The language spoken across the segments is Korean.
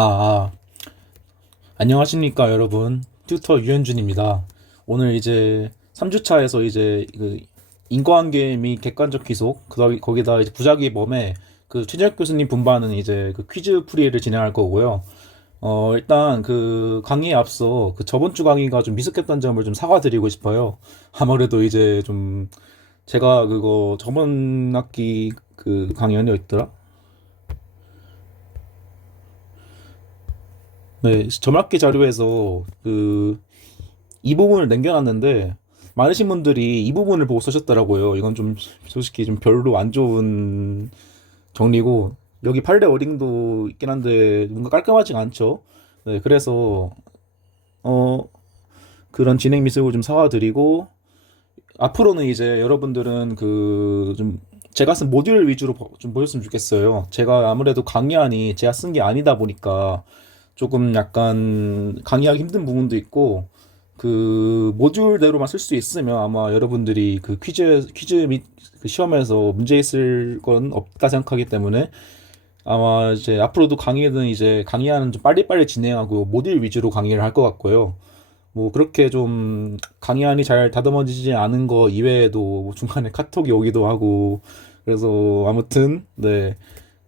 아, 아, 안녕하십니까, 여러분. 튜터 유현준입니다. 오늘 이제 3주차에서 이제 그 인과관계 및 객관적 귀속, 거기다 이제 부작위 범에 그 최재혁 교수님 분반은 이제 그 퀴즈 풀이를 진행할 거고요. 일단 그 강의에 앞서 그 저번 주 강의가 좀 미숙했던 점을 좀 사과드리고 싶어요. 아무래도 이제 좀 제가 그거 저번 학기 그 강의 어디였더라? 네, 저학기 자료에서 그 이 부분을 남겨놨는데 많으신 분들이 이 부분을 보고 쓰셨더라고요. 이건 좀 솔직히 좀 별로 안 좋은 정리고 여기 판례 어딩도 있긴 한데 뭔가 깔끔하지가 않죠. 네, 그래서 어 그런 진행 미숙을 좀 사과드리고 앞으로는 이제 여러분들은 그 좀 제가 쓴 모듈 위주로 좀 보셨으면 좋겠어요. 제가 아무래도 강의안이 제가 쓴 게 아니다 보니까 조금 약간 강의하기 힘든 부분도 있고 그 모듈대로만 쓸 수 있으면 아마 여러분들이 그 퀴즈 및 그 시험에서 문제 있을 건 없다 생각하기 때문에 아마 이제 앞으로도 강의는 이제 강의하는 좀 빨리빨리 진행하고 모듈 위주로 강의를 할 것 같고요. 뭐 그렇게 좀 강의안이 잘 다듬어지지 않은 거 이외에도 뭐 중간에 카톡이 오기도 하고 그래서 아무튼 네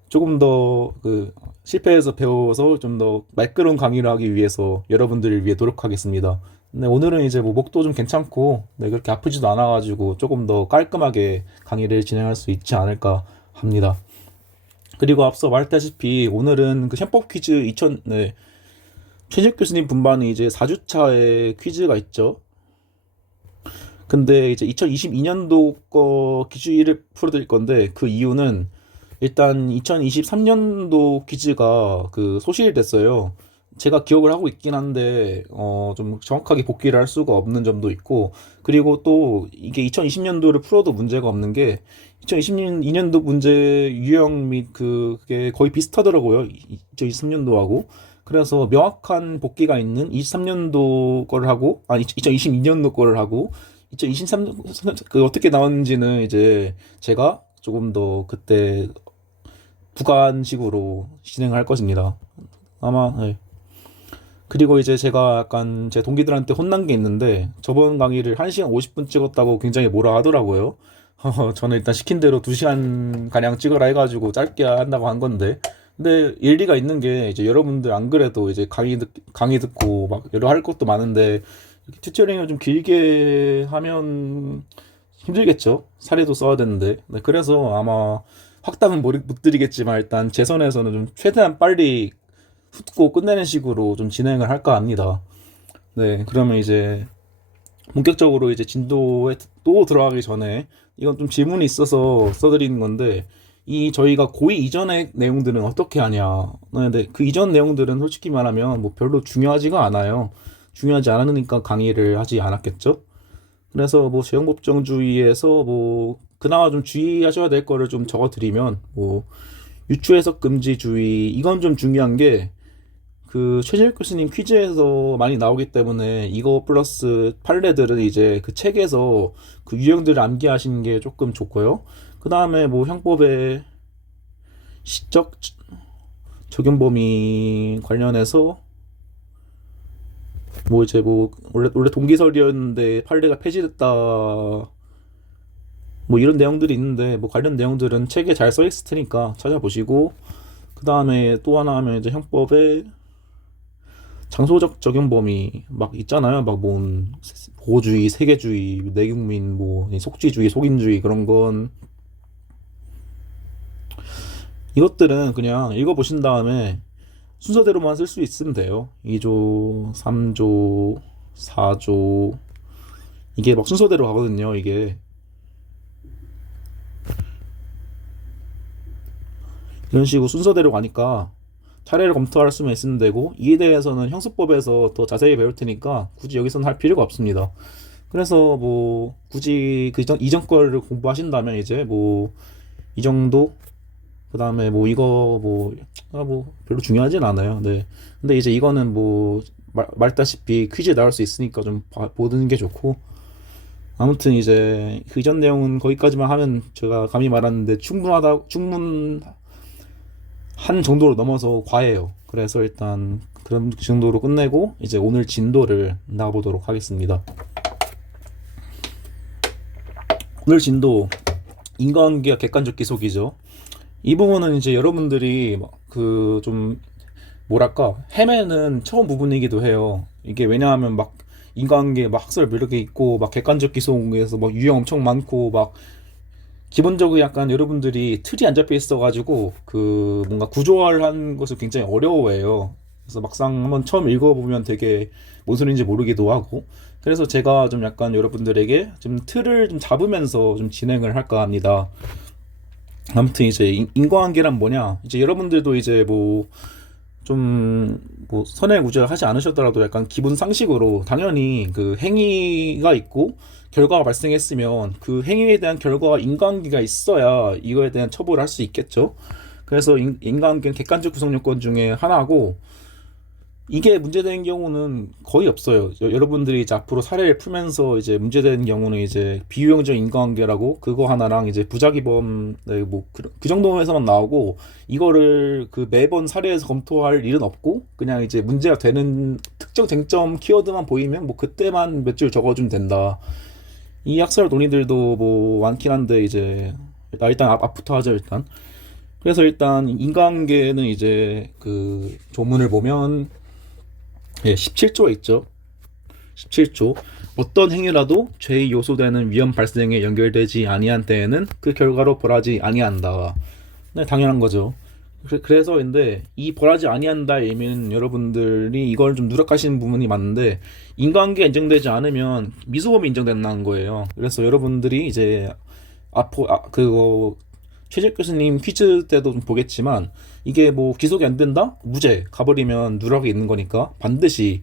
조금 더 그 실패해서 배워서 좀 더 말끄러운 강의를 하기 위해서 여러분들을 위해 노력하겠습니다. 네, 오늘은 이제 뭐 목도 좀 괜찮고 네, 그렇게 아프지도 않아가지고 조금 더 깔끔하게 강의를 진행할 수 있지 않을까 합니다. 그리고 앞서 말했다시피 오늘은 그 憲법 퀴즈 2000, 네, 최재 교수님 분반은 이제 4주차에 퀴즈가 있죠. 근데 이제 2022년도 거 퀴즈 1을 풀어드릴 건데 그 이유는 일단 2023년도 퀴즈가 그 소실됐어요. 제가 기억을 하고 있긴 한데 좀 정확하게 복귀를 할 수가 없는 점도 있고 그리고 또 이게 2020년도를 풀어도 문제가 없는 게 2022년도 문제 유형 및 그게 거의 비슷하더라고요. 2023년도하고. 그래서 명확한 복귀가 있는 23년도 거를 하고 아니 2022년도 거를 하고 2023년 그 어떻게 나왔는지는 이제 제가 조금 더 그때 부관식으로 진행할 것입니다. 아마 네. 그리고 이제 제가 약간 제 동기들한테 혼난 게 있는데 저번 강의를 1시간 50분 찍었다고 굉장히 뭐라 하더라고요. 저는 일단 시킨 대로 2시간 가량 찍으라 해가지고 짧게 한다고 한 건데 근데 일리가 있는 게 이제 여러분들 안 그래도 이제 강의 듣고 막 여러 할 것도 많은데 이렇게 튜토리얼을 좀 길게 하면 힘들겠죠. 사례도 써야 되는데. 네, 그래서 아마 확답은 못 드리겠지만 일단 제 선에서는 좀 최대한 빨리 훑고 끝내는 식으로 좀 진행을 할까 합니다. 네, 그러면 이제 본격적으로 이제 진도에 또 들어가기 전에 이건 좀 질문이 있어서 써드리는 건데 이 저희가 고2 이전의 내용들은 어떻게 하냐. 네, 근데 그 이전 내용들은 솔직히 말하면 뭐 별로 중요하지가 않아요. 중요하지 않으니까 강의를 하지 않았겠죠. 그래서 뭐 재형법정주의에서 뭐 그나마 좀 주의하셔야 될 거를 좀 적어드리면 뭐 유추해석 금지주의 이건 좀 중요한 게 그 최재일 교수님 퀴즈에서 많이 나오기 때문에 이거 플러스 판례들은 이제 그 책에서 그 유형들을 암기하시는 게 조금 좋고요. 그 다음에 뭐 형법의 시적 적용 범위 관련해서 뭐 이제 뭐 원래 동기설이었는데 판례가 폐지됐다 뭐 이런 내용들이 있는데 뭐 관련 내용들은 책에 잘 써 있을 테니까 찾아보시고 그 다음에 또 하나 하면 이제 형법의 장소적 적용 범위 막 있잖아요. 막 뭐 보호주의, 세계주의, 내국민, 뭐 속지주의, 속인주의 그런 건 이것들은 그냥 읽어보신 다음에 순서대로만 쓸 수 있으면 돼요. 2조, 3조, 4조 이게 막 순서대로 가거든요. 이게 이런 식으로 순서대로 가니까 차례를 검토할 수만 있으면 되고 이에 대해서는 형수법에서 더 자세히 배울 테니까 굳이 여기서는 할 필요가 없습니다. 그래서 뭐 굳이 그 이전 거를 공부하신다면 이제 뭐 이 정도 그 다음에 뭐 이거 뭐, 뭐 별로 중요하진 않아요. 네. 근데 이제 이거는 뭐 말했다시피 퀴즈에 나올 수 있으니까 좀 보는 게 좋고 아무튼 이제 그 이전 내용은 거기까지만 하면 제가 감히 말하는데 충분하다 충분하다고 한 정도로 넘어서 과해요. 그래서 일단 그런 정도로 끝내고 이제 오늘 진도를 나가보도록 하겠습니다. 오늘 진도 인과관계와 객관적 기속이죠. 이 부분은 이제 여러분들이 그 좀 뭐랄까 헤매는 처음 부분이기도 해요. 이게 왜냐하면 막 인과관계 막 학설 몇 개 있고 막 객관적 기속에서 막 유형 엄청 많고 막 기본적으로 약간 여러분들이 틀이 안 잡혀 있어가지고 그 뭔가 구조화한 것을 굉장히 어려워해요. 그래서 막상 한번 처음 읽어보면 되게 뭔 소리인지 모르기도 하고. 그래서 제가 좀 약간 여러분들에게 좀 틀을 좀 잡으면서 좀 진행을 할까 합니다. 아무튼 이제 인과관계란 뭐냐? 이제 여러분들도 이제 뭐 좀 뭐 선행 우절 하지 않으셨더라도 약간 기본 상식으로 당연히 그 행위가 있고 결과가 발생했으면 그 행위에 대한 결과와 인과관계가 있어야 이거에 대한 처벌을 할 수 있겠죠. 그래서 인과관계는 객관적 구성 요건 중에 하나고 이게 문제되는 경우는 거의 없어요. 여러분들이 이제 앞으로 사례를 풀면서 이제 문제되는 경우는 이제 비유형적 인과관계라고 그거 하나랑 이제 부작위범 네, 뭐그 정도에서만 나오고 이거를 그 매번 사례에서 검토할 일은 없고 그냥 이제 문제가 되는 특정 쟁점 키워드만 보이면 뭐 그때만 몇 줄 적어주면 된다. 이 학설 논의들도 뭐 많긴 한데 이제 일단 앞부터 하죠 일단. 그래서 일단 인과관계는 이제 그 조문을 보면 예, 17조가 있죠. 17조. 어떤 행위라도 죄의 요소되는 위험 발생에 연결되지 아니한 때에는 그 결과로 벌하지 아니한다. 네, 당연한 거죠. 그래서 근데 이 벌하지 아니한다 의미는 여러분들이 이걸 좀 누락하시는 부분이 많은데 인과관계가 인정되지 않으면 미수범이 인정된다는 거예요. 그래서 여러분들이 이제 그거 최재 교수님 퀴즈 때도 좀 보겠지만 이게 뭐 기속이 안 된다? 무죄 가버리면 누락이 있는 거니까 반드시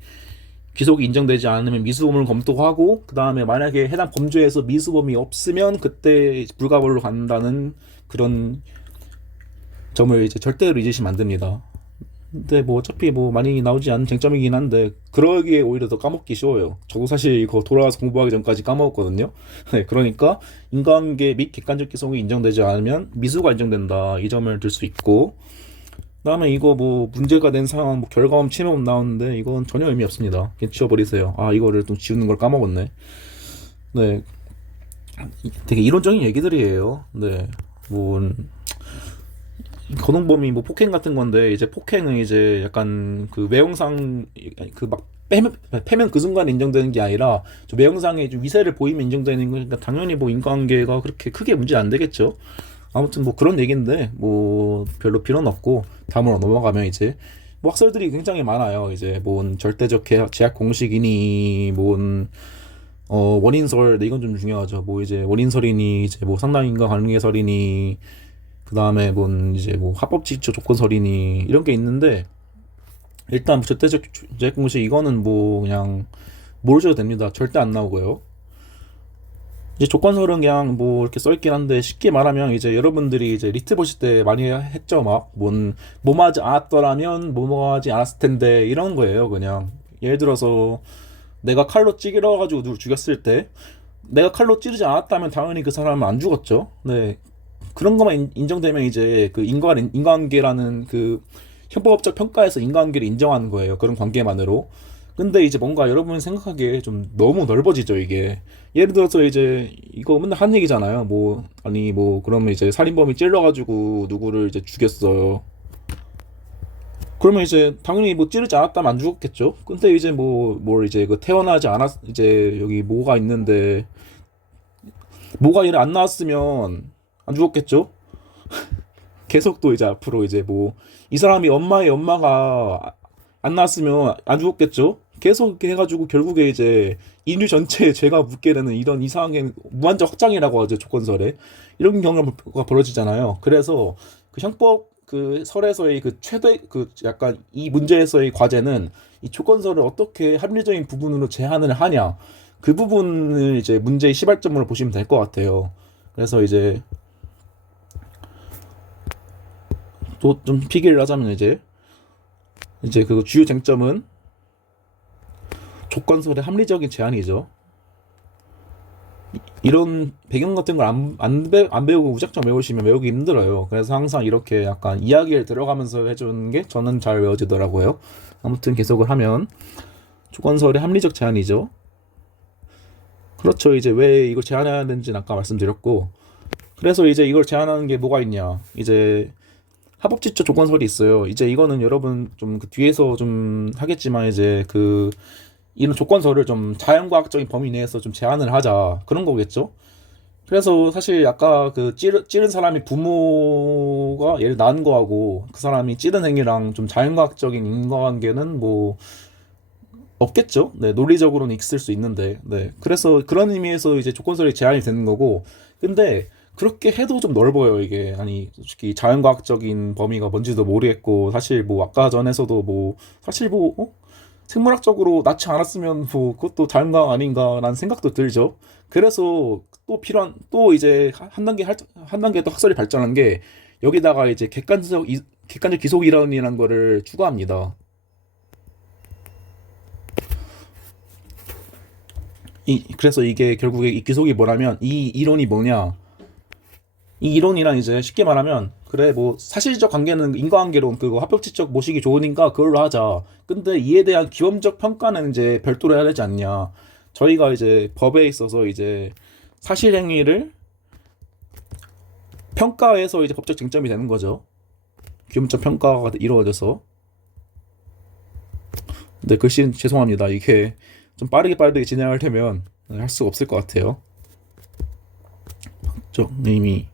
기속이 인정되지 않으면 미수범을 검토하고 그 다음에 만약에 해당 범죄에서 미수범이 없으면 그때 불가벌로 간다는 그런 점을 이제 절대로 잊으시면 안 됩니다. 근데 뭐 어차피 뭐 많이 나오지 않은 쟁점이긴 한데 그러기에 오히려 더 까먹기 쉬워요. 저도 사실 이거 돌아와서 공부하기 전까지 까먹었거든요. 네, 그러니까 인과관계 및 객관적 기성이 인정되지 않으면 미수가 인정된다 이 점을 들 수 있고 그다음에 이거 뭐 문제가 된 상황 뭐 결과음 침해음 나오는데 이건 전혀 의미 없습니다. 그냥 지워버리세요. 아 이거를 또 지우는 걸 까먹었네. 네, 되게 이론적인 얘기들이에요. 네, 뭐 거동범위 뭐 폭행 같은 건데 이제 폭행은 이제 약간 그 외형상 그 막 패면 그 순간 인정되는 게 아니라 좀 외형상의 좀 위세를 보이면 인정되는 거니까 당연히 뭐 인과관계가 그렇게 크게 문제 안 되겠죠. 아무튼 뭐 그런 얘기인데 뭐 별로 필요는 없고 다음으로 넘어가면 이제 뭐 학설들이 굉장히 많아요. 이제 뭔 절대적 제약 공식이니 뭔 원인설 이건 좀 중요하죠. 뭐 이제 원인설이니 이제 뭐 상당인과 관계설이니 그 다음에 뭔 이제 뭐 합법지조 조건설이니 이런 게 있는데 일단 절대적 제약 공식 이거는 뭐 그냥 모르셔도 됩니다. 절대 안 나오고요. 이제 조건설은 그냥 뭐 이렇게 써있긴 한데 쉽게 말하면 이제 여러분들이 이제 리트 보실 때 많이 했죠. 막 뭐하지 않았더라면 뭐하지 않았을 텐데 이런 거예요. 그냥 예를 들어서 내가 칼로 찌르러 가지고 누굴 죽였을 때 내가 칼로 찌르지 않았다면 당연히 그 사람은 안 죽었죠. 네, 그런 것만 인정되면 이제 그 인과관계라는 그 형법적 평가에서 인과관계를 인정하는 거예요. 그런 관계만으로. 근데 이제 뭔가 여러분이 생각하기에 좀 너무 넓어지죠, 이게. 예를 들어서 이제 이거 맨날 한 얘기잖아요. 뭐 아니 뭐 그러면 이제 살인범이 찔러가지고 누구를 이제 죽였어요. 그러면 이제 당연히 뭐 찌르지 않았다면 안 죽었겠죠. 근데 이제 뭘 이제 그 태어나지 않았 이제 여기 뭐가 있는데 뭐가 얘를 안 나왔으면 안 죽었겠죠. 계속 또 이제 앞으로 이제 뭐 이 사람이 엄마의 엄마가 안 나왔으면 안 죽었겠죠. 계속 이렇게 해가지고 결국에 이제 인류 전체에 죄가 묻게 되는 이런 이상의 무한정 확장이라고 하죠 조건설에 이런 경우가 벌어지잖아요. 그래서 그 형법 그 설에서의 그 최대 그 약간 이 문제에서의 과제는 이 조건설을 어떻게 합리적인 부분으로 제한을 하냐 그 부분을 이제 문제의 시발점으로 보시면 될 것 같아요. 그래서 또 좀 피기를 하자면 이제 그 주요 쟁점은 조건설의 합리적인 제한이죠. 이런 배경 같은 걸 안 배우고 무작정 외우시면 외우기 힘들어요. 그래서 항상 이렇게 약간 이야기를 들어가면서 해주는 게 저는 잘 외워지더라고요. 아무튼 계속을 하면 조건설의 합리적 제한이죠. 그렇죠. 이제 왜 이걸 제한해야 되는지는 아까 말씀드렸고, 그래서 이제 이걸 제한하는 게 뭐가 있냐. 이제 합법지적 조건설이 있어요. 이제 이거는 여러분 좀 그 뒤에서 좀 하겠지만 이제 그 이런 조건설을 좀 자연과학적인 범위 내에서 좀 제한을 하자 그런 거겠죠. 그래서 사실 아까 그 찌른 사람이 부모가 얘를 낳은 거하고 그 사람이 찌른 행위랑 좀 자연과학적인 인과관계는 뭐 없겠죠. 네, 논리적으로는 있을 수 있는데, 네. 그래서 그런 의미에서 이제 조건설이 제한이 되는 거고, 근데 그렇게 해도 좀 넓어요, 이게. 아니, 솔직히 자연과학적인 범위가 뭔지도 모르겠고, 사실 뭐 아까 전에서도 뭐, 사실 뭐, 생물학적으로 낳지 않았으면 뭐 그것도 자연과학 아닌가라는 생각도 들죠. 그래서 또 필요한, 또 이제 한 단계 또 학설이 발전한 게, 여기다가 이제 객관적 기속 이론이라는 거를 추가합니다. 그래서 이게 결국에 이 귀속이 뭐라면 이 이론이 뭐냐? 이 이론이란 이제 쉽게 말하면 그래 뭐 사실적 관계는 인과관계론 그거 합법지적 모시기 좋으니까 그걸로 하자. 근데 이에 대한 기본적 평가는 이제 별도로 해야 되지 않냐? 저희가 이제 법에 있어서 이제 사실 행위를 평가해서 이제 법적 쟁점이 되는 거죠. 기본적 평가가 이루어져서. 근데 글씨 죄송합니다. 이게 좀 빠르게 진행하려면 할 수가 없을 것 같아요. 저 이미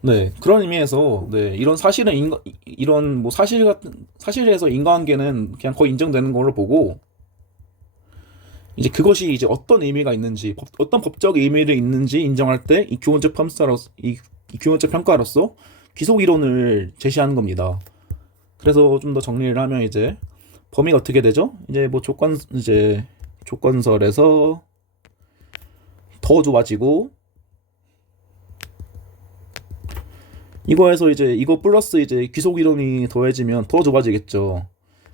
네, 그런 의미에서 네, 이런 사실은 이런 뭐 사실 같은 사실에서 인과관계는 그냥 거의 인정되는 걸로 보고 이제 그것이 이제 어떤 의미가 있는지 어떤 법적 의미를 있는지 인정할 때 이 이 기본적 평가로서 귀속 이론을 제시하는 겁니다. 그래서 좀 더 정리를 하면 이제 범위가 어떻게 되죠? 이제 뭐 조건설에서 더 좁아지고 이거에서 이제 이거 플러스 이제 귀속 이론이 더해지면 더 좁아지겠죠.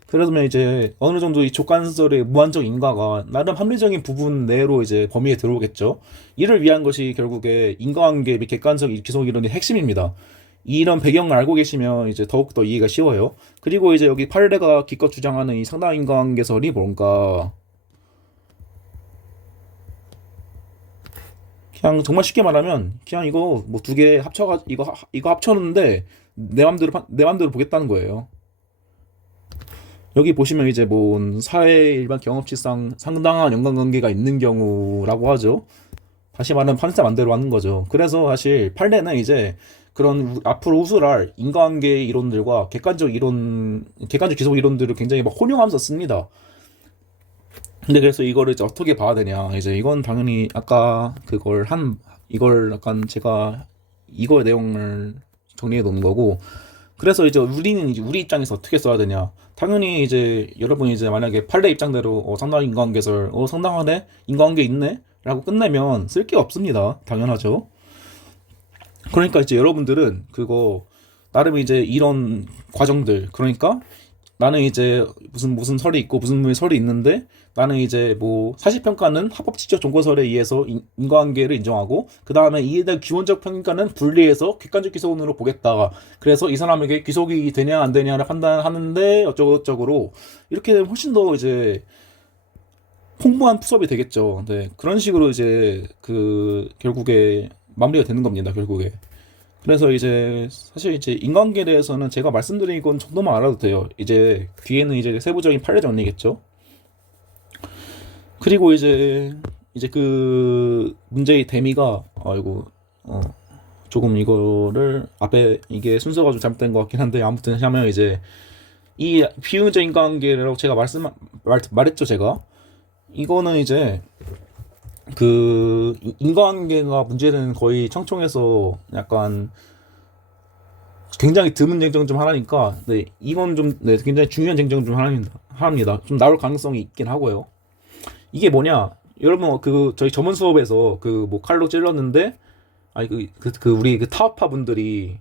그러면 이제 어느 정도 이 족간설의 무한정 인과가 나름 합리적인 부분 내로 이제 범위에 들어오겠죠. 이를 위한 것이 결국에 인과관계 및 객관적 귀속 이론의 핵심입니다. 이런 배경을 알고 계시면 이제 더욱더 이해가 쉬워요. 그리고 이제 여기 판례가 기껏 주장하는 이 상당 인과관계설이 뭔가 그냥 정말 쉽게 말하면 그냥 이거 뭐 두 개 합쳐가 이거 합쳤는데 내 맘대로 보겠다는 거예요. 여기 보시면 이제 뭐 사회 일반 경험치상 상당한 연관관계가 있는 경우라고 하죠. 다시 말하면 판사 맘대로 하는 거죠. 그래서 사실 판례는 이제 그런 앞으로 우수할 인과관계 이론들과 객관적 기속 이론들을 굉장히 막 혼용하면서 씁니다. 근데 그래서 이거를 이제 어떻게 봐야 되냐? 이제 이건 당연히 아까 이걸 약간 제가 이거의 내용을 정리해 놓은 거고 그래서 이제 우리는 이제 우리 입장에서 어떻게 써야 되냐? 당연히 이제 여러분이 이제 만약에 판례 입장대로 상당한 인과관계설, 상당하네, 인과관계 있네라고 끝내면 쓸 게 없습니다. 당연하죠. 그러니까 이제 여러분들은 그거 나름 이제 이런 과정들, 그러니까 나는 이제 무슨 설이 있고 무슨 설이 있는데 나는 이제 뭐 사실평가는 합법지적 종고설에 의해서 인과관계를 인정하고 그 다음에 이에 대한 기본적 평가는 분리해서 객관적 기소론으로 보겠다. 그래서 이 사람에게 귀속이 되냐 안 되냐를 판단하는데 어쩌고저쩌고로 이렇게 되면 훨씬 더 이제 풍부한 수업이 되겠죠. 네, 그런 식으로 이제 그 결국에 마무리가 되는 겁니다. 결국에. 그래서 이제 사실 이제 인간관계에 대해서는 제가 말씀드린 건 정도만 알아도 돼요. 이제 뒤에는 이제 세부적인 판례 정리겠죠. 그리고 이제 그 문제의 대미가 아이고 어 조금 이거를 앞에 이게 순서가 좀 잘못된 것 같긴 한데 아무튼 하면 이제 이 비윤적 인간관계라고 제가 말했죠 제가 이거는 이제 그 인간관계가 문제는 거의 청총에서 약간 굉장히 드문 쟁점 중 하나니까 네 이건 좀 네, 굉장히 중요한 쟁점 중 하나입니다. 좀 나올 가능성이 있긴 하고요. 이게 뭐냐 여러분 그 저희 전문 수업에서 그 뭐 칼로 찔렀는데 아니 우리 그 타업파 분들이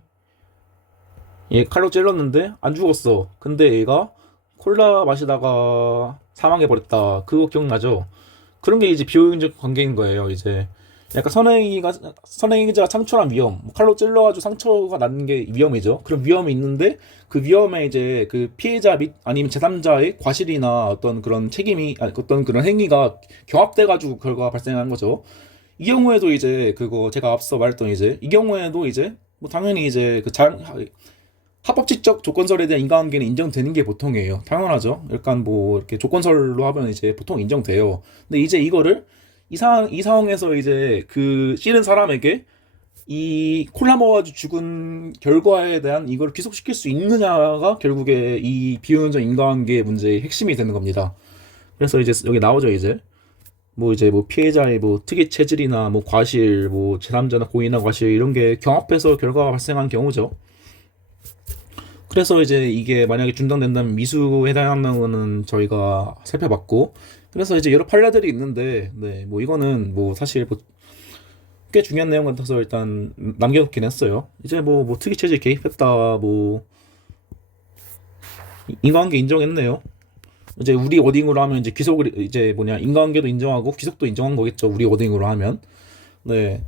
얘 칼로 찔렀는데 안 죽었어. 근데 얘가 콜라 마시다가 사망해 버렸다. 그거 기억나죠? 그런 게 이제 비효율적 관계인 거예요. 이제 약간 선행이자가 창출한 위험, 뭐 칼로 찔러가지고 상처가 나는 게 위험이죠. 그런 위험이 있는데 그 위험에 이제 그 피해자 및 아니면 제3자의 과실이나 어떤 그런 책임이 아니, 어떤 그런 행위가 경합돼가지고 결과가 발생한 거죠. 이 경우에도 이제 그거 제가 앞서 말했던 이제 이 경우에도 이제 뭐 당연히 이제 합법적 조건설에 대한 인과관계는 인정되는 게 보통이에요. 당연하죠. 약간 뭐 이렇게 조건설로 하면 이제 보통 인정돼요. 근데 이제 이거를 이 상황에서 이제 그 찌른 사람에게 이 콜라 먹어가지고 죽은 결과에 대한 이걸 귀속시킬 수 있느냐가 결국에 이 비윤적 인과관계 문제의 핵심이 되는 겁니다. 그래서 이제 여기 나오죠 이제 뭐 피해자의 뭐 특이 체질이나 뭐 과실 뭐 제3자나 고의나 과실 이런 게 경합해서 결과가 발생한 경우죠. 그래서 이제 이게 만약에 준당된다면 미수에 해당한다는 거는 저희가 살펴봤고, 그래서 이제 여러 판례들이 있는데, 네, 뭐 이거는 뭐 사실 뭐꽤 중요한 내용 같아서 일단 남겨놓긴 했어요. 이제 뭐 특이체질 개입했다, 뭐 인과관계 인정했네요. 이제 우리 워딩으로 하면 이제 귀속을 이제 인과관계도 인정하고 귀속도 인정한 거겠죠. 우리 워딩으로 하면. 네.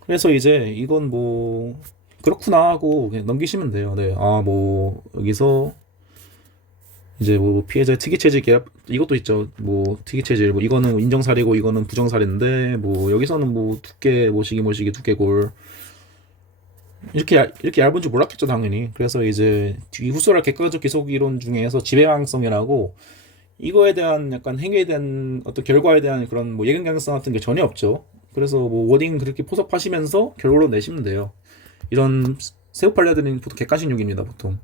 그래서 이제 이건 뭐 그렇구나 하고 그냥 넘기시면 돼요. 네. 아, 뭐 여기서 이제 뭐 피해자의 특이체질 계약 이것도 있죠. 뭐 특이체질 뭐 이거는 인정사례고 이거는 부정사례인데 뭐 여기서는 뭐 두께 모시기 두께골 이렇게 얇은 줄 몰랐겠죠 당연히. 그래서 이제 뒤 후소랄 객관적 기속 이론 중에서 지배가능성이라고 이거에 대한 약간 행위에 대한 어떤 결과에 대한 그런 뭐 예견 가능성 같은 게 전혀 없죠. 그래서 뭐 워딩 그렇게 포섭하시면서 결론을 내시면 돼요. 이런 세부 판례들은 보통 객관식용입니다 보통.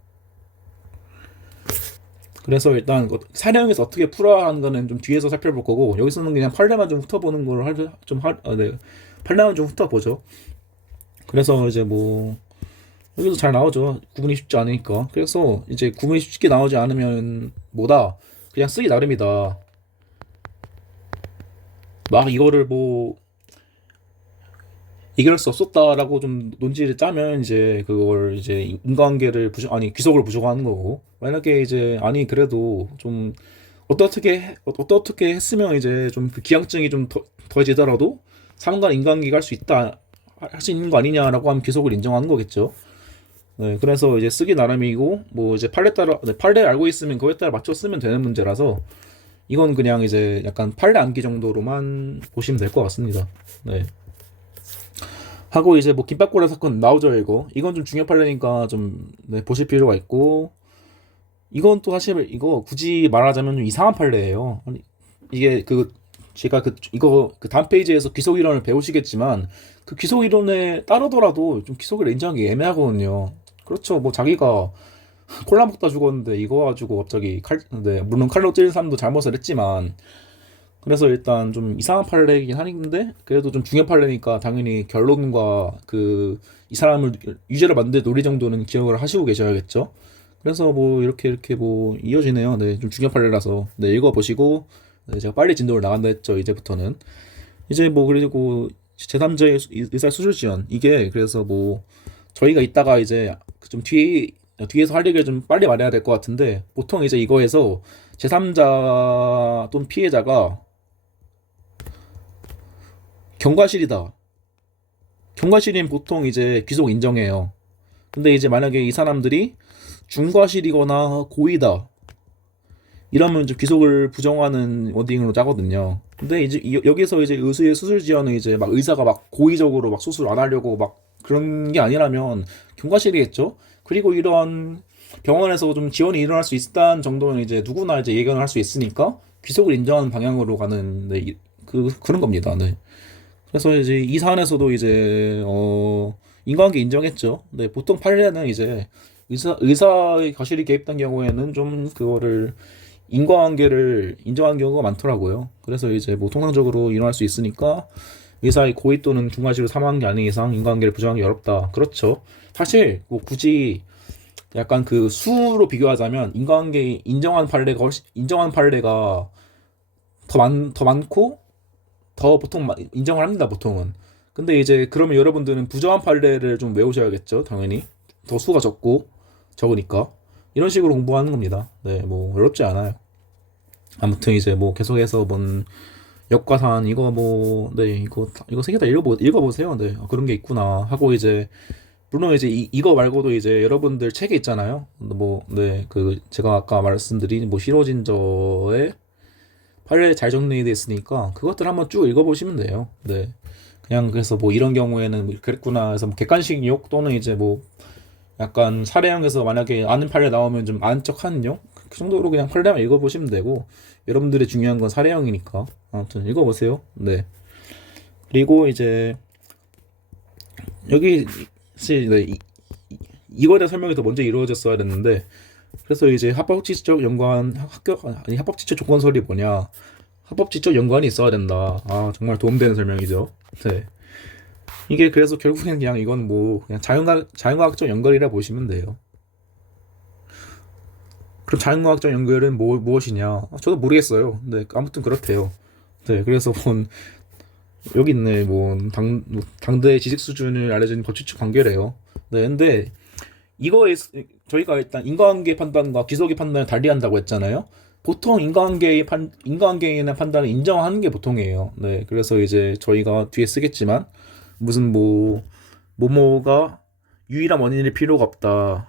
그래서 일단 사례형에서 어떻게 풀어야 하는 거는 좀 뒤에서 살펴볼 거고 여기서는 그냥 판례만 좀 훑어보는 걸 네. 판례만 좀 훑어보죠. 그래서 이제 뭐 여기서 잘 나오죠. 구분이 쉽지 않으니까. 그래서 이제 구분이 쉽게 나오지 않으면 뭐다 그냥 쓰기 나름이다. 막 이거를 뭐 이겨낼 수 없었다라고 좀 논지를 짜면 이제 그걸 이제 인과관계를 아니 귀속을 부족하는 거고 만약에 이제 아니 그래도 좀 어떻게 했으면 이제 좀 그 기항증이 좀 더해지더라도 상관 인과관계가 할 수 있다 할 수 있는 거 아니냐라고 하면 귀속을 인정하는 거겠죠. 네, 그래서 이제 쓰기 나름이고 뭐 이제 판례 따라 판례 알고 있으면 그거에 따라 맞춰 쓰면 되는 문제라서 이건 그냥 이제 약간 판례 암기 정도로만 보시면 될 것 같습니다. 네. 하고 이제 뭐 김밥고라 사건 나오죠 이거. 이건 좀 중요 판례니까 좀 네, 보실 필요가 있고 이건 또 사실 이거 굳이 말하자면 좀 이상한 판례예요. 아니, 이게 그 제가 이거 그 다음 페이지에서 귀속 이론을 배우시겠지만 그 귀속 이론에 따르더라도 좀 귀속을 인정하기 애매하거든요. 그렇죠. 뭐 자기가 콜라 먹다 죽었는데 이거 가지고 갑자기 네, 물론 칼로 찌른 사람도 잘못을 했지만 그래서 일단 좀 이상한 판례이긴 하는데 그래도 좀 중요 판례니까 당연히 결론과 그 이 사람을 유죄를 만들 논리 정도는 기억을 하시고 계셔야겠죠. 그래서 뭐 이렇게 뭐 이어지네요. 네, 좀 중요 판례라서 네, 읽어보시고 네, 제가 빨리 진도를 나간다 했죠. 이제부터는 이제 뭐 그리고 제3자의 의사 수술 지연 이게 그래서 뭐 저희가 이따가 이제 좀 뒤에서 할 얘기를 좀 빨리 말해야 될 것 같은데 보통 이제 이거에서 제3자 또는 피해자가 경과실이다. 경과실인 보통 이제 귀속 인정해요. 근데 이제 만약에 이 사람들이 중과실이거나 고의다. 이러면 좀 귀속을 부정하는 워딩으로 짜거든요. 근데 이제 여기서 이제 의수의 수술 지연은 이제 막 의사가 막 고의적으로 막 수술 안 하려고 막 그런 게 아니라면 경과실이겠죠. 그리고 이런 병원에서 좀 지원이 일어날 수 있다는 정도는 이제 누구나 이제 예견을 할 수 있으니까 귀속을 인정하는 방향으로 가는 네, 그런 겁니다. 네. 그래서 이제 이 사안에서도 이제 인과관계 인정했죠. 네, 보통 판례는 이제 의사의 과실이 개입된 경우에는 좀 그거를 인과관계를 인정하는 경우가 많더라고요. 그래서 이제 뭐 통상적으로 일어날 수 있으니까 의사의 고의 또는 중과실로 사망한 게 아닌 이상 인과관계를 부정하기 어렵다. 그렇죠. 사실 뭐 굳이 약간 그 수로 비교하자면 인과관계 인정한 판례가 더 많고 더 보통 인정을 합니다, 보통은. 근데 이제 그러면 여러분들은 부정한 판례를 좀 외우셔야겠죠, 당연히. 더 수가 적으니까. 이런 식으로 공부하는 겁니다. 네, 뭐 어렵지 않아요. 아무튼 이제 뭐 계속해서 뭔 역과산 이거 뭐 네 이거 세 개 다 읽어보세요. 네 그런 게 있구나 하고 이제 물론 이제 이거 말고도 이제 여러분들 책에 있잖아요. 뭐 네 그 제가 아까 말씀드린 뭐 히로진저의 판례 잘 정리되어 있으니까 그것들 한번 쭉 읽어보시면 돼요. 네 그냥 그래서 뭐 이런 경우에는 뭐 그랬구나 해서 뭐 객관식 욕 또는 이제 뭐 약간 사례형에서 만약에 아는 판례 나오면 좀 아는 척하는 용? 그 정도로 그냥 판례만 읽어보시면 되고 여러분들의 중요한 건 사례형이니까 아무튼 읽어보세요. 네. 그리고 이제 여기 네, 이거에 대한 설명이 더 먼저 이루어졌어야 됐는데 그래서 이제 합법지적 연관 합격 아니 합법지적 조건설이 뭐냐 합법지적 연관이 있어야 된다. 아 정말 도움되는 설명이죠. 네. 이게 그래서 결국엔 그냥 이건 뭐 그냥 자연과학적 연결이라 보시면 돼요. 그럼 자연과학적 연결은 무엇이냐? 저도 모르겠어요. 네, 아무튼 그렇대요. 네, 그래서 본 여기 있네. 뭐 당대의 지식 수준을 알려주는 법칙적 관계래요. 네, 근데 이거에 저희가 일단 인과관계 판단과 기속의 판단을 달리한다고 했잖아요. 보통 인과관계의 판단을 인정하는 게 보통이에요. 네, 그래서 이제 저희가 뒤에 쓰겠지만 무슨 뭐 모모가 유일한 원인일 필요가 없다.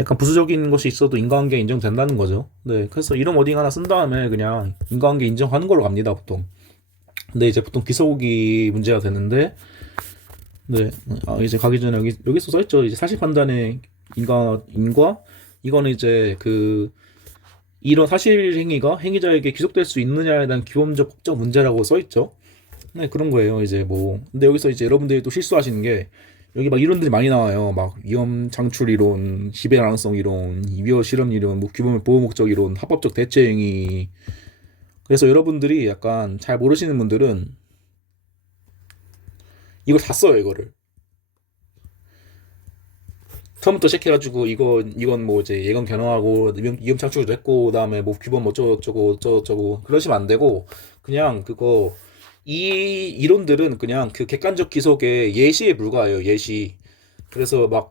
약간 부수적인 것이 있어도 인과관계 인정된다는 거죠. 네, 그래서 이런 워딩 하나 쓴 다음에 그냥 인과관계 인정하는 걸로 갑니다, 보통. 근데 이제 보통 기속이 문제가 되는데, 네, 이제 가기 전에 여기서 써있죠. 이제 사실 판단의 인과, 이거는 이제 이런 사실 행위가 행위자에게 기속될 수 있느냐에 대한 기본적 법적 문제라고 써있죠. 네, 그런 거예요. 이제 뭐, 근데 여기서 이제 여러분들이 또 실수하시는 게, 여기 막 이론들이 많이 나와요. 막 위험 창출 이론, 지배 가능성 이론, 위험 실험 이론, 뭐 규범의 보호 목적 이론, 합법적 대체 행위. 그래서 여러분들이 약간 잘 모르시는 분들은 이걸 다 써요, 이거를. 처음부터 시작해가지고 이건 뭐 이제 예건 견해하고 위험 창출도 했고 그다음에 뭐 규범 뭐 어쩌고 그러시면 안 되고 그냥 이 이론들은 그냥 그 객관적 기속의 예시에 불과해요, 예시. 그래서 막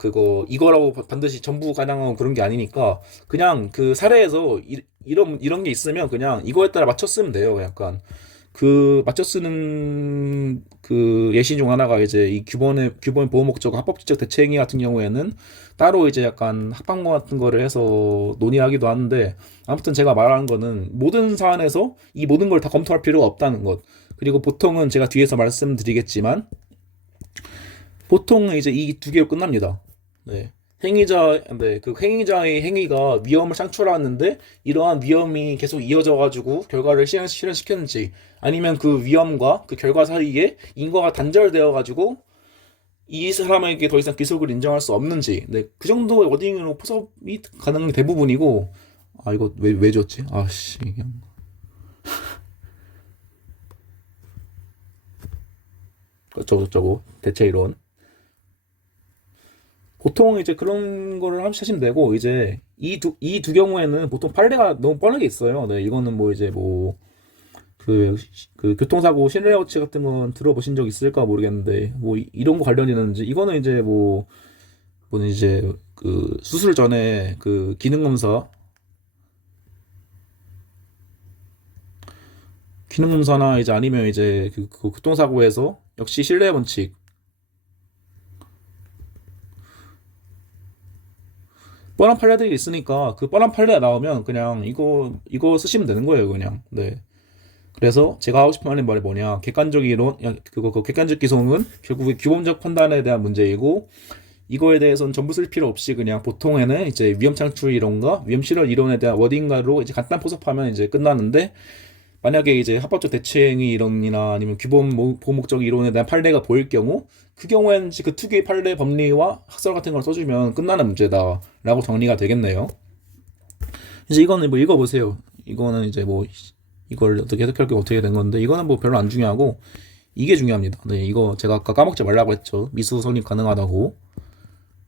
이거라고 반드시 전부 가능한 그런 게 아니니까 그냥 그 사례에서 이런 게 있으면 그냥 이거에 따라 맞춰 쓰면 돼요. 약간 맞춰 쓰는 예시 중 하나가 이제 이 규범의 보호 목적 합법적 대체 행위 같은 경우에는 따로 이제 약간 합방과 같은 거를 해서 논의하기도 하는데 아무튼 제가 말하는 거는 모든 사안에서 이 모든 걸 다 검토할 필요가 없다는 것. 그리고 보통은 제가 뒤에서 말씀드리겠지만 보통은 이제 이 두 개로 끝납니다. 네. 그 행위자의 행위가 위험을 창출하는데 이러한 위험이 계속 이어져 가지고 결과를 실현시켰는지 아니면 그 위험과 그 결과 사이에 인과가 단절되어 가지고 이 사람에게 더 이상 기속을 인정할 수 없는지 네, 그 정도의 워딩으로 포섭이 가능한 게 대부분이고 아 이거 왜 줬지? 아씨 그냥 어쩌고 대체 이론 보통 이제 그런 거를 하시면 되고 이제 이 두 경우에는 보통 판례가 너무 뻔하게 있어요. 네, 이거는 뭐 이제 뭐 교통사고 실내워치 같은 건 들어보신 적 있을까 모르겠는데 뭐 이런 거 관련이는지 이거는 이제 뭐는 이제 수술 전에 기능 검사나 이제 아니면 이제 교통사고에서 역시 실내 원칙 뻔한 판례들이 있으니까 그 뻔한 판례가 나오면 그냥 이거 쓰시면 되는 거예요, 그냥. 네. 그래서 제가 하고 싶은 말이 뭐냐 객관적 이론 객관적 기송은 결국에 규범적 판단에 대한 문제이고 이거에 대해서는 전부 쓸 필요 없이 그냥 보통에는 이제 위험 창출 이론과 위험 실현 이론에 대한 워딩가로 이제 간단 포섭하면 이제 끝나는데 만약에 이제 합법적 대체행위 이론이나 아니면 보호 목적 이론에 대한 판례가 보일 경우 그 경우에는 이제 그 특유의 판례 법리와 학설 같은 걸 써주면 끝나는 문제다라고 정리가 되겠네요. 이제 이거는 뭐 읽어보세요. 이거는 이제 뭐 이걸 어떻게 해석할 게 어떻게 된 건데 이거는 뭐 별로 안 중요하고 이게 중요합니다. 네, 이거 제가 아까 까먹지 말라고 했죠. 미수 성립 가능하다고.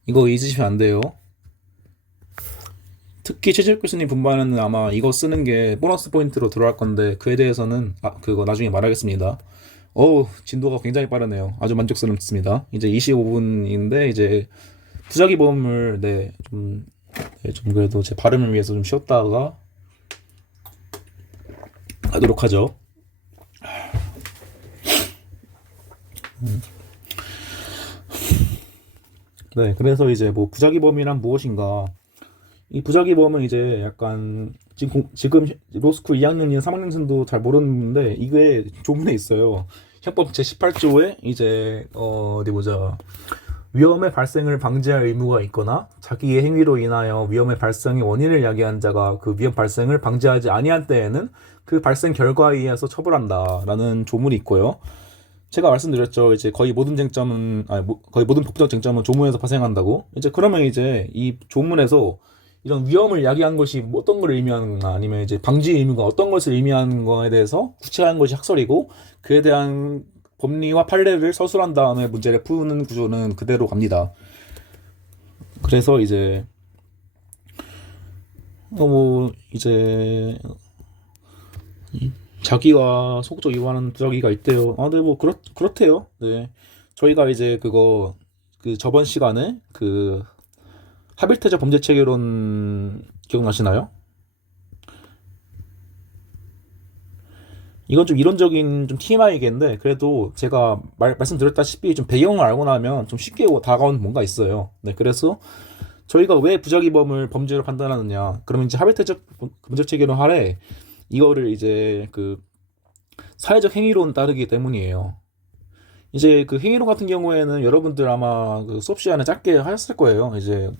이거 잊으시면 안 돼요. 특히 최재 교수님 분반은 아마 이거 쓰는 게 보너스 포인트로 들어갈 건데 그에 대해서는 그거 나중에 말하겠습니다. 어우 진도가 굉장히 빠르네요. 아주 만족스럽습니다. 이제 25분인데 이제 투자기보험을 네, 좀 네, 좀 그래도 제 발음을 위해서 좀 쉬었다가 가도록 하죠. 네, 그래서 이제 뭐 부작위범이란 무엇인가? 이 부작위범은 이제 약간 지금 로스쿨 2학년이나 3학년생도 잘 모르는데 이게 조문에 있어요. 형법 제18조에 이제 어디 보자. 위험의 발생을 방지할 의무가 있거나 자기의 행위로 인하여 위험의 발생의 원인을 야기한 자가 그 위험 발생을 방지하지 아니한 때에는 그 발생 결과에 의해서 처벌한다라는 조문이 있고요. 제가 말씀드렸죠. 이제 거의 모든 쟁점은 거의 모든 법적 쟁점은 조문에서 발생한다고. 이제 그러면 이제 이 조문에서 이런 위험을 야기한 것이 뭐 어떤 걸 의미하는가 아니면 이제 방지 의무가 어떤 것을 의미하는 거에 대해서 구체화한 것이 학설이고 그에 대한 법리와 판례를 서술한 다음에 문제를 푸는 구조는 그대로 갑니다. 그래서 이제 뭐 이제 자기가 소극적 이완하는 부작위가 있대요. 네, 뭐 그렇대요. 네, 저희가 이제 그거 그 저번 시간에 그 하빌트적 범죄 체계론 기억나시나요? 이건 좀 이론적인 좀 TMI이겠는데 그래도 제가 말씀드렸다시피 좀 배경을 알고 나면 좀 쉽게 다가오는 뭔가 있어요. 네, 그래서 저희가 왜 부작위범을 범죄로 판단하느냐? 그러면 이제 하빌트적 범죄 체계론 하에 이거를 이제 그 사회적 행위론 따르기 때문이에요. 이제 그 행위론 같은 경우에는 여러분들 아마 그 수업 시간에 짧게 하셨을 거예요. 이제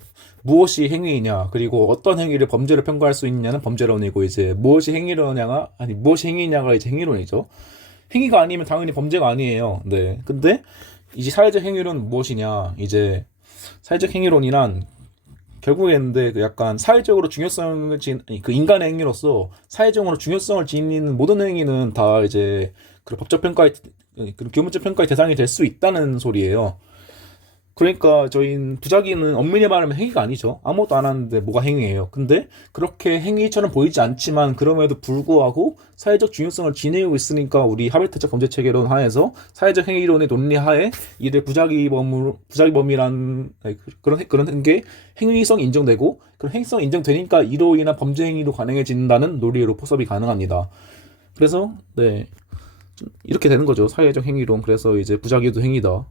무엇이 행위이냐, 그리고 어떤 행위를 범죄로 평가할 수 있냐는 범죄론이고, 이제 무엇이 행위로냐가, 아니, 무엇이 행위냐가 이제 행위론이죠. 행위가 아니면 당연히 범죄가 아니에요. 네. 근데 이제 사회적 행위론은 무엇이냐, 이제 사회적 행위론이란 결국에는 그 약간 사회적으로 중요성을 그 인간의 행위로서 사회적으로 중요성을 지니는 모든 행위는 다 이제 그 법적 평가의 그 교문적 평가의 대상이 될 수 있다는 소리예요. 그러니까 저희는 부작위는 엄밀히 말하면 행위가 아니죠. 아무것도 안 하는데 뭐가 행위예요. 근데 그렇게 행위처럼 보이지 않지만 그럼에도 불구하고 사회적 중요성을 지니고 있으니까 우리 하벨트적 범죄 체계론 하에서 사회적 행위론의 논리 하에 이를 부작위범이란 그런 게 행위성 인정되고 그런 행위성 인정되니까 이로 인한 범죄 행위로 가능해진다는 논리로 포섭이 가능합니다. 그래서 네, 이렇게 되는 거죠. 사회적 행위론. 그래서 이제 부작위도 행위다.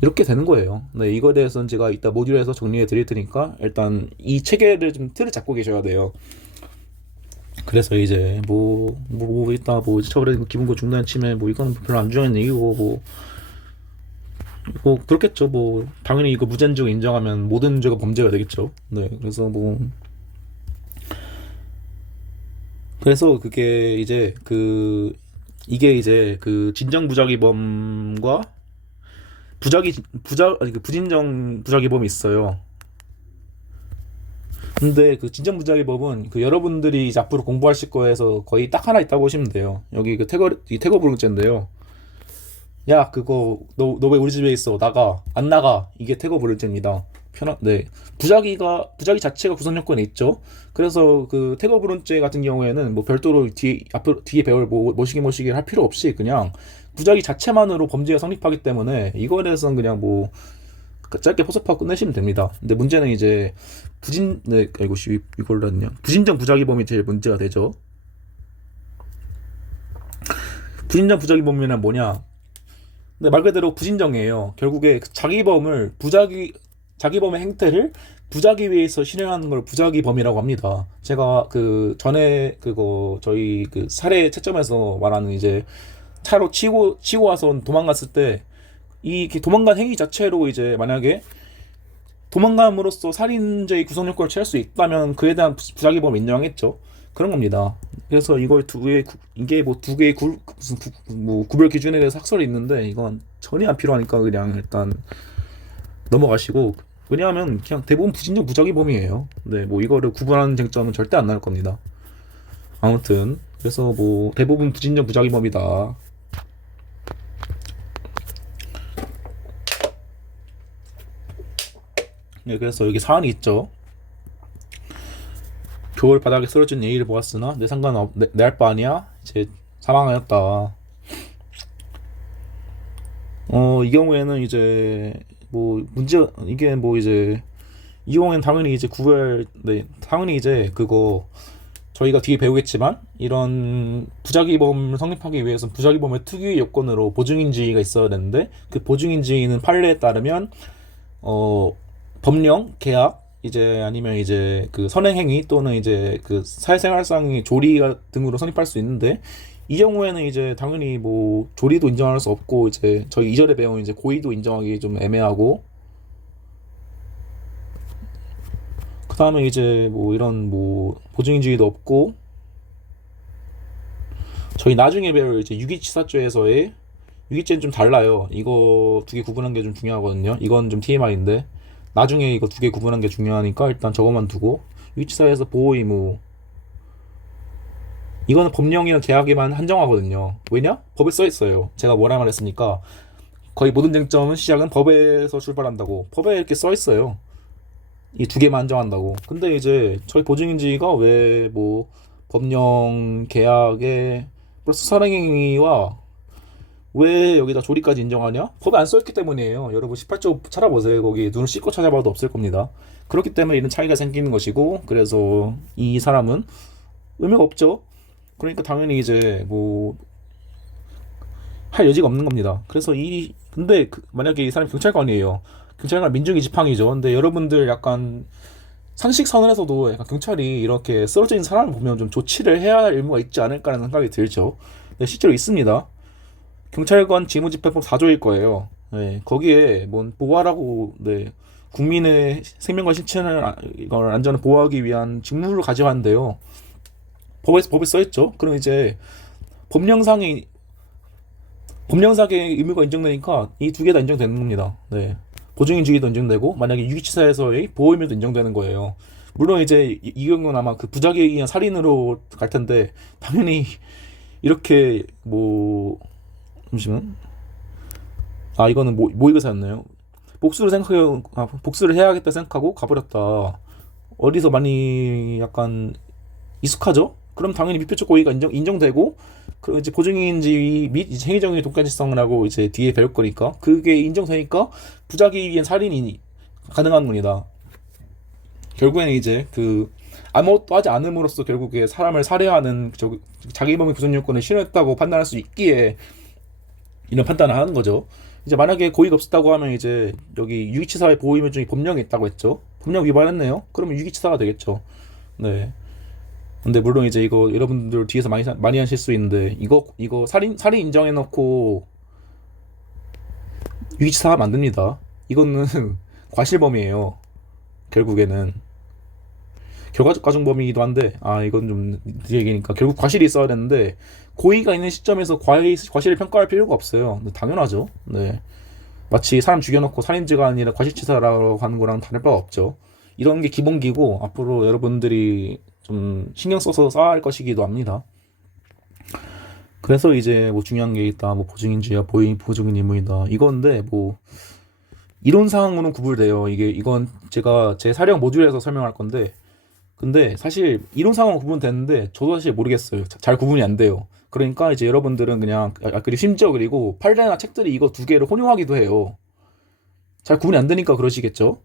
이렇게 되는 거예요. 네, 이거에 대해서는 제가 이따 모듈에서 정리해 드릴 테니까 일단 이 체계를 좀 틀을 잡고 계셔야 돼요. 그래서 이제 이따 처벌에 기본권 중단 침해 이거는 별로 안 중요한 얘기고 그렇겠죠. 당연히 이거 무전적 인정하면 모든 죄가 범죄가 되겠죠. 네, 그래서 이게 이제 그 진정 부작위범과 부진정 부작위범이 있어요. 근데 그 진정 부작위범은 그 여러분들이 이제 앞으로 공부하실 거에서 거의 딱 하나 있다고 보시면 돼요. 여기 그 태거 불응죄인데요. 야, 그거 너 왜 우리 집에 있어? 나가. 안 나가. 이게 태거 불응죄입니다. 네. 부작위 자체가 구성 요건에 있죠. 그래서 그 태거 불응죄 같은 경우에는 별도로 뒤에 배울 모시기를 할 필요 없이 그냥 부작위 자체만으로 범죄가 성립하기 때문에 이거에 대해서는 그냥 짧게 포섭하고 끝내시면 됩니다. 근데 문제는 이제 이걸로 했냐? 부진정 부작위범이 제일 문제가 되죠. 부진정 부작위범이란 뭐냐? 근데 말 그대로 부진정이에요. 결국에 자기범의 행태를 부작위에서 실행하는 걸 부작위범이라고 합니다. 제가 그 전에 저희 그 사례 채점에서 말하는 이제 차로 치고 와서 도망갔을 때 이 도망간 행위 자체로 이제 만약에 도망감으로써 살인죄의 구성 요건을 취할 수 있다면 그에 대한 부작위범 인정했죠. 그런 겁니다. 그래서 이게 두 개의 구별 기준에 대해서 학설이 있는데 이건 전혀 안 필요하니까 그냥 일단 넘어가시고 왜냐하면 그냥 대부분 부진정 부작위범이에요. 네, 이거를 구분하는 쟁점은 절대 안 나올 겁니다. 아무튼 그래서 대부분 부진정 부작위범이다. 네, 그래서 여기 사안이 있죠. 교월 바닥에 쓰러진 A를 보았으나 내 할 바 아니야. 이제 사망하였다. 이 경우에는 이제 뭐 문제 이게 뭐 이제 이 경우에는 당연히 이제 네, 당연히 이제 그거 저희가 뒤에 배우겠지만 이런 부작위범을 성립하기 위해서는 부작위범의 특유의 요건으로 보증인지가 있어야 되는데 그 보증인지는 판례에 따르면 어 법령, 계약 이제 아니면 이제 그 선행행위 또는 이제 그 사회생활상의 조리 등으로 성립할 수 있는데 이 경우에는 이제 당연히 뭐 조리도 인정할 수 없고 이제 저희 2절에 배운 이제 고의도 인정하기 좀 애매하고 그 다음에 이제 뭐 이런 뭐 보증인지도 없고 저희 나중에 배울 이제 유기치사죄에서의 유기죄는 좀 달라요. 이거 두 개 구분한 게 좀 중요하거든요. 이건 좀 TMI인데 나중에 이거 두 개 구분한 게 중요하니까 일단 저것만 두고 유기치사에서 보호 의무 이거는 법령이나 계약에만 한정하거든요. 왜냐? 법에 써 있어요. 제가 뭐라 말했습니까? 거의 모든 쟁점은 시작은 법에서 출발한다고 법에 이렇게 써 있어요. 이 두 개만 한정한다고. 근데 이제 저희 보증인지가 왜 뭐 법령 계약에 플러스 선행행위와 왜 여기다 조리까지 인정하냐? 법에 안 써있기 때문이에요. 여러분 18조 찾아보세요. 거기 눈을 씻고 찾아봐도 없을 겁니다. 그렇기 때문에 이런 차이가 생기는 것이고 그래서 이 사람은 의미가 없죠. 그러니까 당연히 이제 뭐 할 여지가 없는 겁니다. 그래서 근데 만약에 이 사람이 경찰관이에요. 경찰관 민중이 지팡이죠. 근데 여러분들 약간 상식 선언에서도 약간 경찰이 이렇게 쓰러져 있는 사람을 보면 좀 조치를 해야 할 의무가 있지 않을까라는 생각이 들죠. 네, 실제로 있습니다. 경찰관 직무집행법 4조일 거예요. 네, 거기에 뭔 보호하라고 네, 국민의 생명과 신체를 이걸 안전을 보호하기 위한 직무를 가지고 한대요. 법에 써 있죠. 그럼 이제 법령상의 법령상의 의무가 인정되니까 이 두 개 다 인정되는 겁니다. 네. 보증인주의도 인정되고 만약에 유기치사에서의 보호 의무도 인정되는 거예요. 물론 이제 이 경우는 아마 그 부작위에 의한 살인으로 갈 텐데 당연히 이렇게 뭐 잠시만 이거는 모의고사였네요. 복수를 해야겠다 생각하고 가버렸다. 어디서 많이 약간 익숙하죠? 그럼 당연히 미표적 고의가 인정되고 그 이제 보증인지 및 이제 행위적인 독단지성이라고 이제 뒤에 배울 거니까 그게 인정되니까 부작위에 의한 살인이 가능한 겁니다. 결국에는 이제 그 아무것도 하지 않음으로써 결국에 사람을 살해하는 자기범위 구성 요건을 실현했다고 판단할 수 있기에 이런 판단을 하는 거죠. 이제 만약에 고의가 없었다고 하면 이제 여기 유기치사의 보호 의무 중에 법령이 있다고 했죠. 법령 위반했네요. 그러면 유기치사가 되겠죠. 네. 근데 물론 이제 이거 여러분들 뒤에서 많이 하실 수 있는데 이거 살인 인정해놓고 유기치사 만듭니다. 이거는 과실범이에요. 결국에는 결과적 가중범이기도 한데 이건 좀 얘기니까 결국 과실이 있어야 되는데 고의가 있는 시점에서 과실을 평가할 필요가 없어요. 당연하죠. 네. 마치 사람 죽여놓고 살인죄가 아니라 과실치사라고 하는 거랑 다를 바가 없죠. 이런 게 기본기고 앞으로 여러분들이 좀 신경 써서 쌓아야 할 것이기도 합니다. 그래서 이제 뭐 중요한 게 있다. 뭐 보증인주의야 보증인 의무이다. 이건데 뭐 이론상으로는 구분돼요. 이건 제가 제 사령 모듈에서 설명할 건데 근데 사실 이론상은 구분되는데 저도 사실 모르겠어요. 잘 구분이 안 돼요. 그러니까 이제 여러분들은 그냥 그리고 심지어 그리고 판례나 책들이 이거 두 개를 혼용하기도 해요. 잘 구분이 안 되니까 그러시겠죠.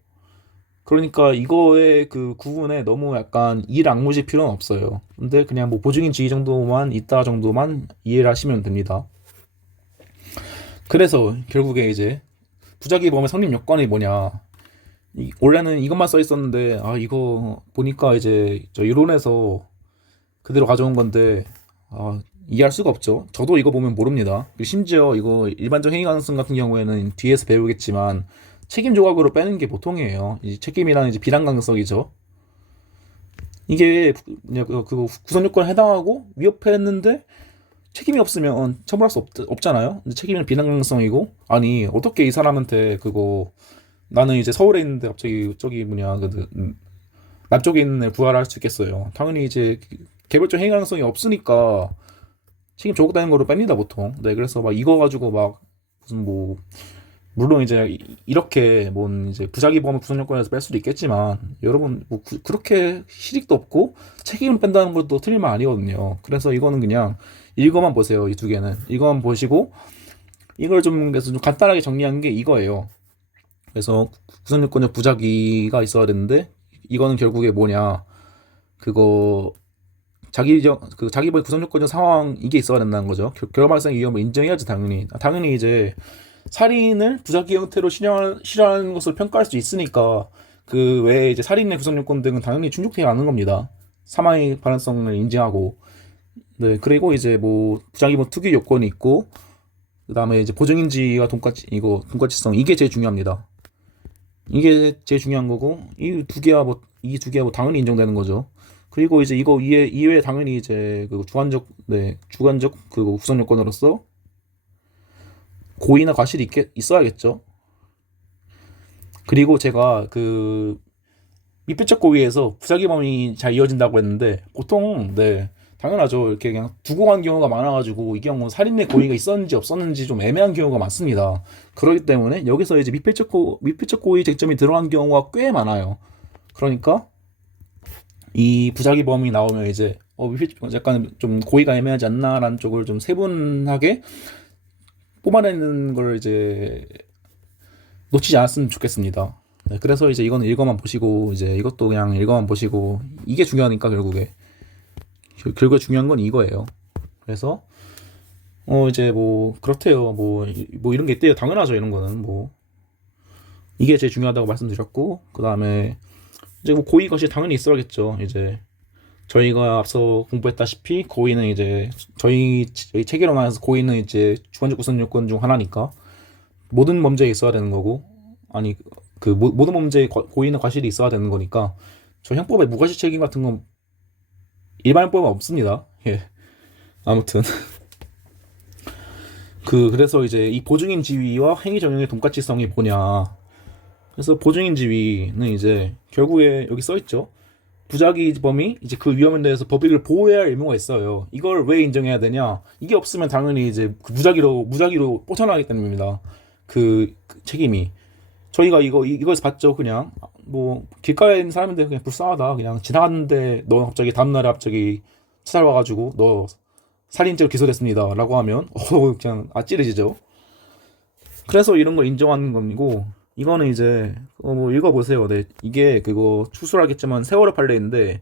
그러니까 이거의 그 구분에 너무 약간 일악무질 필요는 없어요. 근데 그냥 뭐 보증인 지위 정도만 있다 정도만 이해를 하시면 됩니다. 그래서 결국에 이제 부작위범의 성립 요건이 뭐냐? 원래는 이것만 써 있었는데 이거 보니까 이제 저 이론에서 그대로 가져온 건데 이해할 수가 없죠. 저도 이거 보면 모릅니다. 심지어 이거 일반적 행위 가능성 같은 경우에는 뒤에서 배우겠지만 책임 조각으로 빼는 게 보통이에요. 이 책임이라는 이제 비난 가능성이죠. 이게 그 구성 요건에 해당하고 위협했는데 책임이 없으면 처벌할 수 없잖아요. 근데 책임은 비난 가능성이고 아니 어떻게 이 사람한테 그거 나는 이제 서울에 있는데 갑자기 저기 남쪽에 있는 애 부활할 수 있겠어요. 당연히 이제 개별적 행위 가능성이 없으니까 책임 조각되는 거로 뺍니다 보통. 네 그래서 막 이거 가지고 막 무슨 뭐 물론 이제 이렇게 뭔 이제 부작위범을 구성 요건에서 뺄 수도 있겠지만 여러분 뭐 그렇게 실익도 없고 책임을 뺀다는 것도 틀린 말 아니거든요. 그래서 이거는 그냥 이거만 보세요. 이 두 개는 이거만 보시고 이걸 좀 그래서 좀 간단하게 정리한 게 이거예요. 그래서 구성요건적 부작위가 있어야 되는데 이거는 결국에 뭐냐 그거 자기의 구성요건적 상황 이게 있어야 된다는 거죠. 결과 발생 위험을 인정해야지 당연히 이제 살인을 부작위 형태로 실현하는 것을 평가할 수 있으니까 그 외에 이제 살인의 구성요건 등은 당연히 충족해야 하는 겁니다. 사망의 가능성을 인정하고 네 그리고 이제 뭐 부작위 뭐 특유 요건이 있고 그 다음에 이제 보증인지와 돈가치성 이게 제일 중요합니다. 이게 제일 중요한 거고 이 두 개야 뭐 당연히 인정되는 거죠. 그리고 이제 이거 이외에 당연히 이제 그 주관적 그 구성 요건으로서 고의나 과실이 있어야겠죠. 그리고 제가 그 미필적 고의에서 부작위범이 잘 이어진다고 했는데 보통 네 당연하죠. 이렇게 그냥 두고 간 경우가 많아가지고 이 경우 살인의 고의가 있었는지 없었는지 좀 애매한 경우가 많습니다. 그렇기 때문에 여기서 이제 미필적 고의 쟁점이 들어간 경우가 꽤 많아요. 그러니까 이 부작위범이 나오면 이제 약간 좀 고의가 애매하지 않나라는 쪽을 좀 세분하게 뽑아내는 걸 이제 놓치지 않았으면 좋겠습니다. 네, 그래서 이제 이거는 읽어만 보시고 이제 이것도 그냥 읽어만 보시고 이게 중요하니까 결국에 중요한 건 이거예요. 그래서 이제 뭐 그렇대요. 뭐 이런 게 있대요. 당연하죠. 이런 거는 뭐 이게 제일 중요하다고 말씀드렸고 그 다음에 이제 뭐 고의 것이 당연히 있어야겠죠. 이제 저희가 앞서 공부했다시피 고의는 이제 저희 체계론에서 고의는 이제 주관적 구성 요건 중 하나니까 모든 범죄에 있어야 되는 거고 아니 그 모든 범죄에 고의는 과실이 있어야 되는 거니까 저 형법에 무과실 책임 같은 건 일반법은 없습니다. 예. 아무튼 그래서 이제 이 보증인 지위와 행위 적용의 돈가치성이 뭐냐. 그래서 보증인 지위는 이제 결국에 여기 써 있죠. 부작위범이 이제 그 위험에 대해서 법익을 보호해야 할 의무가 있어요. 이걸 왜 인정해야 되냐? 이게 없으면 당연히 이제 그 무작위로 뻗쳐나가기 때문입니다. 그 책임이. 저희가 이거에서 봤죠. 그냥 뭐 길가에 있는 사람인데 그냥 불쌍하다. 그냥 지나갔는데 너 갑자기 다음날에 갑자기 찾아와가지고 너 살인죄로 기소됐습니다라고 하면 그냥 아찔해지죠. 그래서 이런 걸 인정하는 겁니고 이거는 이제 뭐 읽어보세요. 네, 이게 그거 추술하겠지만 세월호 판례인데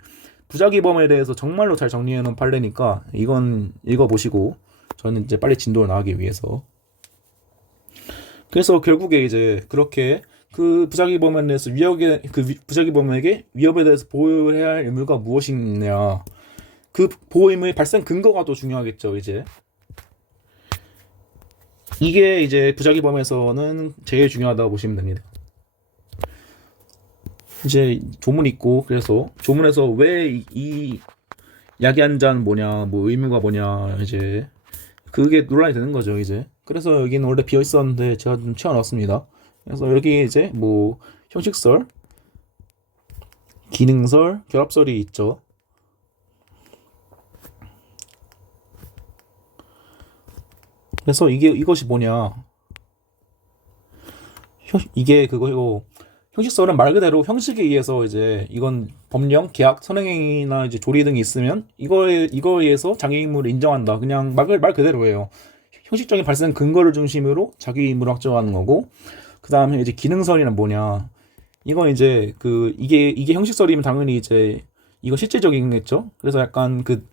부작위범에 대해서 정말로 잘 정리해놓은 판례니까 이건 읽어보시고 저는 이제 빨리 진도를 나가기 위해서 그래서 결국에 이제 그렇게 그 부작위범에 대해서 부작위범에게 위협에 대해서 보호해야 할 의무가 무엇이냐 그 보호 의무의 발생 근거가 더 중요하겠죠. 이게 이제 부작위범에서는 제일 중요하다고 보시면 됩니다. 이제 조문 있고 그래서 조문에서 왜 이 약이 한 잔 뭐냐 뭐 의무가 뭐냐 이제 그게 논란이 되는 거죠. 이제 그래서 여기는 원래 비어 있었는데 제가 좀 채워놨습니다. 그래서 여기 이제 뭐 형식설, 기능설, 결합설이 있죠. 그래서 이것이 뭐냐 이게 그거고 형식설은 말 그대로 형식에 의해서 이제 이건 법령, 계약, 선행행위나 이제 조리 등이 있으면 이거에 의해서 자기 의무를 인정한다. 그냥 말 그대로예요. 형식적인 발생 근거를 중심으로 자기 의무를 확정하는 거고 그 다음에 이제 기능설이란 뭐냐 이건 이제 이게 형식설이면 당연히 이제 이거 실제적이겠죠. 그래서 약간 그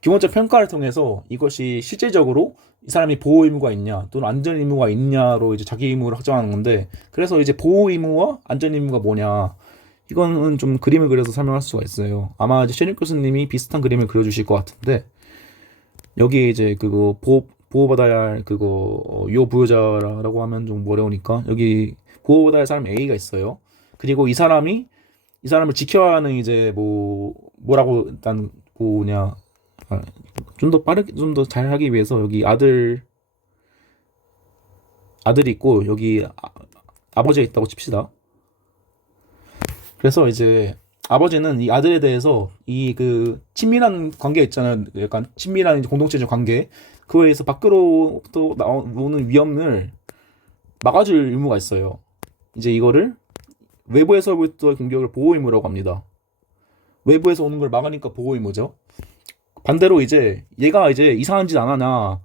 기본적 평가를 통해서 이것이 실제적으로 이 사람이 보호 의무가 있냐 또는 안전 의무가 있냐로 이제 자기 의무를 확정하는 건데 그래서 이제 보호 의무와 안전 의무가 뭐냐 이거는 좀 그림을 그려서 설명할 수가 있어요. 아마 이제 최윤 교수님이 비슷한 그림을 그려주실 것 같은데 여기에 이제 그거 보호받아야 할 그거 유호 부여자라고 하면 좀 어려우니까 여기 보호받아야 할 사람 A가 있어요. 그리고 이 사람을 지켜야 하는 이제 뭐라고 일단 뭐냐 좀 더 빠르게 좀 더 잘하기 위해서 여기 아들이 있고 여기 아버지가 있다고 칩시다. 그래서 이제 아버지는 이 아들에 대해서 이 그 친밀한 관계 있잖아요. 약간 친밀한 공동체적 관계 그거에 의해서 밖으로부터 나오는 위험을 막아줄 의무가 있어요. 이제 이거를 외부에서부터의 공격을 보호 의무라고 합니다. 외부에서 오는 걸 막으니까 보호 의무죠. 반대로 이제 얘가 이제 이상한 짓 안 하나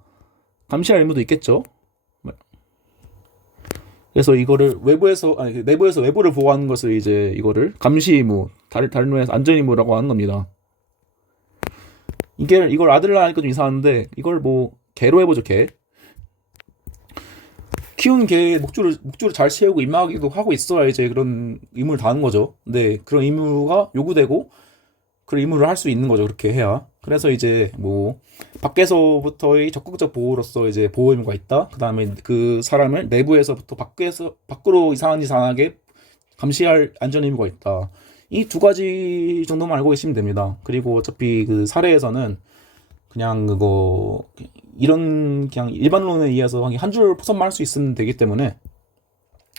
감시할 의무도 있겠죠. 그래서 이거를 외부에서 아니 그 내부에서 외부를 보호하는 것을 이제 이거를 감시 의무, 다른 말해서 안전 의무라고 하는 겁니다. 이걸 아들라 하니까 좀 이상한데 이걸 뭐 개로 해보죠. 개 키운 개의 목줄을 잘 채우고 임하기도 하고 있어야 이제 그런 의무를 다하는 거죠. 근데 그런 의무가 요구되고 그런 의무를 할 수 있는 거죠. 그렇게 해야. 그래서 이제 뭐 밖에서부터의 적극적 보호로서 이제 보호 의무가 있다. 그 다음에 그 사람을 내부에서부터 밖으로 이상한 짓 안 하게 감시할 안전 의무가 있다. 이 두 가지 정도만 알고 계시면 됩니다. 그리고 어차피 그 사례에서는 그냥 그거 이런 그냥 일반론에 의해서 한 줄 포선만 할 수 있으면 되기 때문에.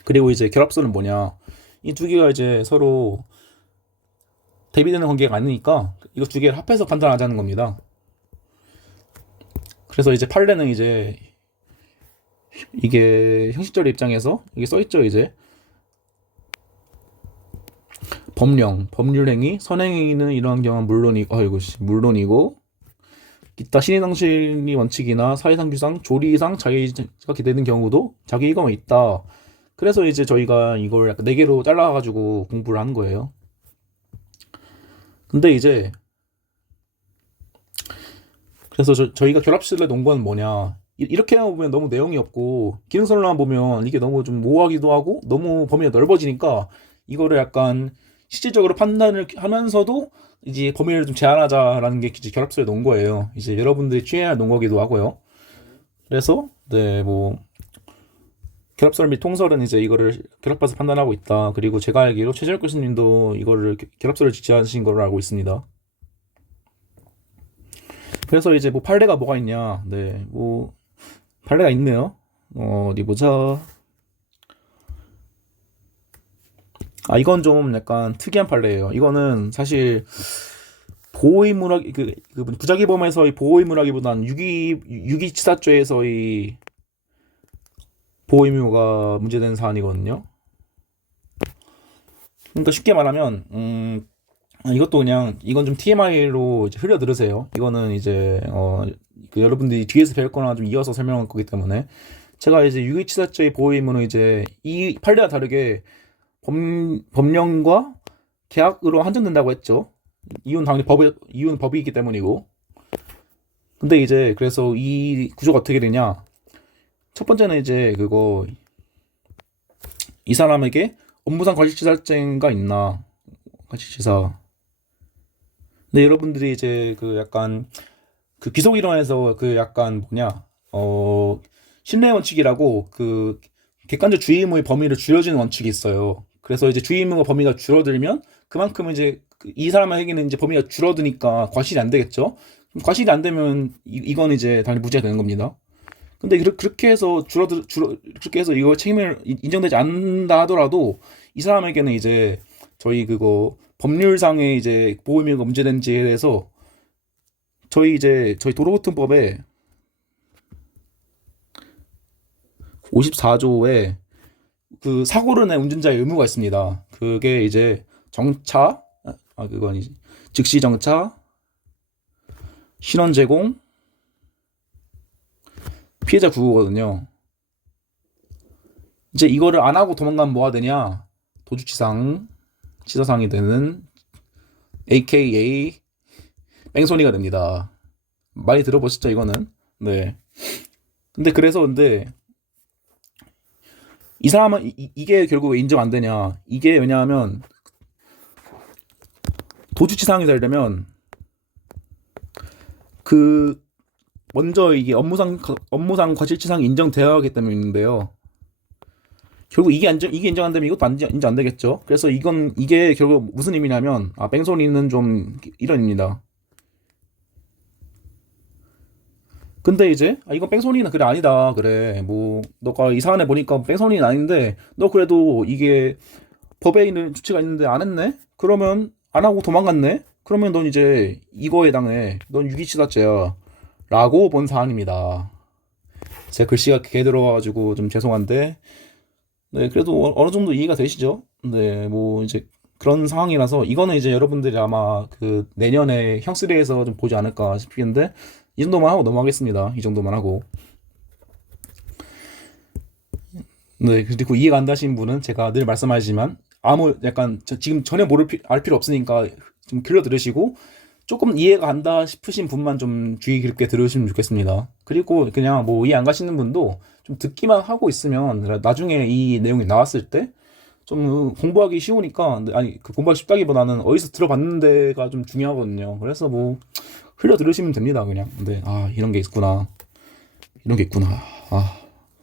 그리고 이제 결합선은 뭐냐, 이 두 개가 이제 서로 대비되는 관계가 아니니까 이거 두 개를 합해서 판단하자는 겁니다. 그래서 이제 판례는 이제 이게 형식적인 입장에서 이게 써있죠. 이제 법률행위, 선행행위는 이러한 경우는 물론이고 기타 신의상실이 원칙이나 사회상 규상, 조리상 자기가 기대는 경우도 자기 이감이 있다. 그래서 이제 저희가 이걸 약간 네 개로 잘라가지고 공부를 하는 거예요. 근데 이제 그래서 저희가 결합실의 논거는 뭐냐, 이렇게 보면 너무 내용이 없고 기능설만 보면 이게 너무 좀 모호하기도 하고 너무 범위가 넓어지니까 이거를 약간 실질적으로 판단을 하면서도 이제 범위를 좀 제한하자라는 게 이제 결합설의 논거예요. 이제 여러분들이 취해야 할 논거기도 하고요. 그래서 네 뭐 결합설 및 통설은 이제 이거를 결합해서 판단하고 있다. 그리고 제가 알기로 최재혁 교수님도 이거를 결합설을 지지하신 걸로 알고 있습니다. 그래서 이제 뭐 판례가 뭐가 있냐? 네, 뭐 판례가 있네요. 어디 보자. 이건 좀 약간 특이한 판례예요. 이거는 사실 보호의무라기 그 부작위범에서의 보호의무라기보다는 유기치사죄에서의 보호의무가 문제되는 사안이거든요. 그러니까 쉽게 말하면 이것도 그냥 이건 좀 TMI로 흘려 들으세요. 이거는 이제 그 여러분들이 뒤에서 배울 거나 좀 이어서 설명할 거기 때문에 제가 이제 유기치사죄의 보호의무는 이제 이 판례와 다르게 법령과 계약으로 한정된다고 했죠. 이유는 법이기 때문이고. 근데 이제 그래서 이 구조가 어떻게 되냐? 첫 번째는 이제 그거 이 사람에게 업무상 과실치사죄가 있나? 과실치사. 근데 여러분들이 이제 그 약간 그 귀속 이론에서 그 약간 뭐냐 신뢰 원칙이라고 그 객관적 주의 의무의 범위를 줄여주는 원칙이 있어요. 그래서 이제 주의 의무가 범위가 줄어들면 그만큼 이제 이 사람에게는 이제 범위가 줄어드니까 과실이 안 되겠죠. 과실이 안 되면 이건 이제 당연히 무죄가 되는 겁니다. 근데 그렇게 해서 그렇게 해서 이거 책임을 인정되지 않는다 하더라도 이 사람에게는 이제 저희 그거 법률상의 이제 보호 의무가 문제된지에 대해서 저희 도로교통법에 54조에 그 사고를 낸 운전자의 의무가 있습니다. 그게 이제 정차, 그건 이제 즉시 정차, 신원 제공, 피해자 구호거든요. 이제 이거를 안 하고 도망가면 뭐가 되냐? 치사상이 되는 AKA 뺑소니가 됩니다. 많이 들어보셨죠, 이거는? 네. 근데 이 사람은 이게 결국 왜 인정 안 되냐? 이게 왜냐하면 도주치상이 되려면 그 먼저 이게 업무상 과실치상이 인정되어야 하기 때문인데요. 결국 이게 인정 안 되면 이것도 인정 안 되겠죠. 그래서 이게 결국 무슨 의미냐면 뺑소니는 좀 이런 의미입니다. 근데 이제 이건 뺑소니는 그래 아니다. 그래 뭐 너가 이 사안에 보니까 뺑소니는 아닌데 너 그래도 이게 법에 있는 조치가 있는데 안 했네? 그러면 안 하고 도망갔네? 그러면 넌 이제 이거에 해당해. 넌 유기치사죄야. 라고 본 사안입니다. 제 글씨가 개 들어와가지고 좀 죄송한데, 네, 그래도 어느 정도 이해가 되시죠? 네, 뭐 이제 그런 상황이라서 이거는 이제 여러분들이 아마 그 내년에 형쓰리에서 좀 보지 않을까 싶은데 이 정도만 하고 넘어가겠습니다. 이 정도만 하고. 네, 그리고 이해가 안 가시는 분은 제가 늘 말씀하지만 아무 약간 지금 전혀 알 필요 없으니까 좀 길러 들으시고 조금 이해가 간다 싶으신 분만 좀 주의 깊게 들으시면 좋겠습니다. 그리고 그냥 뭐 이해 안 가시는 분도 좀 듣기만 하고 있으면 나중에 이 내용이 나왔을 때 좀 공부하기 쉬우니까 아니 그 공부하기 쉽다기보다는 어디서 들어봤는 데가 좀 중요하거든요. 그래서 뭐 흘려 들으시면 됩니다. 그냥. 근데 아 이런 게 있구나. 이런 게 있구나. 아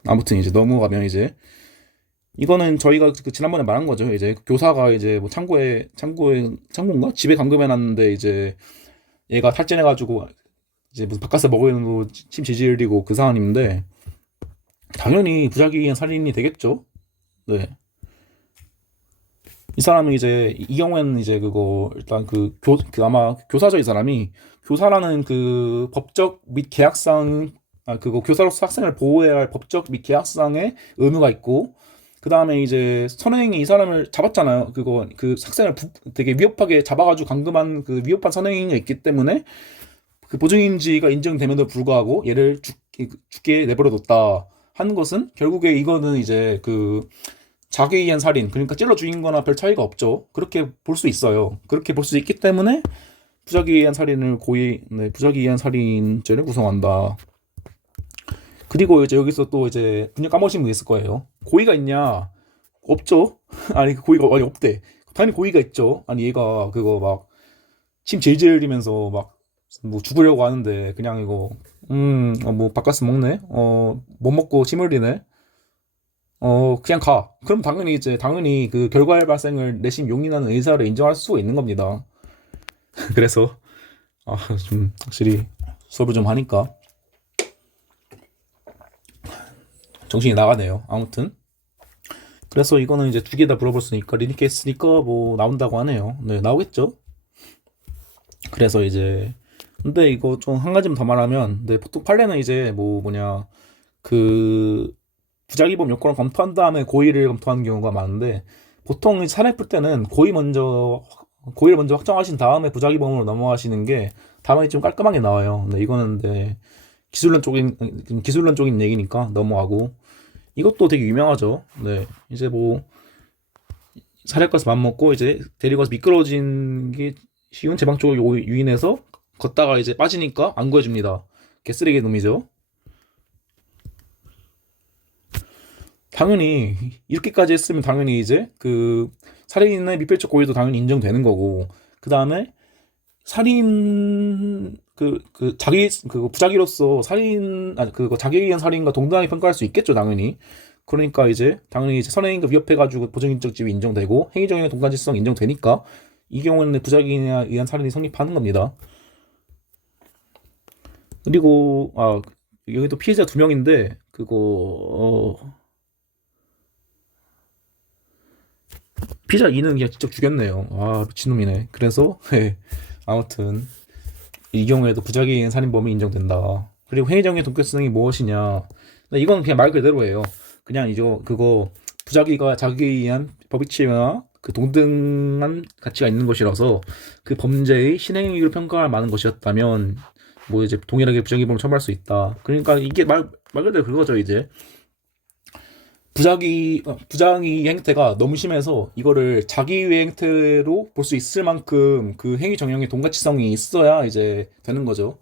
아무튼 이제 넘어가면 이제 이거는 저희가 그 지난번에 말한 거죠. 이제 교사가 이제 뭐 창고인가 집에 감금해 놨는데 이제 얘가 탈진해가지고 이제 무슨 바깥에서 먹으려고 침 질질 흘리고 그 상황인데 당연히 부작위인 살인이 되겠죠. 네. 이 사람은 이제 이 경우에는 이제 그거 일단 그 아마 교사죠. 이 사람이 교사라는 그 법적 및 계약상 그거 교사로서 학생을 보호해야 할 법적 및 계약상의 의무가 있고 그 다음에 이제 선행이 이 사람을 잡았잖아요. 그거 그 학생을 되게 위협하게 잡아가지고 감금한 그 위협한 선행이 있기 때문에 그 보증인지가 인정됨에도 불구하고 얘를 죽게 내버려뒀다 하는 것은 결국에 이거는 이제 그 자기에 의한 살인, 그러니까 찔러 죽인 거나 별 차이가 없죠. 그렇게 볼 수 있어요. 그렇게 볼 수 있기 때문에 부작위에 의한 살인을 부작위에 의한 살인죄를 구성한다. 그리고 이제 여기서 또 이제 분명 까먹으신 분 있을 거예요. 고의가 있냐? 없죠. 아니 그 고의가 아니 없대. 당연히 고의가 있죠. 아니 얘가 그거 막 침 질질 흘리면서 막 뭐 죽으려고 하는데 그냥 이거 뭐 바카스 먹네. 못 먹고 침 흘리네. 그냥 가. 그럼 당연히 그 결과의 발생을 내심 용인하는 의사를 인정할 수가 있는 겁니다. 그래서 좀 확실히 수업을 좀 하니까 정신이 나가네요. 아무튼 그래서 이거는 이제 두 개 다 물어봤으니까 리니케 했으니까 뭐 나온다고 하네요. 네, 나오겠죠. 그래서 이제 근데 이거 좀 한 가지만 더 말하면, 네, 보통 판례는 이제 뭐 뭐냐 그 부작위범 요건을 검토한 다음에 고의를 검토하는 경우가 많은데 보통 살해 풀 때는 고의를 먼저 확정하신 다음에 부작위범으로 넘어가시는 게 다음에 좀 깔끔하게 나와요. 근데 이거는 네, 기술론적인 얘기니까 넘어가고 이것도 되게 유명하죠. 네, 이제 뭐 살해과서 맘먹고 이제 데리고 가서 미끄러진 게 쉬운 제방 쪽을 유인해서 걷다가 이제 빠지니까 안 구해줍니다. 개쓰레기 놈이죠. 당연히 이렇게까지 했으면 당연히 이제 그 살인의 미필적 고의도 당연히 인정되는 거고 그 다음에 살인 자기 그 부작위로서 살인 아니 그거 자기에 의한 살인과 동등하게 평가할 수 있겠죠 당연히. 그러니까 이제 당연히 이제 선행인과 위협해가지고 보정인적 지위 인정되고 행위정의 동간지성 인정되니까 이 경우는 부작위에 의한 살인이 성립하는 겁니다. 그리고 여기 또 피해자 두 명인데 피자 2는 그냥 직접 죽였네요. 미친놈이네. 그래서, 예. 아무튼, 이 경우에도 부작위인 살인범이 인정된다. 그리고 행위정의 동격성이 무엇이냐. 근데 이건 그냥 말 그대로예요. 그냥 그거, 부작위가 자기에 의한 법이치나 그 동등한 가치가 있는 것이라서 그 범죄의 신행위를 평가할 만한 것이었다면, 뭐 이제 동일하게 부작위범을 처벌할 수 있다. 그러니까 이게 말 그대로 그거죠, 이제. 부작위 행태가 너무 심해서 이거를 자기의 행태로 볼 수 있을 만큼 그 행위 정형의 동가치성이 있어야 이제 되는 거죠.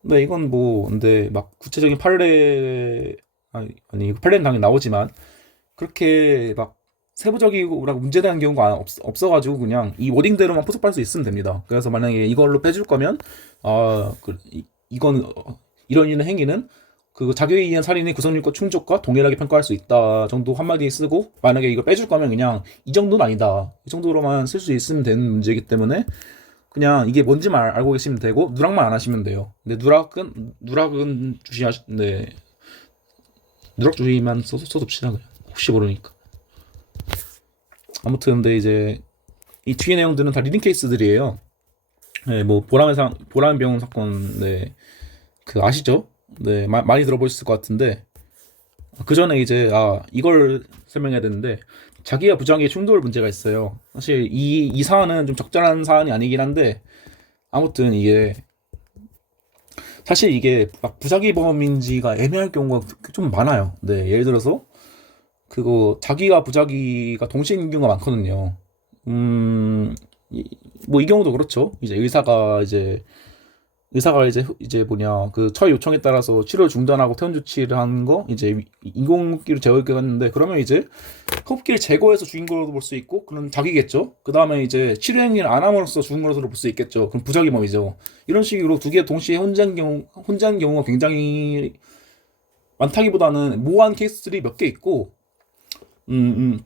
근데 이건 뭐 근데 막 구체적인 판례 아니 판례는 당연히 나오지만 그렇게 막 세부적이고 문제되는 경우가 없어가지고 그냥 이 워딩대로만 포섭할 수 있으면 됩니다. 그래서 만약에 이걸로 빼줄 거면 이건 이런 행위는 그 자기에 의한 살인의 구성력과 충족과 동일하게 평가할 수 있다 정도 한마디 쓰고 만약에 이걸 빼줄 거면 그냥 이 정도는 아니다 이 정도로만 쓸 수 있으면 되는 문제이기 때문에 그냥 이게 뭔지만 알고 계시면 되고 누락만 안 하시면 돼요. 근데 누락은 네, 누락주의만 써둡시다 그냥 혹시 모르니까. 아무튼 근데 이제 이 뒤에 내용들은 다 리딩 케이스들이에요. 네, 뭐 보람병 사건 네, 그 아시죠? 네, 많이 들어보셨을 것 같은데 그 전에 이제 이걸 설명해야 되는데 자기와 부장의 충돌 문제가 있어요. 사실 이 사안은 좀 적절한 사안이 아니긴 한데 아무튼 이게 사실 이게 막 부작위범인지가 애매할 경우가 좀 많아요. 네, 예를 들어서 그거 자기가 부자기가 동시인 경우가 많거든요. 음, 뭐 이 경우도 그렇죠. 이제 의사가 이제 뭐냐 그 처해 요청에 따라서 치료 중단하고 퇴원 조치를 하는 거 이제 인공호흡기로 제거했는데 그러면 이제 호흡기를 제거해서 죽인 걸로도 볼 수 있고 그런 자기겠죠. 그 다음에 이제 치료 행위를 안 함으로써 죽은 것으로 볼 수 있겠죠. 그럼 부작위범이죠. 이런 식으로 두 개 동시에 혼자인 경우가 굉장히 많다기보다는 모호한 케이스들이 몇 개 있고 음,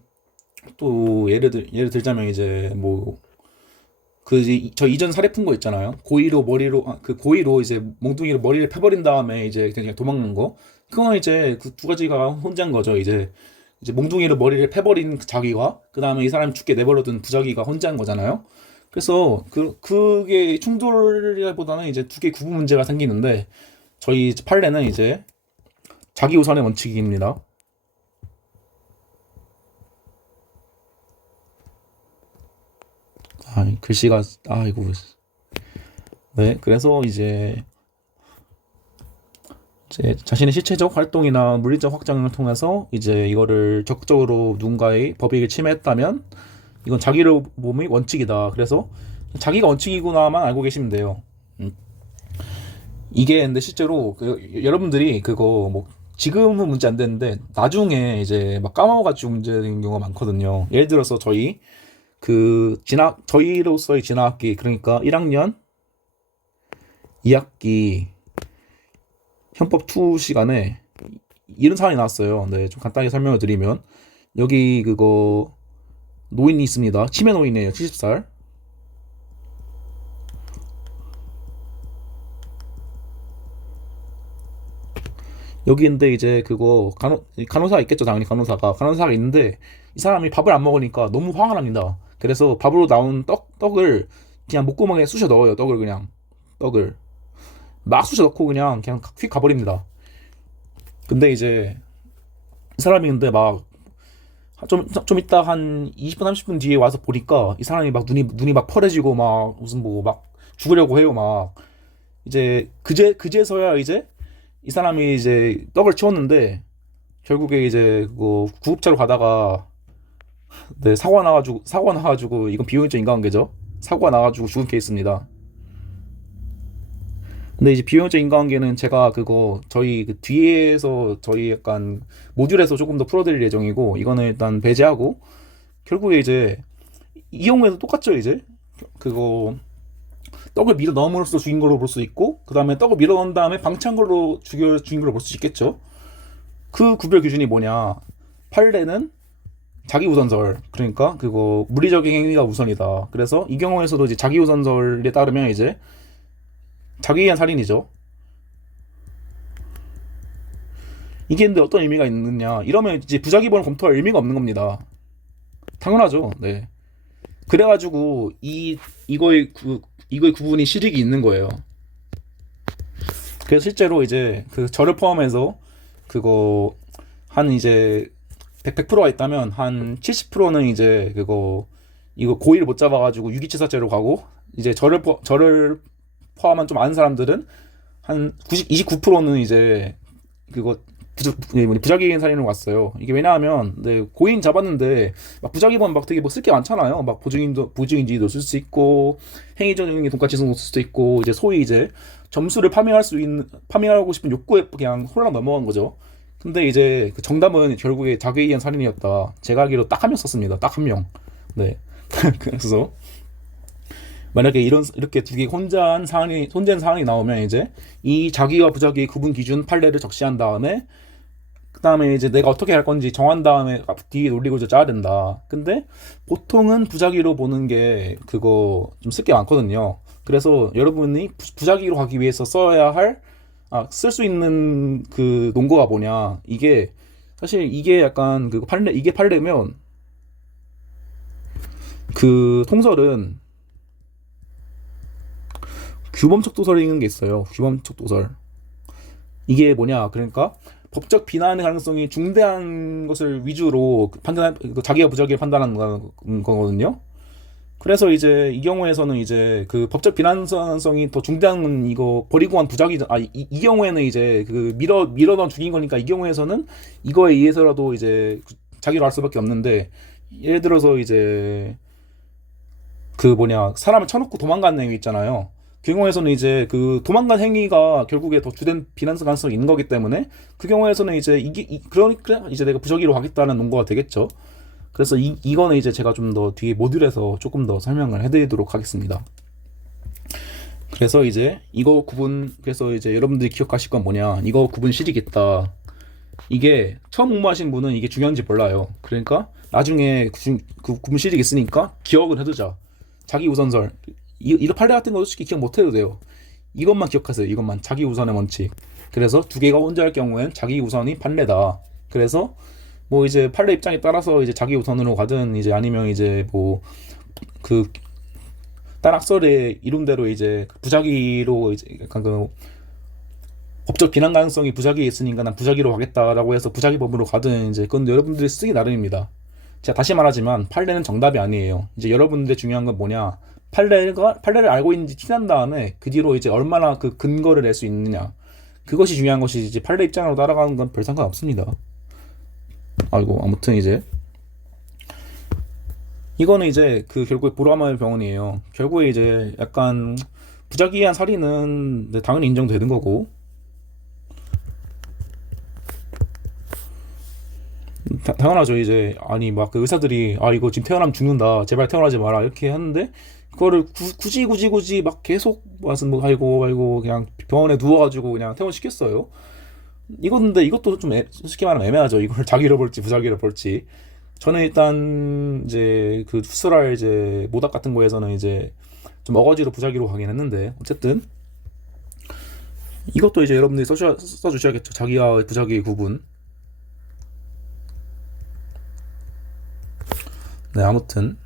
또 예를 들자면 이제 뭐 그 저 이전 사례 푼 거 있잖아요. 고의로 이제 몽둥이로 머리를 패버린 다음에 이제 그냥 도망간 거. 그건 이제 그 두 가지가 혼자인 거죠. 이제 몽둥이로 머리를 패버린 자기가 그 다음에 이 사람이 죽게 내버려둔 부자기가 혼자인 거잖아요. 그래서 그게 충돌이보다는 이제 두 개 구분 문제가 생기는데 저희 판례는 이제 자기 우선의 원칙입니다. 아, 글씨가 아이고. 네, 그래서 이제 자신의 실체적 활동이나 물리적 확장을 통해서 이제 이거를 적극적으로 누군가의 법익을 침해했다면 이건 자기를 몸의 원칙이다. 그래서 자기가 원칙이구나만 알고 계시면 돼요. 이게 근데 실제로 여러분들이 그거 뭐 지금은 문제 안 되는데 나중에 이제 막 까먹어가지고 문제되는 경우가 많거든요. 예를 들어서 저희로서의 진학기 그러니까 1학년 2학기 형법 2 시간에 이런 사안이 나왔어요. 네, 좀 간단하게 설명을 드리면 여기 그거 노인이 있습니다. 치매 노인이에요. 70살. 여기 근데 이제 그거 간호사 있겠죠. 당연히 간호사가 있는데 이 사람이 밥을 안 먹으니까 너무 화가 납니다. 그래서 밥으로 나온 떡을 그냥 목구멍에 쑤셔 넣어요. 떡을 막 쑤셔 넣고 그냥 휙 가버립니다. 근데 이제 이 사람이 근데 막 좀 이따 한 20분 30분 뒤에 와서 보니까 이 사람이 막 눈이 막 펄해지고 막 무슨 뭐 막 죽으려고 해요. 막 이제 그제서야 이제 이 사람이 이제 떡을 치웠는데 결국에 이제 그거 구급차로 가다가 네, 사고가 나가지고 이건 비용인적 인과관계죠. 사고가 나가지고 죽은 케이스입니다. 근데 이제 비용적 인과관계는 제가 그거 저희 그 뒤에서 저희 약간 모듈에서 조금 더 풀어드릴 예정이고 이거는 일단 배제하고 결국에 이제 이 경우에도 똑같죠 이제 그거 떡을 밀어 넣음으로써 죽인 걸로 볼 수 있고 그 다음에 떡을 밀어 넣은 다음에 방치한 걸로 죽인 걸로 볼 수 있겠죠. 그 구별 기준이 뭐냐? 판례는 자기 우선설 그러니까 그거 물리적인 행위가 우선이다. 그래서 이 경우에서도 이제 자기 우선설에 따르면 이제 자기에 의한 살인이죠. 이게 근데 어떤 의미가 있느냐? 이러면 이제 부작위범을 검토할 의미가 없는 겁니다. 당연하죠. 네. 그래가지고 이거의 구분이 실익이 있는 거예요. 그래서 실제로 이제 그 저를 포함해서 그거 한 이제 100%가 있다면 한 70%는 이제 그거 이거 고의를 못 잡아가지고 유기치사죄로 가고 이제 저를 포함한 좀 아는 사람들은 한 29%는 이제 그거 부작위인 살인으로 왔어요. 이게 왜냐하면 네, 고인 잡았는데 막 부작위범 막 되게 뭐 쓸 게 많잖아요. 막 보증인지도 쓸 수 있고 행위적인 돈가치성도 쓸 수도 있고 이제 소위 이제 점수를 파밍하고 싶은 욕구에 그냥 홀랑 넘어간 거죠. 근데 이제 그 정답은 결국에 자기에 의한 살인이었다. 제가 알기로 딱 한 명 썼습니다. 딱 한 명. 네. 그래서 만약에 이렇게 두 개 혼자인 사안이 나오면 이제 이 자기와 부자기의 구분 기준 판례를 적시한 다음에 그 다음에 이제 내가 어떻게 할 건지 정한 다음에 뒤에 논리구조 짜야 된다. 근데 보통은 부자기로 보는 게 그거 좀 쓸 게 많거든요. 그래서 여러분이 부자기로 가기 위해서 쓸 수 있는 그 논거가 뭐냐. 사실 이게 약간 이게 판례면 그 통설은 규범적 도설이라는 게 있어요. 규범적 도설. 이게 뭐냐? 그러니까 법적 비난의 가능성이 중대한 것을 위주로 자기가 부자기를 판단하는 거거든요. 그래서 이제 이 경우에서는 이제 그 법적 비난성이 더 중대한 이거 버리고 한 이 경우에는 이제 그 밀어넣은 죽인 거니까 이 경우에서는 이거에 의해서라도 이제 자기로 할 수밖에 없는데, 예를 들어서 이제 그 뭐냐 사람을 쳐놓고 도망가는 행위 있잖아요. 그 경우에서는 이제 그 도망간 행위가 결국에 더 주된 비난성 가능성이 있는 거기 때문에 그 경우에서는 이제 그러니까 이제 내가 부작위로 하겠다는 논거가 되겠죠. 그래서 이거는 이제 제가 좀 더 뒤에 모듈에서 조금 더 설명을 해드리도록 하겠습니다. 그래서 이제 이거 구분, 그래서 이제 여러분들이 기억하실 건 뭐냐, 이거 구분 실익 있다. 이게 처음 공부하신 분은 이게 중요한지 몰라요. 그러니까 나중에 그 구분 실익 있으니까 기억을 해두자. 자기 우선설, 이런 판례 같은 거 솔직히 기억 못 해도 돼요. 이것만 기억하세요. 이것만, 자기 우선의 원칙. 그래서 두 개가 혼자할 경우엔 자기 우선이 판례다. 그래서 뭐 이제 판례 입장에 따라서 이제 자기 우선으로 가든 이제 아니면 이제 뭐 그 딴 학설의 이름대로 이제 부작위로 이제 약간 그 법적 비난 가능성이 부작위에 있으니까 난 부작위로 가겠다라고 해서 부작위법으로 가든 이제 그건 여러분들이 쓰기 나름입니다. 제가 다시 말하지만 판례는 정답이 아니에요. 이제 여러분들의 중요한 건 뭐냐, 판례를 알고 있는지 티난 다음에 그 뒤로 이제 얼마나 그 근거를 낼 수 있느냐, 그것이 중요한 것이지 판례 입장으로 따라가는 건 별 상관 없습니다. 아이고, 아무튼 이제 이거는 이제 그 결국에 보라마의 병원이에요. 결국에 이제 약간 부작위한 살인은 당연히 인정되는 거고, 당연하죠. 이제 아니 막 그 의사들이 아 이거 지금 태어나면 죽는다, 제발 태어나지 마라 이렇게 하는데 그거를 굳이 막 계속 와서 뭐 아이고 그냥 병원에 누워가지고 그냥 퇴원시켰어요. 이건 근데 이것도 좀 솔직히 말하면 애매하죠. 이걸 자기로 볼지 부자기로 볼지. 저는 일단 이제 그 수술할 이제 모닥 같은 거에서는 이제 좀 어거지로 부자기로 가긴 했는데, 어쨌든 이것도 이제 여러분들이 써주셔야겠죠. 자기와 부자기의 구분. 네, 아무튼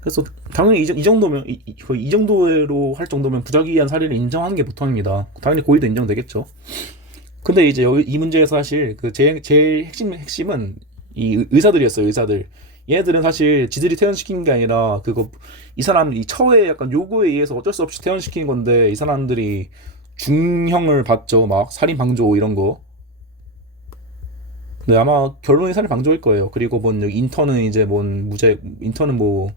그래서 당연히 이 정도면 거의 이 정도로 할 정도면 부작위한 사례를 인정하는 게 보통입니다. 당연히 고의도 인정되겠죠. 근데 이제 여기 이 문제에서 사실 그 제일 핵심은 이 의사들이었어요. 의사들. 얘네들은 사실 지들이 퇴원시킨 게 아니라 그거 이 사람 이 처의 약간 요구에 의해서 어쩔 수 없이 퇴원시킨 건데, 이 사람들이 중형을 받죠. 막 살인 방조 이런 거. 네, 아마 결론이 살인 방조일 거예요. 그리고 뭔 여기 인턴은 이제 뭔 무죄, 인턴은 뭐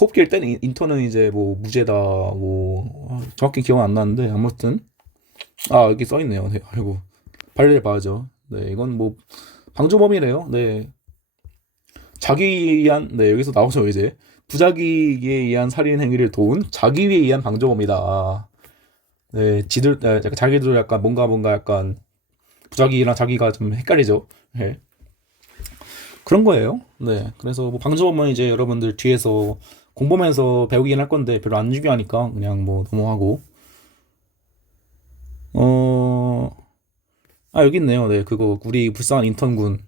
호흡기를 뗀 인턴은 이제 뭐 무죄다, 뭐 정확히 기억은 안 나는데 아무튼 여기 써 있네요. 네, 아이고, 발리를 봐야죠. 네, 이건 뭐 방조범이래요. 네, 자기에 의한, 네, 여기서 나오죠. 이제 부자기에 의한 살인 행위를 도운 자기에 의한 방조범이다. 네, 약간 자기들 약간 뭔가 약간 부자기랑 자기가 좀 헷갈리죠. 네. 그런 거예요. 네, 그래서 뭐 방조범은 이제 여러분들 뒤에서 공범에서 배우긴 할 건데 별로 안 중요하니까 그냥 뭐 넘어가고. 어, 여기 있네요. 네, 그거 우리 불쌍한 인턴군.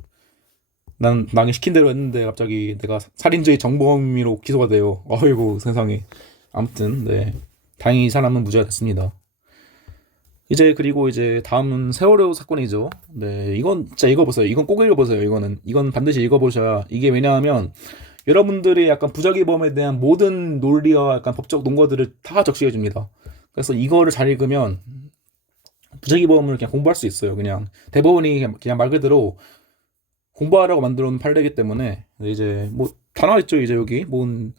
난 나게 시킨 대로 했는데 갑자기 내가 살인죄의 정보 혐의로 기소가 돼요. 어이구 세상에. 아무튼 네, 다행히 이 사람은 무죄가 됐습니다. 이제 그리고 이제 다음은 세월호 사건이죠. 네, 이건 진짜 읽어보세요. 이건 꼭 읽어보세요. 이건 반드시 읽어보셔야, 이게 왜냐하면 여러분들이 약간 부작위범에 대한 모든 논리와 약간 법적 논거들을 다 적시해 줍니다. 그래서 이거를 잘 읽으면 부작위범을 그냥 공부할 수 있어요. 그냥 대법원이 그냥 말 그대로 공부하라고 만들어 놓은 판례이기 때문에. 이제 뭐 다 나와 있죠. 이제 여기 뭔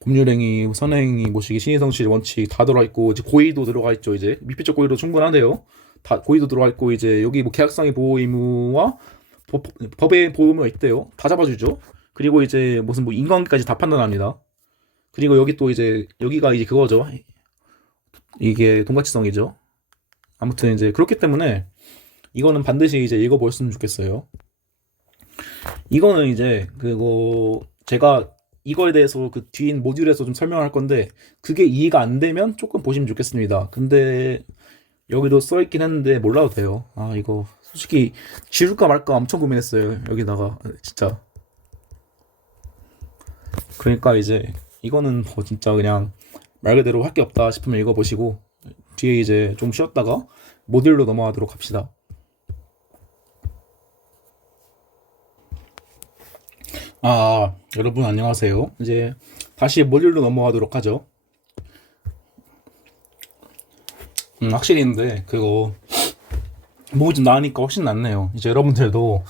법률행위, 선행위, 모시기, 신의성실 원칙 다 들어가 있고, 이제 고의도 들어가 있죠. 이제 미필적 고의도 충분하네요. 다 고의도 들어가 있고, 이제 여기 뭐 계약상의 보호 의무와 법의 보호 의무가 있대요. 다 잡아주죠. 그리고 이제 무슨 뭐 인과관계까지 다 판단합니다. 그리고 여기 또 이제 여기가 이제 그거죠. 이게 동가치성이죠. 아무튼 이제 그렇기 때문에 이거는 반드시 이제 읽어보셨으면 좋겠어요. 이거는 이제 그거 제가 이거에 대해서 그 뒤인 모듈에서 좀 설명할 건데, 그게 이해가 안 되면 조금 보시면 좋겠습니다. 근데 여기도 써 있긴 했는데 몰라도 돼요. 이거 솔직히 지울까 말까 엄청 고민했어요. 여기다가 진짜. 그러니까 이제 이거는 뭐 진짜 그냥 말 그대로 할 게 없다 싶으면 읽어보시고, 뒤에 이제 좀 쉬었다가 모듈로 넘어가도록 합시다. 여러분 안녕하세요. 이제 다시 모듈로 넘어가도록 하죠. 확실히 근데 그거 몸이 좀 나으니까 훨씬 낫네요. 이제 여러분들도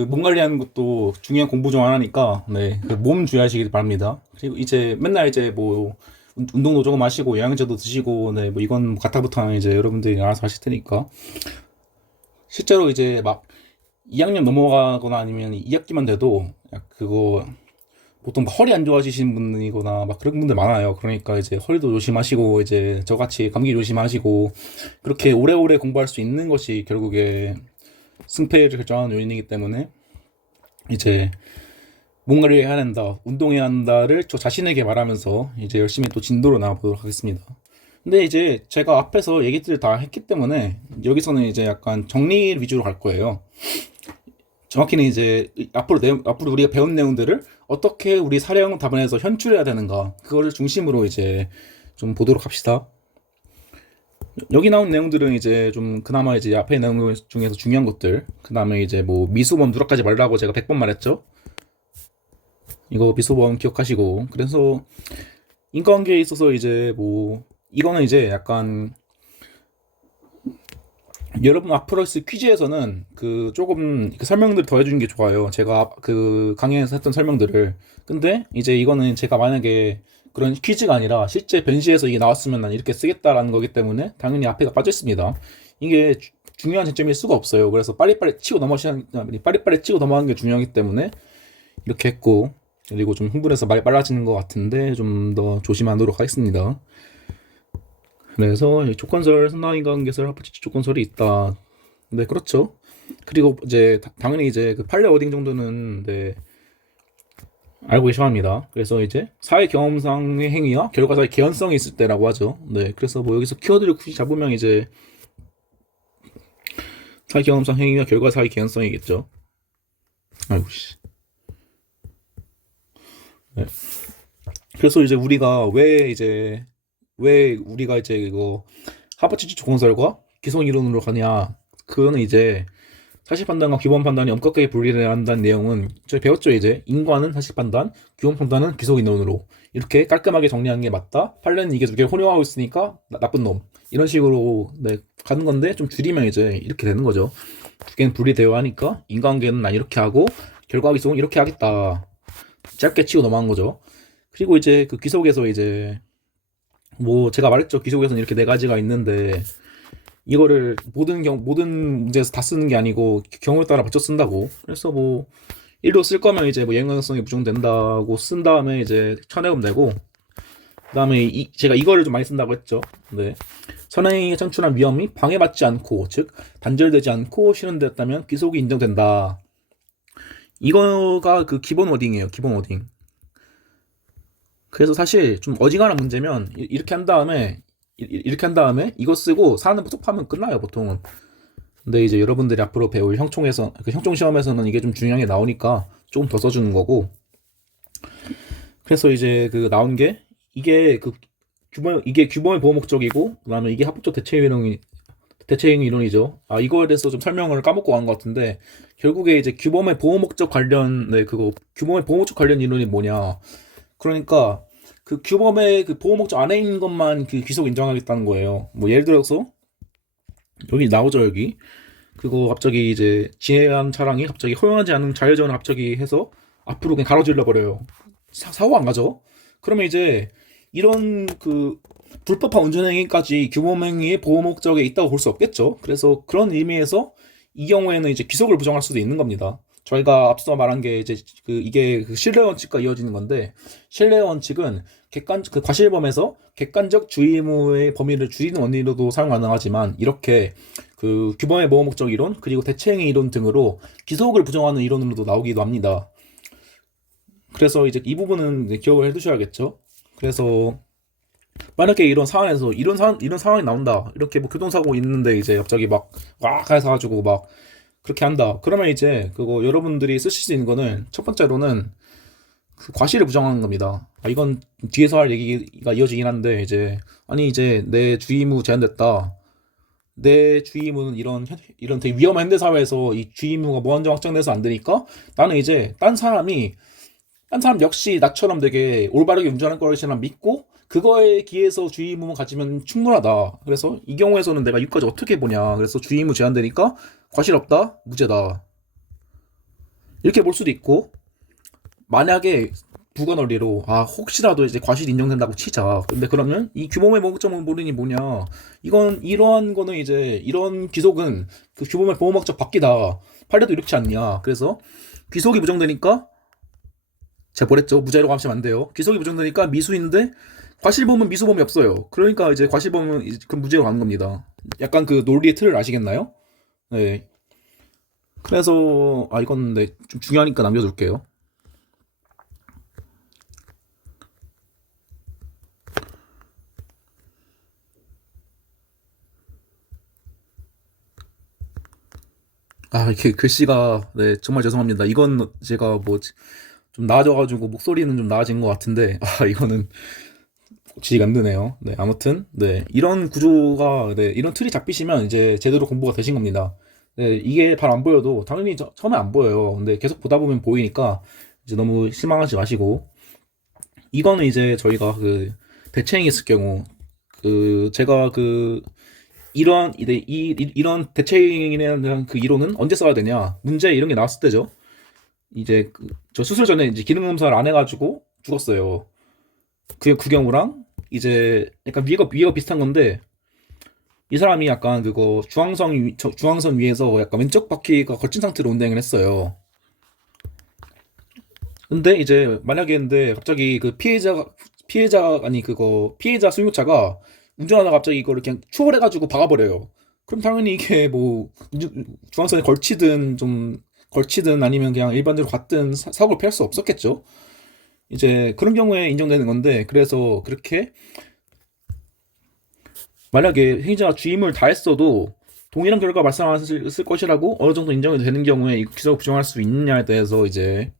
몸 관리하는 것도 중요한 공부 중 하나니까, 네, 몸 주의하시길 바랍니다. 그리고 이제 맨날 이제 뭐, 운동도 조금 하시고, 영양제도 드시고, 네, 뭐 이건 뭐 가타부타는 이제 여러분들이 알아서 하실 테니까. 실제로 이제 막 2학년 넘어가거나 아니면 2학기만 돼도, 그거, 보통 막 허리 안 좋아지신 분이거나 막 그런 분들 많아요. 그러니까 이제 허리도 조심하시고, 이제 저같이 감기 조심하시고, 그렇게 오래오래 공부할 수 있는 것이 결국에 승패를 결정하는 요인이기 때문에, 이제 뭔가를 해야 한다, 운동해야 한다를 저 자신에게 말하면서 이제 열심히 또 진도로 나가보도록 하겠습니다. 근데 이제 제가 앞에서 얘기들 다 했기 때문에 여기서는 이제 약간 정리 위주로 갈 거예요. 정확히는 이제 앞으로 우리가 배운 내용들을 어떻게 우리 사령 답안에서 현출해야 되는가, 그거를 중심으로 이제 좀 보도록 합시다. 여기 나온 내용들은 이제 좀 그나마 이제 앞에 내용 중에서 중요한 것들, 그 다음에 이제 뭐 미수범 누락하지 말라고 제가 100번 말했죠. 이거 미수범 기억하시고. 그래서 인과관계에 있어서 이제 뭐 이거는 이제 약간 여러분 앞으로 있을 퀴즈에서는 그 조금 그 설명들 더 해주는 게 좋아요. 제가 그 강의에서 했던 설명들을. 근데 이제 이거는 제가 만약에 그런 퀴즈가 아니라 실제 변시에서 이게 나왔으면 난 이렇게 쓰겠다라는 거기 때문에 당연히 앞에가 빠져 있습니다. 이게 중요한 쟁점일 수가 없어요. 그래서 빨리빨리 치고 넘어가는 게 중요하기 때문에 이렇게 했고, 그리고 좀 흥분해서 말이 빨라지는 것 같은데 좀 더 조심하도록 하겠습니다. 그래서 이 조건설 선당인과관계설 합치치 조건설이 있다. 네, 그렇죠. 그리고 이제 당연히 이제 그 판례 어딩 정도는 네, 알고 계셔야 합니다. 그래서 이제 사회 경험상의 행위와 결과사의 개연성이 있을 때라고 하죠. 네, 그래서 뭐 여기서 키워드를 굳이 잡으면 이제 사회 경험상 행위와 결과사의 개연성이겠죠. 아이고 씨. 네. 그래서 이제 왜 우리가 이제 이거 하버치치 조건설과 기성 이론으로 가냐? 그거는 이제 사실 판단과 기본 판단이 엄격하게 분리를 한다는 내용은 저희 배웠죠. 이제 인과는 사실 판단, 기본 판단은 기성 이론으로 이렇게 깔끔하게 정리하는 게 맞다. 판례는 이게 두 개 혼용하고 있으니까 나쁜 놈, 이런 식으로 네, 가는 건데, 좀 줄이면 이제 이렇게 되는 거죠. 두 개는 분리되어 하니까 인과관계는 난 이렇게 하고 결과 기성은 이렇게 하겠다. 짧게 치고 넘어간 거죠. 그리고 이제 그 기속에서 이제 뭐 제가 말했죠. 기속에서는 이렇게 네 가지가 있는데 이거를 모든 문제에서 다 쓰는 게 아니고 경우에 따라 맞춰 쓴다고. 그래서 뭐 1로 쓸 거면 이제 뭐 영향성이 부정된다고 쓴 다음에 이제 천회금 내고, 그다음에 제가 이거를 좀 많이 쓴다고 했죠. 네. 선행이 창출한 위험이 방해받지 않고, 즉 단절되지 않고 실현되었다면 기속이 인정된다. 이거가 그 기본 워딩이에요. 기본 워딩. 그래서 사실 좀 어지간한 문제면 이렇게 한 다음에 이거 쓰고 사는 부족하면 끝나요, 보통은. 근데 이제 여러분들이 앞으로 배울 형총 시험에서는 이게 좀 중요한 게 나오니까 조금 더 써주는 거고. 그래서 이제 그 나온 게 이게 규범의 보호 목적이고, 그다음에 이게 합법적 대체행 이론이죠. 아, 이거에 대해서 좀 설명을 까먹고 간 것 같은데, 결국에 이제 규범의 보호 목적 관련, 네, 그거 규범의 보호 목적 관련 이론이 뭐냐? 그러니까 그 규범의 그 보호 목적 안에 있는 것만 그 귀속 인정하겠다는 거예요. 뭐 예를 들어서 여기 나오죠, 여기. 그거 갑자기 이제 진해한 차량이 갑자기 허용하지 않은 좌회전을 갑자기 해서 앞으로 그냥 가로질러 버려요. 사고 안 가죠? 그러면 이제 이런 그 불법한 운전행위까지 규범행위의 보호 목적에 있다고 볼 수 없겠죠. 그래서 그런 의미에서 이 경우에는 이제 귀속을 부정할 수도 있는 겁니다. 저희가 앞서 말한 게 이제 이게 그 신뢰 원칙과 이어지는 건데, 신뢰 원칙은 그 과실범에서 객관적 주의 의무의 범위를 줄이는 원리로도 사용 가능하지만, 이렇게 그 규범의 보호 목적 이론 그리고 대체행위 이론 등으로 기속을 부정하는 이론으로도 나오기도 합니다. 그래서 이제 이 부분은 이제 기억을 해두셔야겠죠. 그래서 만약에 이런 상황이 나온다. 이렇게 뭐 교통사고 있는데 이제 갑자기 막 와 해서 가지고 막 그렇게 한다. 그러면 이제 그거 여러분들이 쓰실 수 있는 거는 첫 번째로는 그 과실을 부정하는 겁니다. 아, 이건 뒤에서 할 얘기가 이어지긴 한데, 이제 내 주의무 제한됐다. 내 주의무는 이런 되게 위험한 현대사회에서 이 주의무가 무한정 확장돼서 안 되니까 나는 이제 딴 사람 역시 나처럼 되게 올바르게 운전할 것이라 믿고 그거에 기해서 주의무만 가지면 충분하다. 그래서 이 경우에서는 내가 이까지 어떻게 보냐. 그래서 주의무 제한되니까 과실 없다, 무죄다. 이렇게 볼 수도 있고, 만약에 부가 논리로 혹시라도 이제 과실이 인정된다고 치자. 근데 그러면 이 규범의 목적은 모르니 뭐냐? 이건 이러한 거는 이제 이런 귀속은 그 규범의 보호 목적 밖이다. 판례도 이렇지 않냐? 그래서 귀속이 부정되니까 제가 뭐랬죠? 무죄로 감시면 안 돼요. 귀속이 부정되니까 미수인데 과실범은 미수범이 없어요. 그러니까 이제 과실범은 그 무죄로 가는 겁니다. 약간 그 논리의 틀을 아시겠나요? 네. 그래서 이건 네, 좀 중요하니까 남겨둘게요. 이렇게 글씨가 네 정말 죄송합니다. 이건 제가 뭐 좀 나아져가지고 목소리는 좀 나아진 것 같은데 이거는 고치기가 힘드네요. 네 아무튼 네 이런 구조가 네 이런 틀이 잡히시면 이제 제대로 공부가 되신 겁니다. 네 이게 잘 안 보여도 당연히 처음에 안 보여요. 근데 계속 보다 보면 보이니까 이제 너무 실망하지 마시고 이거는 이제 저희가 그 대체행위 했을 경우 그 제가 그 이런 대체행위에 대한 그 이론은 언제 써야 되냐 문제 이런 게 나왔을 때죠. 이제 저 수술 전에 이제 기능 검사를 안 해가지고 죽었어요. 그 경우랑 이제 약간 위가 비슷한 건데 이 사람이 약간 그거 중앙선 위에서 약간 왼쪽 바퀴가 걸친 상태로 운행을 했어요. 근데 이제 만약에 근데 갑자기 그 피해자 아니 그거 피해자 승용차가 운전하다가 갑자기 이거를 그냥 추월해가지고 박아버려요. 그럼 당연히 이게 뭐 중앙선에 걸치든 아니면 그냥 일반적으로 갔든 사고를 피할 수 없었겠죠. 이제 그런 경우에 인정되는 건데 그래서 그렇게 만약에 행위자가 주임을 다했어도 동일한 결과가 발생했을 것이라고 어느 정도 인정이 되는 경우에 이 기소를 부정할 수 있느냐에 대해서 이제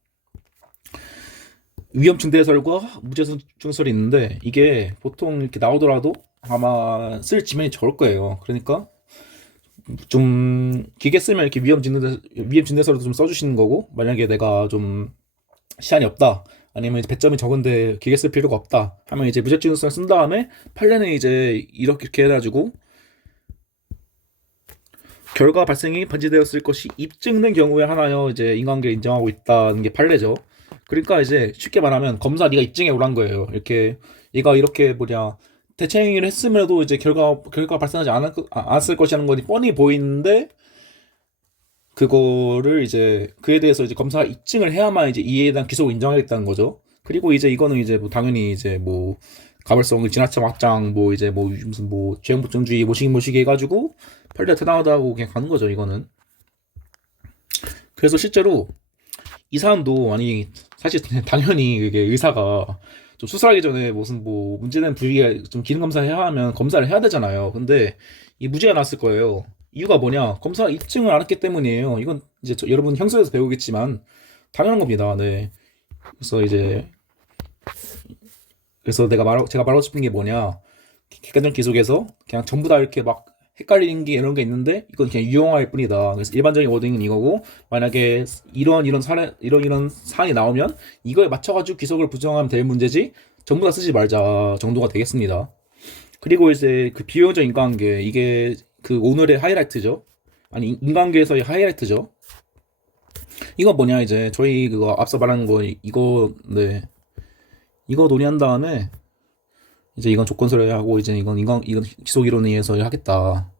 위험 증대설과 무죄 증설이 있는데 이게 보통 이렇게 나오더라도 아마 쓸 지면이 적을 거예요. 그러니까 좀 길게 쓰면 이렇게 위험 증대설도 좀 써주시는 거고 만약에 내가 좀 시간이 없다 아니면 이제 배점이 적은데 길게 쓸 필요가 없다 하면 이제 무죄 증설 쓴 다음에 판례는 이제 이렇게 해가지고 결과 발생이 반지되었을 것이 입증된 경우에 하나여 이제 인과관계를 인정하고 있다는 게 판례죠. 그러니까 이제 쉽게 말하면 검사 네가 입증해 오란 거예요. 이렇게 얘가 이렇게 뭐냐 대체 행위를 했음에도 이제 결과 발생하지 않았을 것이라는 거니 뻔히 보이는데 그거를 이제 그에 대해서 이제 검사가 입증을 해야만 이제 이에 대한 기소를 인정하겠다는 거죠. 그리고 이제 이거는 이제 뭐 당연히 이제 뭐 가벌성을 지나쳐 확장 뭐 이제 뭐 무슨 뭐 죄행복종주의 모시기 해가지고 판례가 타당하다고 그냥 가는 거죠 이거는. 그래서 실제로 이 사람도 아니 사실 당연히 이게 의사가 좀 수술하기 전에 무슨 뭐 문제된 부위에 좀 기능 검사해야 하면 검사를 해야 되잖아요. 근데 이 무죄가 났을 거예요. 이유가 뭐냐? 검사가 입증을 안 했기 때문이에요. 이건 이제 여러분 형사에서 배우겠지만 당연한 겁니다. 네. 그래서 이제 제가 말하고 싶은 게 뭐냐? 객관적 기속에서 그냥 전부 다 이렇게 막 헷갈리는 게 이런 게 있는데 이건 그냥 유용할 뿐이다. 그래서 일반적인 워딩은 이거고 만약에 이런 사안이 나오면 이거에 맞춰가지고 기속을 부정하면 될 문제지 전부 다 쓰지 말자 정도가 되겠습니다. 그리고 이제 그 비용적 인과관계 이게 그 오늘의 하이라이트죠. 아니 인과관계에서의 하이라이트죠. 이거 뭐냐 이제 저희 그거 앞서 말한 거 이거 네 이거 논의한 다음에 이제 이건 조건설하고 이제 이건 지속 이론에 의해서 하겠다.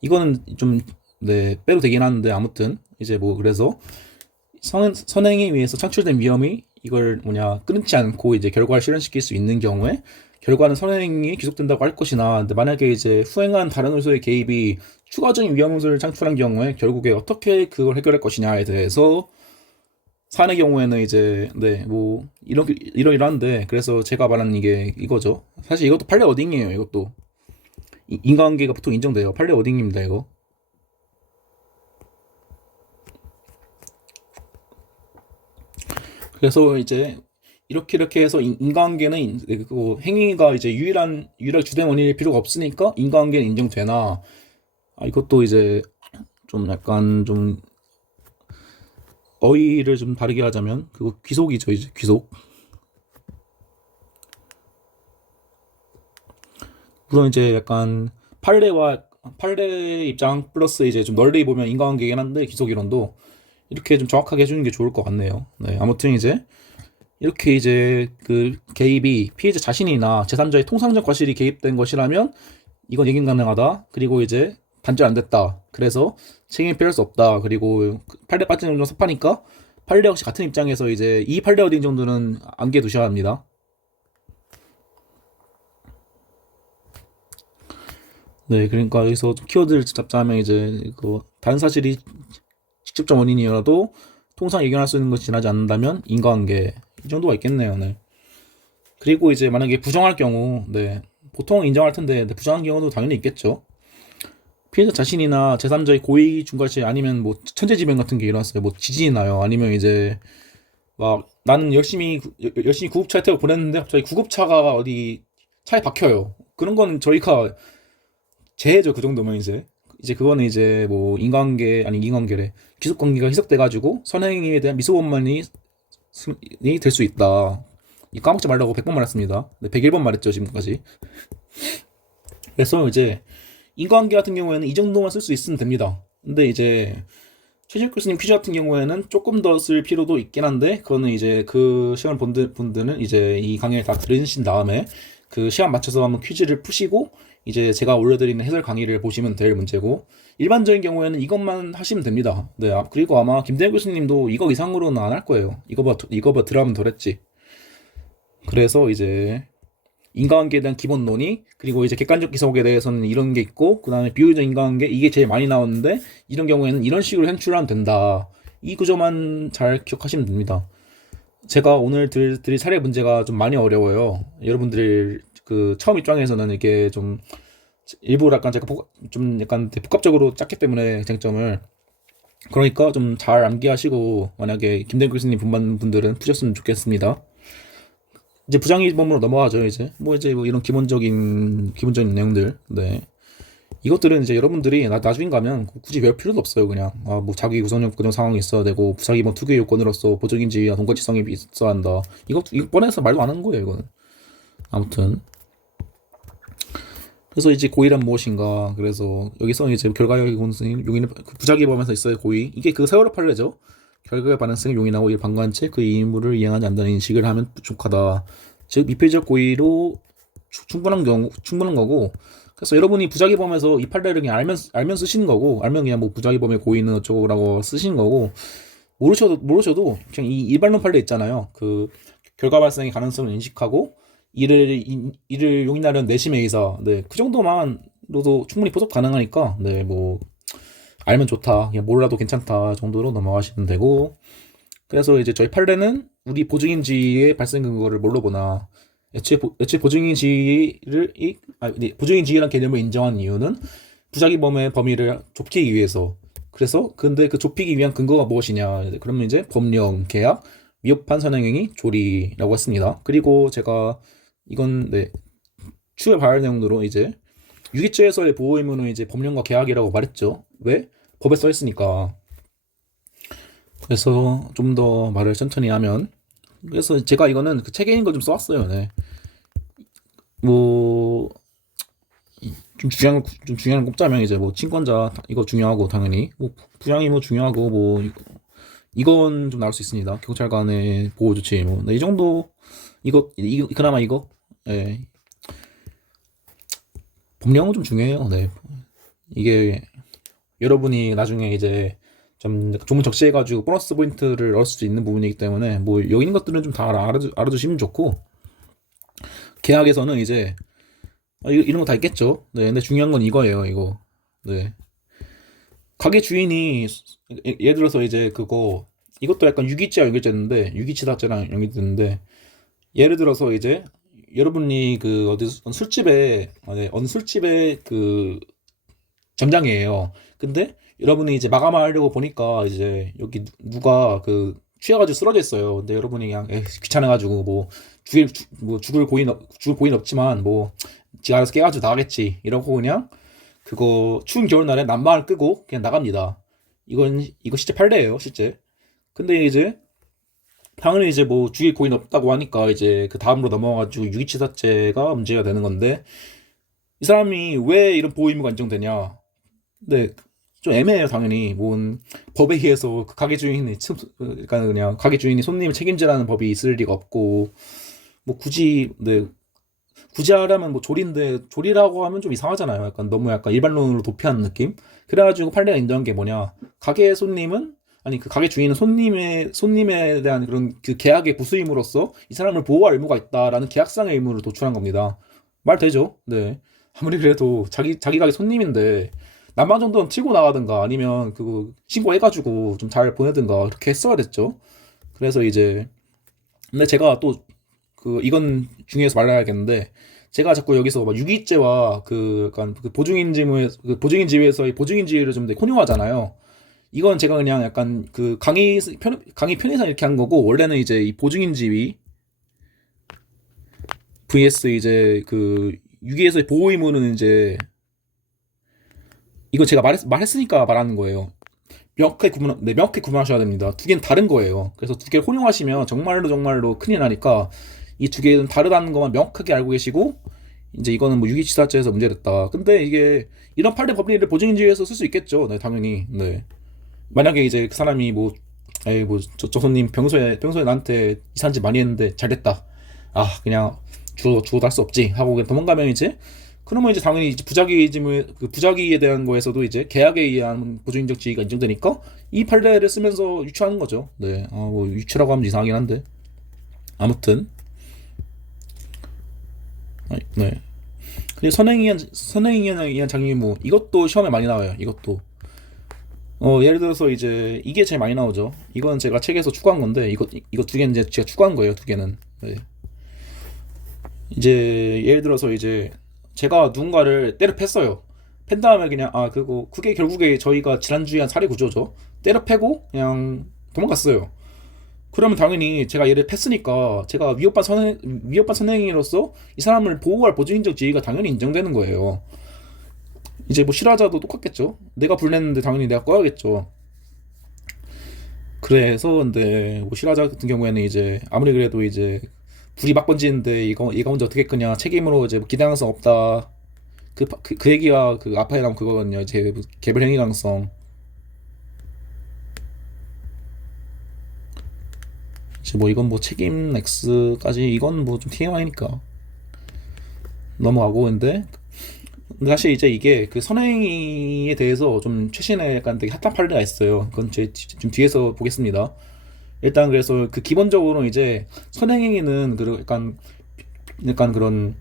이거는 좀 네, 빼도 되긴 하는데 아무튼 이제 뭐 그래서 선행에 의해서 창출된 위험이 이걸 뭐냐 끊지 않고 이제 결과를 실현시킬 수 있는 경우에 결과는 선행이 기속된다고 할 것이나 근데 만약에 이제 후행한 다른 요소의 개입이 추가적인 위험 요소를 창출한 경우에 결국에 어떻게 그걸 해결할 것이냐에 대해서 사안의 경우에는 이제 네 뭐 이러한데 그래서 제가 말하는 이게 이거죠. 사실 이것도 판례 어딩이에요. 이것도 인과관계가 보통 인정돼요. 판례 어딩입니다. 이거. 그래서 이제 이렇게 해서 인과관계는 그 행위가 이제 유일한 주된 원인일 필요가 없으니까 인과관계는 인정되나 이것도 이제 좀 약간 좀 어휘를 좀 다르게 하자면 그거 귀속이죠 이제 귀속. 물론 이제 약간 판례 입장 플러스 이제 좀 널리 보면 인과관계이긴 한데 귀속 이론도 이렇게 좀 정확하게 해주는 게 좋을 것 같네요. 네, 아무튼 이제 이렇게 이제 그 개입이 피해자 자신이나 제3자의 통상적 과실이 개입된 것이라면 이건 예견 가능하다. 그리고 이제 단절 안 됐다. 그래서 책임을 피할 수 없다. 그리고 판례 빠지는 점 섭하니까 판례 역시 같은 입장에서 이제 이 판례 어딘 정도는 암기해 두셔야 합니다. 네, 그러니까 여기서 좀 키워드를 잡자면 이제 그 다른 사실이 직접적 원인이라도 통상 예견할 수 있는 것이 지나지 않는다면 인과관계 이 정도가 있겠네요. 네. 그리고 이제 만약에 부정할 경우, 네, 보통 인정할 텐데 네, 부정한 경우도 당연히 있겠죠. 피해자 자신이나 제3자의 고의 중과실 아니면 뭐 천재지변 같은 게 일어났어요. 뭐 지진이 나요. 아니면 이제 막 나는 열심히 구급차에 태워 보냈는데 갑자기 구급차가 어디 차에 박혀요. 그런 거는 저희가 재해죠. 그 정도면 이제 그거는 이제 뭐 인간관계 아니 인간관계래 귀속관계가 희석돼가지고 선행에 대한 미수원만이 될 수 있다. 이 까먹지 말라고 100번 말했습니다. 네, 101번 말했죠 지금까지. 그래서 이제 인과관계 같은 경우에는 이 정도만 쓸 수 있으면 됩니다. 근데 이제 최지혁 교수님 퀴즈 같은 경우에는 조금 더 쓸 필요도 있긴 한데 그거는 이제 그 시간 분들은 이제 이 강의를 다 들으신 다음에 그 시간 맞춰서 한번 퀴즈를 푸시고 이제 제가 올려드리는 해설 강의를 보시면 될 문제고 일반적인 경우에는 이것만 하시면 됩니다. 네, 그리고 아마 김대현 교수님도 이거 이상으로는 안 할 거예요. 이거 봐 들어가면 덜했지. 그래서 이제 인과관계에 대한 기본 논의 그리고 이제 객관적 기석에 대해서는 이런 게 있고 그 다음에 비효율적 인과관계 이게 제일 많이 나오는데 이런 경우에는 이런 식으로 현출하면 된다. 이 구조만 잘 기억하시면 됩니다. 제가 오늘 드릴 사례 문제가 좀 많이 어려워요. 여러분들 그 처음 입장에서는 이게 좀 일부 약간 제가 좀 약간 복합적으로 짰기 때문에 쟁점을 그러니까 좀 잘 암기하시고 만약에 김대현 교수님 분반 분들은 푸셨으면 좋겠습니다. 이제 부장이범으로 넘어가죠. 이제 뭐 이런 기본적인 내용들. 네. 이것들은 이제 여러분들이 나중에 가면 굳이 외울 필요도 없어요. 그냥 뭐 자기 구성력 그런 상황이 있어야 되고 부사기범 투기 요건으로서 보적인 지위와 동거치성이 있어야 한다. 이거 뻔해서 말도 안 하는 거예요. 이거는 아무튼 그래서 이제 고의란 무엇인가. 그래서 여기서 이제 결과의 용인을 부자기범에서 있어야 고의. 이게 그 세월호 판례죠. 결과의 반응성을 용인하고 이를 방관한 채 그 의무를 이행하지 않는다는 인식을 하면 부족하다. 즉 미필적 고의로 충분한 거고. 그래서 여러분이 부자기범에서 이 판례를 그냥 알면 쓰시는 거고, 알면 그냥 뭐 부자기범의 고의는 어쩌고라고 쓰시는 거고, 모르셔도 그냥 이 일반론 판례 있잖아요. 그 결과 발생의 가능성을 인식하고 이를 용인하려는 내심의 의사, 네, 그 정도만으로도 충분히 포섭 가능하니까, 네, 뭐 알면 좋다, 그냥 몰라도 괜찮다 정도로 넘어가시면 되고. 그래서 이제 저희 판례는 우리 보증인지의 발생 근거를 뭘로 보나. 애초에 보증인지위란 개념을 인정한 이유는 부작위범의 범위를 좁히기 위해서. 그래서 근데 그 좁히기 위한 근거가 무엇이냐? 그러면 이제 법령, 계약, 위협한 선행행위, 조리라고 했습니다. 그리고 제가 이건 네, 추후에 봐야 할 내용으로 이제 유기죄에서의 보호 의무는 이제 법령과 계약이라고 말했죠. 왜? 법에 써 있으니까. 그래서 좀 더 말을 천천히 하면 그래서 제가 이거는 그 책에 있는 거 좀 써왔어요. 네. 뭐 좀 중요한 거 꼽자면 이제 뭐 친권자 이거 중요하고 당연히 뭐 부양이 뭐 중요하고 뭐 이건 좀 나올 수 있습니다. 경찰관의 보호 조치 뭐 네, 이 정도 이거 그나마 이거 예. 법령은 좀 중요해요. 네. 이게 여러분이 나중에 이제 좀 조문 적시해가지고 보너스 포인트를 얻을 수 있는 부분이기 때문에 뭐 여기 있는 것들은 좀 다 알아두시면 좋고 계약에서는 이제 이런 거 다 있겠죠. 네, 근데 중요한 건 이거예요. 이거. 네. 가게 주인이 예를 들어서 이제 그거 이것도 약간 유기치와 연결되는데 유기치사죄랑 연결되는데 예를 들어서 이제 여러분이 그 어느 술집에 어느 술집에 그 점장이에요. 근데 여러분이 이제 마감하려고 보니까 이제 여기 누가 그 취해가지고 쓰러져 있어요. 근데 여러분이 그냥 귀찮아가지고 뭐 죽을 고인 없지만 뭐 지가 알아서 깨가지고 나가겠지 이러고 그냥 그거 추운 겨울날에 난방을 끄고 그냥 나갑니다. 이거 실제 판례예요, 실제. 근데 이제 당연히 이제 뭐 죽일 고인 없다고 하니까 이제 그 다음으로 넘어가가지고 유기치사죄가 문제가 되는 건데 이 사람이 왜 이런 보호 의무가 인정되냐? 근데 좀 애매해요, 당연히. 뭔 법에 의해서 그 가게 주인이 그러니까 그냥 가게 주인이 손님을 책임지라는 법이 있을 리가 없고, 뭐 굳이 네, 굳이 하려면 뭐 조리인데 조리라고 하면 좀 이상하잖아요. 약간 너무 약간 일반론으로 도피하는 느낌. 그래가지고 판례가 인정한 게 뭐냐? 가게 손님은 아니 그 가게 주인은 손님에 대한 그런 그 계약의 부수임으로써 이 사람을 보호할 의무가 있다라는 계약상의 의무를 도출한 겁니다. 말 되죠? 네. 아무리 그래도 자기 가게 손님인데 난방 정도는 틀고 나가든가 아니면 그거 신고해가지고 좀 잘 보내든가 그렇게 했어야 됐죠. 그래서 이제 근데 제가 또 그 이건 중요해서 말해야겠는데 제가 자꾸 여기서 막 유기죄와 그 약간 그 보증인 지위에서의 보증인 지위를 좀 혼용하잖아요. 이건 제가 그냥 약간 그 강의 편의상 이렇게 한 거고 원래는 이제 이 보증인 지위 vs 이제 그 유기에서의 보호 의무는 이제 이거 제가 말했으니까 말하는 거예요. 명확히 구분하셔야 됩니다. 두 개는 다른 거예요. 그래서 두 개를 혼용하시면 정말로 큰일 나니까 이 두 개는 다르다는 것만 명확하게 알고 계시고 이제 이거는 뭐 유기치사죄에서 문제됐다. 근데 이게 이런 판례 법리를 보증인지위에서 쓸 수 있겠죠. 네, 당연히. 네. 만약에 이제 그 사람이 뭐, 에이 뭐 저 손님 평소에 나한테 이상한 짓 많이 했는데 잘됐다. 아 그냥 죽어도 할 수 없지 하고 그냥 도망가면 이제 그러면 이제 당연히 이제 그 부작위에 대한 거에서도 이제 계약에 의한 보증인적 지위가 인정되니까 이 판례를 쓰면서 유추하는 거죠. 네. 뭐 유추라고 하면 이상하긴 한데 아무튼 네. 그리고 선행에 의한 장유무 이것도 시험에 많이 나와요. 이것도 예를 들어서 이제 이게 제일 많이 나오죠. 이건 제가 책에서 추가한 건데 이거 두 개는 이제 제가 추가한 거예요. 두 개는 네. 이제 예를 들어서 이제 제가 누군가를 때려 팼어요. 팬 다음에 그냥 그게 결국에 저희가 지난주에 한 사례 구조죠. 때려 패고 그냥 도망갔어요. 그러면 당연히 제가 얘를 팼으니까 제가 위협반 선행위로서 이 사람을 보호할 보증인적 지위가 당연히 인정되는 거예요. 이제 뭐 실화자도 똑같겠죠. 내가 불냈는데 당연히 내가 꺼야겠죠. 그래서 근데 뭐 실화자 같은 경우에는 이제 아무리 그래도 이제 불이 막 번지는데 이거 얘가 혼자 어떻게 끄냐 책임으로 이제 뭐 기대 가능성 없다. 그 얘기가 그 아파에 나온 그거거든요. 이제 개별 행위 가능성. 이제 뭐 이건 뭐 책임 X까지 이건 뭐 좀 TMI니까 넘어가고 근데 사실 이제 이게 그 선행위에 대해서 좀 최신에 약간 되게 핫한 판례가 있어요. 그건 좀 뒤에서 보겠습니다. 일단 그래서 그 기본적으로 이제 선행행위는 그 약간 그런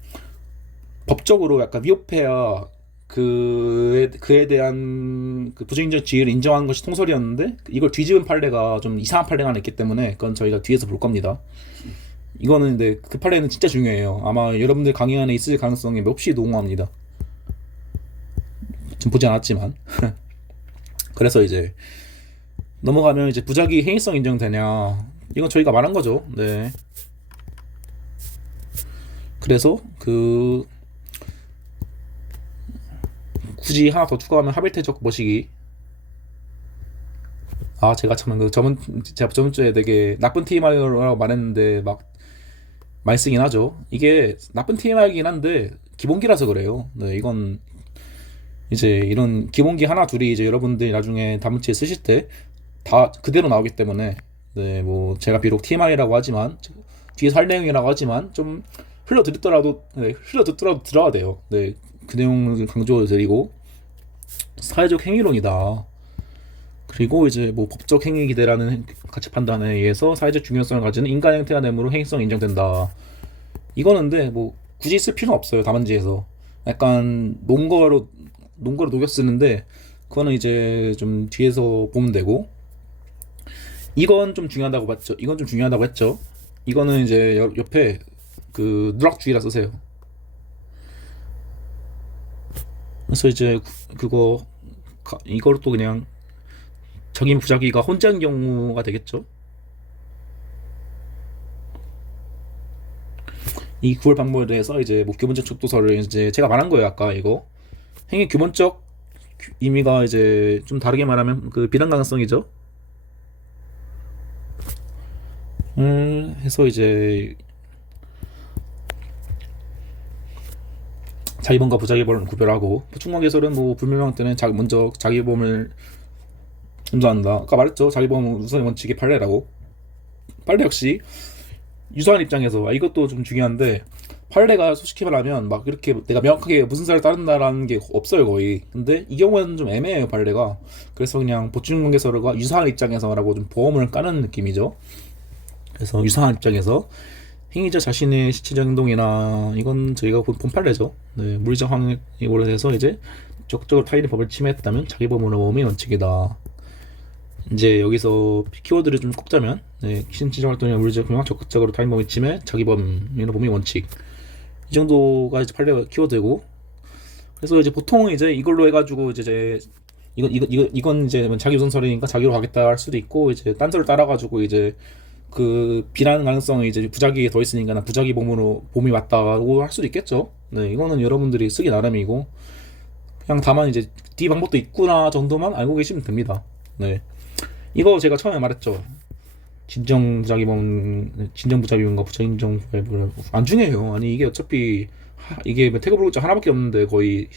법적으로 약간 위협해야 그에 대한 그 부정인적 지위를 인정하는 것이 통설이었는데 이걸 뒤집은 판례가 좀 이상한 판례가 하나 있기 때문에 그건 저희가 뒤에서 볼 겁니다. 이거는 근데 그 판례는 진짜 중요해요. 아마 여러분들 강의 안에 있을 가능성이 몹시 농후합니다. 좀 보지 않았지만 그래서 이제 넘어가면 이제 부작위 행위성 인정되냐 이건 저희가 말한 거죠. 네. 그래서 그 굳이 하나 더 추가하면 하빌테적 머시기 제가 참 제가 저번 주에 되게 나쁜 TMI라고 말했는데 막 많이 쓰긴 하죠. 이게 나쁜 TMI이긴 한데 기본기라서 그래요. 네, 이건 이제 이런 기본기 하나 둘이 이제 여러분들이 나중에 다문치에 쓰실 때 다 그대로 나오기 때문에 네, 뭐 제가 비록 TMI라고 하지만 뒤에서 할 내용이라고 하지만 좀 흘려듣더라도 들어야 돼요. 네, 그 내용을 강조드리고 사회적 행위론이다. 그리고 이제 뭐 법적 행위 기대라는 가치 판단에 의해서 사회적 중요성을 가지는 인간 형태와 뇌물로 행위성 인정된다. 이거는 근데 뭐 굳이 쓸 필요는 없어요. 답안지에서 약간 논거로 녹여 쓰는데 그거는 이제 좀 뒤에서 보면 되고 이건 좀 중요하다고 봤죠. 이건 좀 중요하다고 했죠. 이거는 이제 옆에 그 누락주의라 쓰세요. 그래서 이제 그거 이걸 또 그냥 적인 부작위가 혼자인 경우가 되겠죠. 이 구월 방법에 대해서 이제 뭐 기본적 촉도서를 이제 제가 말한 거예요. 아까 이거 행위 기본적 의미가 이제 좀 다르게 말하면 그 비난 가능성이죠. 해서 이제 자기범과 부자기범을 구별하고 보충관계설은 뭐 불명령 때는 먼저 자기범을 인도한다. 아까 말했죠. 자기범은 우선의 원칙이 판례라고. 판례 역시 유사한 입장에서 이것도 좀 중요한데 판례가 솔직히 말하면 막 이렇게 내가 명확하게 무슨 사를 따른다라는 게 없어요 거의. 근데 이 경우에는 좀 애매해요 판례가. 그래서 그냥 보충관계설과 유사한 입장에서라고 좀 보험을 까는 느낌이죠. 그래서 유사한 입장에서 행위자 자신의 실체적 행동이나 이건 저희가 본 판례죠. 네, 물리적 항의에 대해서 이제 적극적으로 타인의 법을 침해했다면 자기범으로 범의 원칙이다. 이제 여기서 키워드를 좀 꼽자면 신체적 활동이나 물리적 행위가 적극적으로 타인 범위 침해, 자기범이나 범위 원칙 이 정도가 이제 판례 키워드고 그래서 이제 보통 이제 이걸로 해가지고 이제 이건 이제 자기 우선설이니까 자기로 가겠다 할 수도 있고 이제 딴설을 따라가지고 이제 그 비난 가능성이 이제 부작위에 더 있으니까 나 부작위 범이 맞다고 할 수도 있겠죠. 네, 이거는 여러분들이 쓰기 나름이고 그냥 다만 이제 D 방법도 있구나 정도만 알고 계시면 됩니다. 네, 이거 제가 처음에 말했죠. 진정 부작위범과 부작인정 안 중요해요. 아니 이게 어차피 이게 태그 브로자 하나밖에 없는데 거의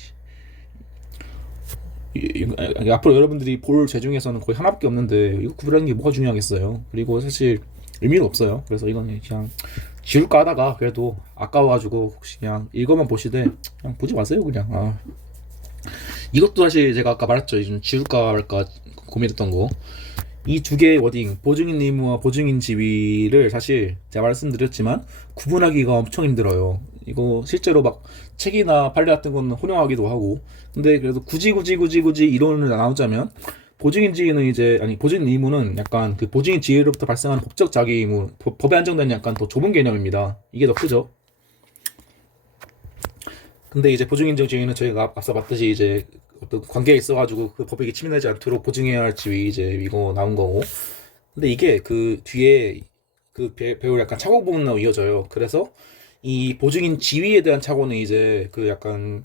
앞으로 여러분들이 볼 죄 중에서는 거의 하나밖에 없는데 이거 구별하는 게 뭐가 중요하겠어요. 그리고 사실 의미는 없어요. 그래서 이건 그냥 지울까 하다가 그래도 아까워가지고 혹시 그냥 읽어만 보시되 그냥 보지 마세요 그냥. 이것도 사실 제가 아까 말했죠. 좀 지울까 말까 고민했던 거. 이 두 개의 워딩 보증인 의무와 보증인 지위를 사실 제가 말씀드렸지만 구분하기가 엄청 힘들어요. 이거 실제로 막 책이나 판례 같은 거는 혼용하기도 하고 근데 그래도 굳이 이론을 나누자면 보증인 지위는 이제 보증인 의무는 약간 그 보증인 지위로부터 발생하는 법적 자기 의무 법에 한정된 약간 더 좁은 개념입니다. 이게 더 크죠. 근데 이제 보증인정 지위는 저희가 앞서 봤듯이 이제 어떤 관계에 있어가지고 그 법에게 침해되지 않도록 보증해야 할 지위 이제 이거 나온 거고. 근데 이게 그 뒤에 그 배울 약간 착오 부분으로 이어져요. 그래서 이 보증인 지위에 대한 착오는 이제 그 약간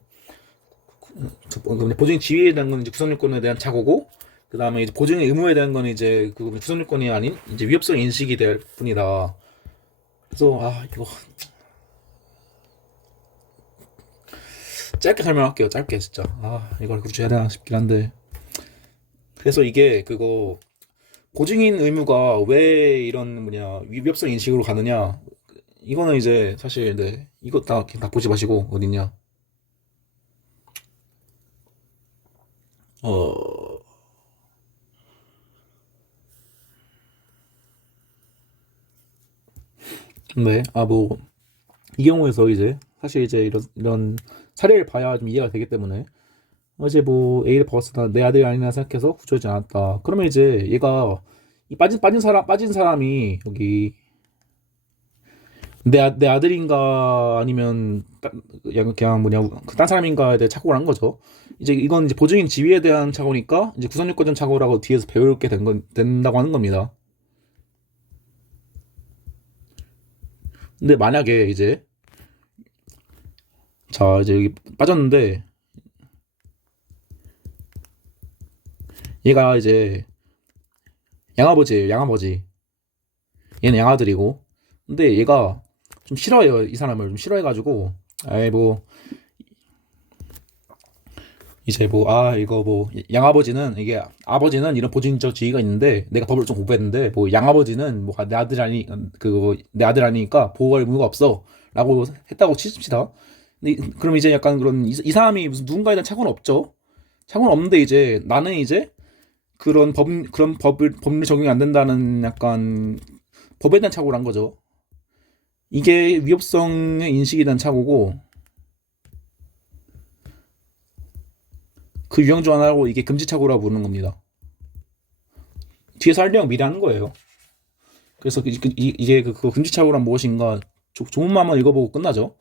보증인 지위에 대한 건 이제 구성요건에 대한 착오고 그 다음에 이제 보증인 의무에 대한 건 이제 그 구성요건이 아닌 이제 위협성 인식이 될 뿐이다. 그래서 이거 짧게 설명할게요. 짧게 진짜. 이걸 굳이 해야 되나 싶긴 한데. 그래서 이게 그거 보증인 의무가 왜 이런 위협성 인식으로 가느냐. 이거는 이제 사실 이거 다 보지 마시고 어딨냐. 뭐 이 경우에서 이제 사실 이제 이런 사례를 봐야 좀 이해가 되기 때문에 어제 뭐 A를 박았으나 내 아들이 아니라 생각해서 구조하지 않았다. 그러면 이제 얘가 이 빠진 사람이 여기 내 아들인가 아니면 그냥 딴 사람인가에 대해 착오를 한 거죠. 이제 이건 이제 보증인 지위에 대한 착오니까 이제 구성요건적 착오라고 뒤에서 배우게 된다고 하는 겁니다. 근데 만약에 이제 자 이제 여기 빠졌는데 얘가 이제 양아버지예요. 양아버지. 얘는 양아들이고 근데 얘가 좀 싫어해요. 이 사람을 좀 싫어해가지고 이제 이거 양아버지는 이게 아버지는 이런 보증적 지위가 있는데 내가 법을 좀 공부했는데 양아버지는 내 아들 아니니까 보호할 의무가 없어라고 했다고 치십시다. 근데 그럼 이제 약간 그런 이 사람이 무슨 누군가에 대한 착오는 없죠. 착오는 없는데 이제 나는 이제 그런 법률 적용이 안 된다는 약간 법에 대한 착오를 한 거죠. 이게 위협성의 인식에 대한 착오고 그 유형 중 하나로 이게 금지착오라고 부르는 겁니다. 뒤에서 할 내용 미리 하는 거예요. 그래서 이게 그 금지착오란 무엇인가 조문만 한번 읽어보고 끝나죠.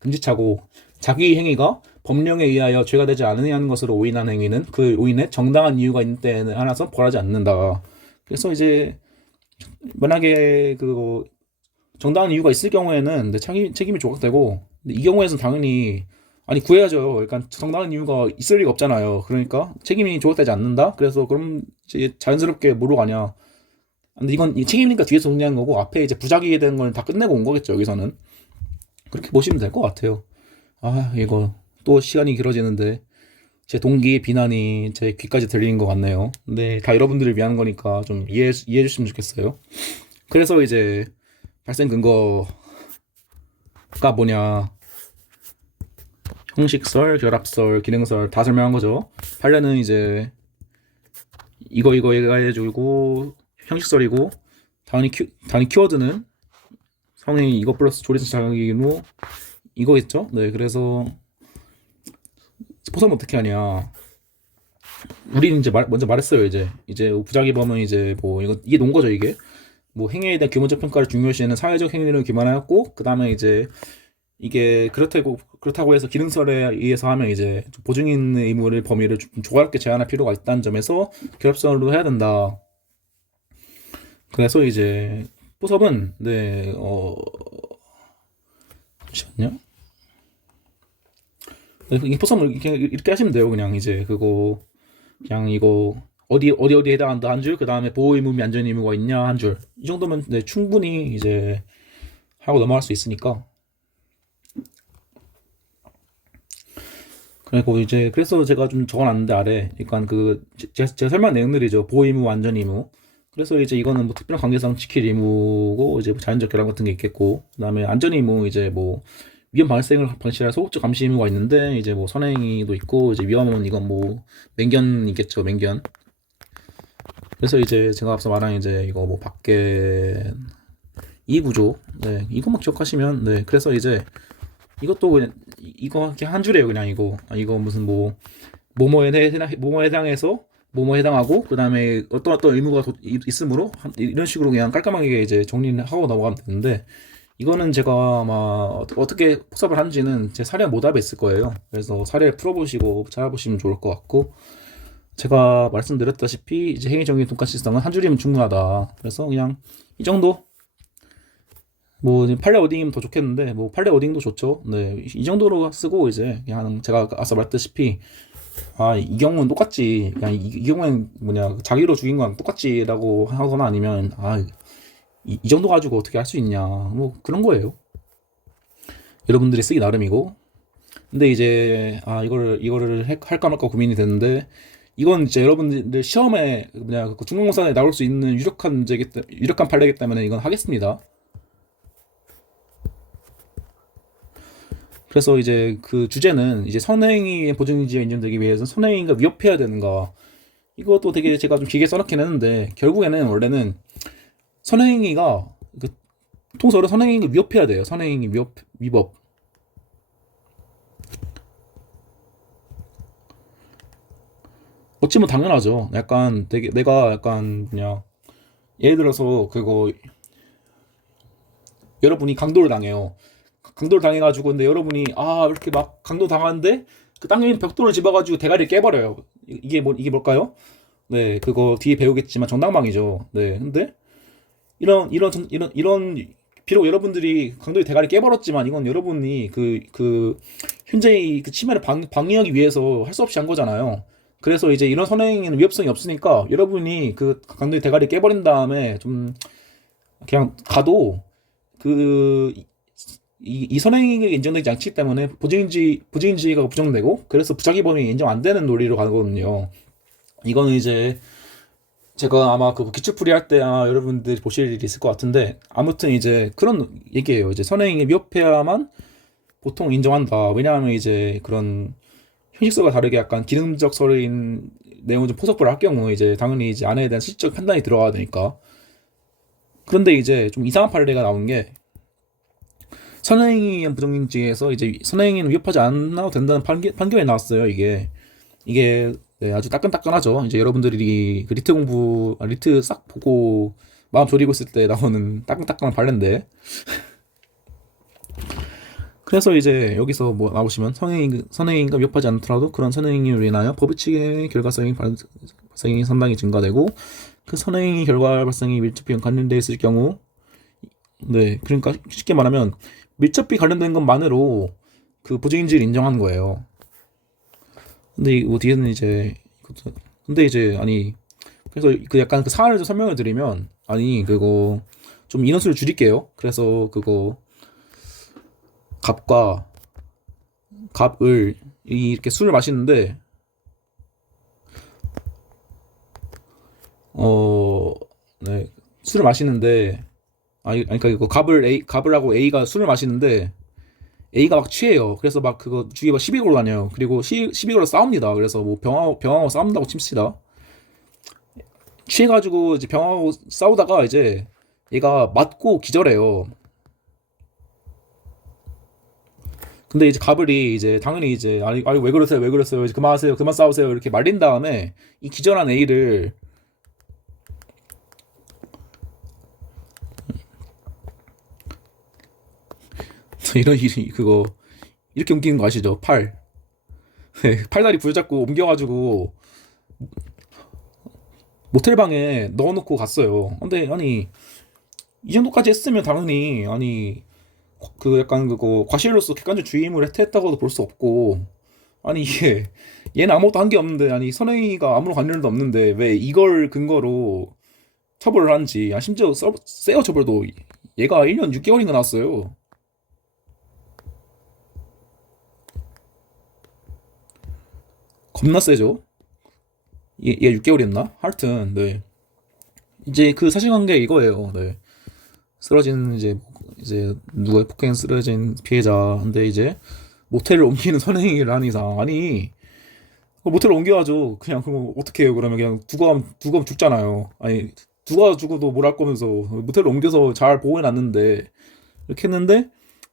금지착오 자기 행위가 법령에 의하여 죄가 되지 않느냐는 것으로 오인한 행위는 그 오인에 정당한 이유가 있는 때에 한해서 벌하지 않는다. 그래서 이제 만약에 정당한 이유가 있을 경우에는 책임이 조각되고 이 경우에서는 당연히 구해야죠. 그러니까 정당한 이유가 있을 리가 없잖아요. 그러니까 책임이 조각되지 않는다. 그래서 그럼 이제 자연스럽게 뭐로 가냐. 근데 이건 책임이니까 뒤에서 정리하는 거고 앞에 이제 부작위에 대한 걸 다 끝내고 온 거겠죠. 여기서는 그렇게 보시면 될 것 같아요. 이거 또 시간이 길어지는데 제 동기의 비난이 제 귀까지 들리는 것 같네요. 근데 다 여러분들을 위한 거니까 좀 이해해 주시면 좋겠어요. 그래서 이제 발생 근거가 뭐냐, 형식설, 결합설, 기능설 다 설명한 거죠. 판례는 이제 이거 해가지고 형식설이고, 당연히 키워드는 성행이 이거 플러스 조리수 자격이무 이거겠죠. 네, 그래서 포섭은 어떻게 하냐, 우리는 이제 먼저 말했어요. 이제 부작위 보면 이제 뭐 이게 논 거죠. 이게 뭐 행위에 대한 규모적 평가를 중요시하는 사회적 행위를 기반하였고, 그 다음에 이제 이게 그렇다고 해서 기능설에 의해서 하면 이제 보증인 의무를 범위를 좀 조화롭게 제한할 필요가 있다는 점에서 결합설로 해야 된다. 그래서 이제 포섭은 잠시만요. 이 포섭을 이렇게 하시면 돼요. 그냥 이제 그냥 이거 어디에 해당한다 한 줄, 그 다음에 보호 의무 및 안전 의무가 있냐 한 줄, 이 정도면 네, 충분히 이제 하고 넘어갈 수 있으니까. 그리고 이제 그래서 제가 좀 적어놨는데 아래, 그러니까 제가 설명한 내용들이죠. 보호 의무, 안전 의무. 그래서 이제 이거는 뭐 특별한 관계상 지킬 의무고, 이제 뭐 자연적 결함 같은 게 있겠고, 그다음에 안전 의무, 이제 뭐 위험 발생을 방지할 소극적 감시 의무가 있는데, 이제 뭐 선행도 있고, 이제 위험은 이건 뭐 맹견이겠죠, 맹견. 그래서 이제 제가 앞서 말한 이제 이거 뭐 밖에 이 구조, 네, 이것만 기억하시면, 네, 그래서 이제 이것도 그냥 이거 그냥 한 줄이에요. 그냥 이거 무슨 뭐 뭐뭐에 해당해서 뭐뭐에 해당하고, 그 다음에 어떤 의무가 있으므로 이런 식으로 그냥 깔끔하게 이제 정리를 하고 넘어가면 되는데, 이거는 제가 아마 어떻게 포섭을 하는지는 제 사례 모답에 있을 거예요. 그래서 사례를 풀어보시고 찾아보시면 좋을 것 같고, 제가 말씀드렸다시피 이제 행위적인 돈가스성은 한 줄이면 충분하다. 그래서 그냥 이 정도. 뭐 판례 어딩이면 더 좋겠는데 뭐 판례 어딩도 좋죠. 네, 이 정도로 쓰고 이제 그냥 제가 아까 말했다시피 이 경우는 똑같지, 그냥 이 경우는 뭐냐, 자기로 죽인 거랑 똑같지라고 하거나, 아니면 이 정도 가지고 어떻게 할 수 있냐, 뭐 그런 거예요. 여러분들이 쓰기 나름이고. 근데 이제 이거를 할까 말까 고민이 되는데, 이건 이제 여러분들 시험에 뭐냐 그 중간고사에 나올 수 있는 유력한 판례이기 때문에 이건 하겠습니다. 그래서 이제 그 주제는 이제 선행위의 보증인지가 인정되기 위해서 선행위가 위협해야 되는가. 이것도 되게 제가 좀 길게 써놓긴 했는데, 결국에는 원래는 선행위가 통설은 선행위가 위협해야 돼요. 선행위 위법. 어찌 보면 당연하죠. 약간 되게 내가 약간 그냥 예를 들어서 여러분이 강도를 당해요. 강도를 당해가지고, 근데 여러분이 이렇게 막 강도 당하는데 그 당연히 벽돌을 집어가지고 대가리를 깨버려요. 이게 뭘까요? 네, 그거 뒤에 배우겠지만 정당방위죠. 네, 근데 이런 비록 여러분들이 강도의 대가리 깨버렸지만, 이건 여러분이 현재의 그 침해를 방해하기 위해서 할 수 없이 한 거잖아요. 그래서 이제 이런 선행에는 위협성이 없으니까, 여러분이 그 강도의 대가리 깨버린 다음에 좀 그냥 가도 그 이 선행이 인정되지 않기 때문에 부정인지가 부정되고, 그래서 부작위 범위 인정 안 되는 논리로 가거든요. 이거는 이제 제가 아마 그 기출풀이 할 때 여러분들이 보실 일이 있을 것 같은데, 아무튼 이제 그런 얘기예요. 이제 선행이 위협해야만 보통 인정한다. 왜냐하면 이제 그런 형식설과 다르게 약간 기능적 서류인 내용을 좀 포섭을 할 경우, 이제 당연히 이제 안에 대한 실질적 판단이 들어가야 되니까. 그런데 이제 좀 이상한 판례가 나온 게, 선행위 부정인지에서 이제 선행위는 위협하지 않아도 된다는 판결이 나왔어요. 이게 네, 아주 따끈따끈하죠. 이제 여러분들이 그 리트 싹 보고 마음 졸이고 있을 때 나오는 따끈따끈한 판례인데, 그래서 이제 여기서 뭐 나오시면 선행위가 위협하지 않더라도 그런 선행위로 인하여 법의칙의 발생이 상당히 증가되고, 그 선행위 결과 발생이 밀접히 관련되어 있을 경우, 네, 그러니까 쉽게 말하면 밀접히 관련된 것만으로 그 부정인지를 인정한 거예요. 근데 뒤에는 이제 근데 이제 그래서 약간 그 사안을 좀 설명을 드리면, 그거 좀 인원수를 줄일게요. 그래서 그거 갑과 갑을 이렇게 술을 마시는데 어, 네, 술을 마시는데 그러니까 이거 갑을 하고 A가 술을 마시는데 A가 막 취해요. 그래서 막 그거 주위에 막 시비 걸고 다녀요. 그리고 시비 걸어 싸웁니다. 그래서 뭐 병하고 싸운다고 칩시다. 취해가지고 이제 병하고 싸우다가 이제 얘가 맞고 기절해요. 근데 이제 가블이 이제 당연히 이제 아니 왜 그러세요 왜 그러세요 이제 그만하세요 그만 싸우세요 이렇게 말린 다음에 이 기절한 A를 이런 일이 그거 이렇게 옮기는 거 아시죠? 팔다리 부여잡고 옮겨가지고 모텔 방에 넣어놓고 갔어요. 근데 아니 이 정도까지 했으면 당연히 아니 그 약간 그거 과실로서 객관적 주임을 했다고도 볼 수 없고 아니 이게 얘는 아무것도 한 게 없는데 아니 선행이가 아무런 관련도 없는데 왜 이걸 근거로 처벌을 하는지 심지어 세어 처벌도 얘가 1년 6개월인가 나왔어요. 겁나 세죠? 얘 6개월이었나? 하여튼 네 이제 그 사실관계 이거예요. 네 쓰러진 이제 누구의 폭행 쓰러진 피해자인데 이제 모텔을 옮기는 선행위를 한 이상 아니 모텔을 옮겨가죠. 그냥 그럼 어떻게 해요? 그러면 그냥 두고 가면 죽잖아요. 아니 두고 죽어도 뭘 할 거면서 모텔을 옮겨서 잘 보호해놨는데 이렇게 했는데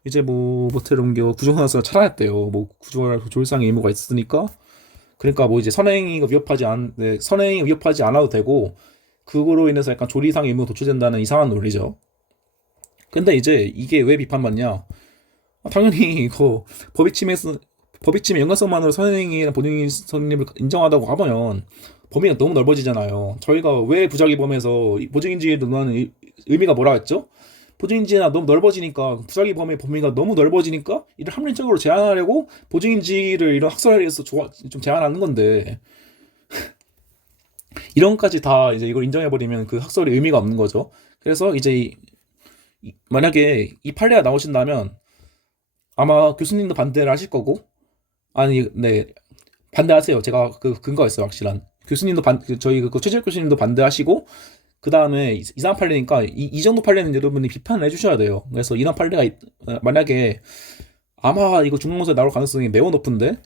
이제 뭐 모텔을 옮겨 구조사서 찾아냈대요. 뭐 구조할 조일상의 의무가 있으니까 그러니까 뭐 이제 선행이 위협하지 않아도 되고 그거로 인해서 약간 조리상의 의무가 도출된다는 이상한 논리죠. 근데 이제 이게 왜 비판받냐? 당연히 이거 법이 침해 연관성만으로 선행이나 본인 선임을 인정하다고 하면 범위가 너무 넓어지잖아요. 저희가 왜 부작위범에서 보증인지에 논하는 의미가 뭐라 했죠? 보증인지가 너무 넓어지니까 부작위범의 범위가 너무 넓어지니까 이를 합리적으로 제한하려고 보증인지를 이런 학설에 의해서 좀 제한하는 건데 이런 것까지 다 이제 이걸 인정해버리면 그 학설이 의미가 없는 거죠. 그래서 이제 만약에 이 판례가 나오신다면 아마 교수님도 반대를 하실 거고 아니 네 반대하세요. 제가 그 근거가 있어요 확실한. 교수님도 저희 최재 교수님도 반대하시고 그 다음에 이상한 판례니까 이 정도 판례는 여러분이 비판을 해주셔야 돼요. 그래서 이런 판례가 만약에 아마 이거 중간고사에 나올 가능성이 매우 높은데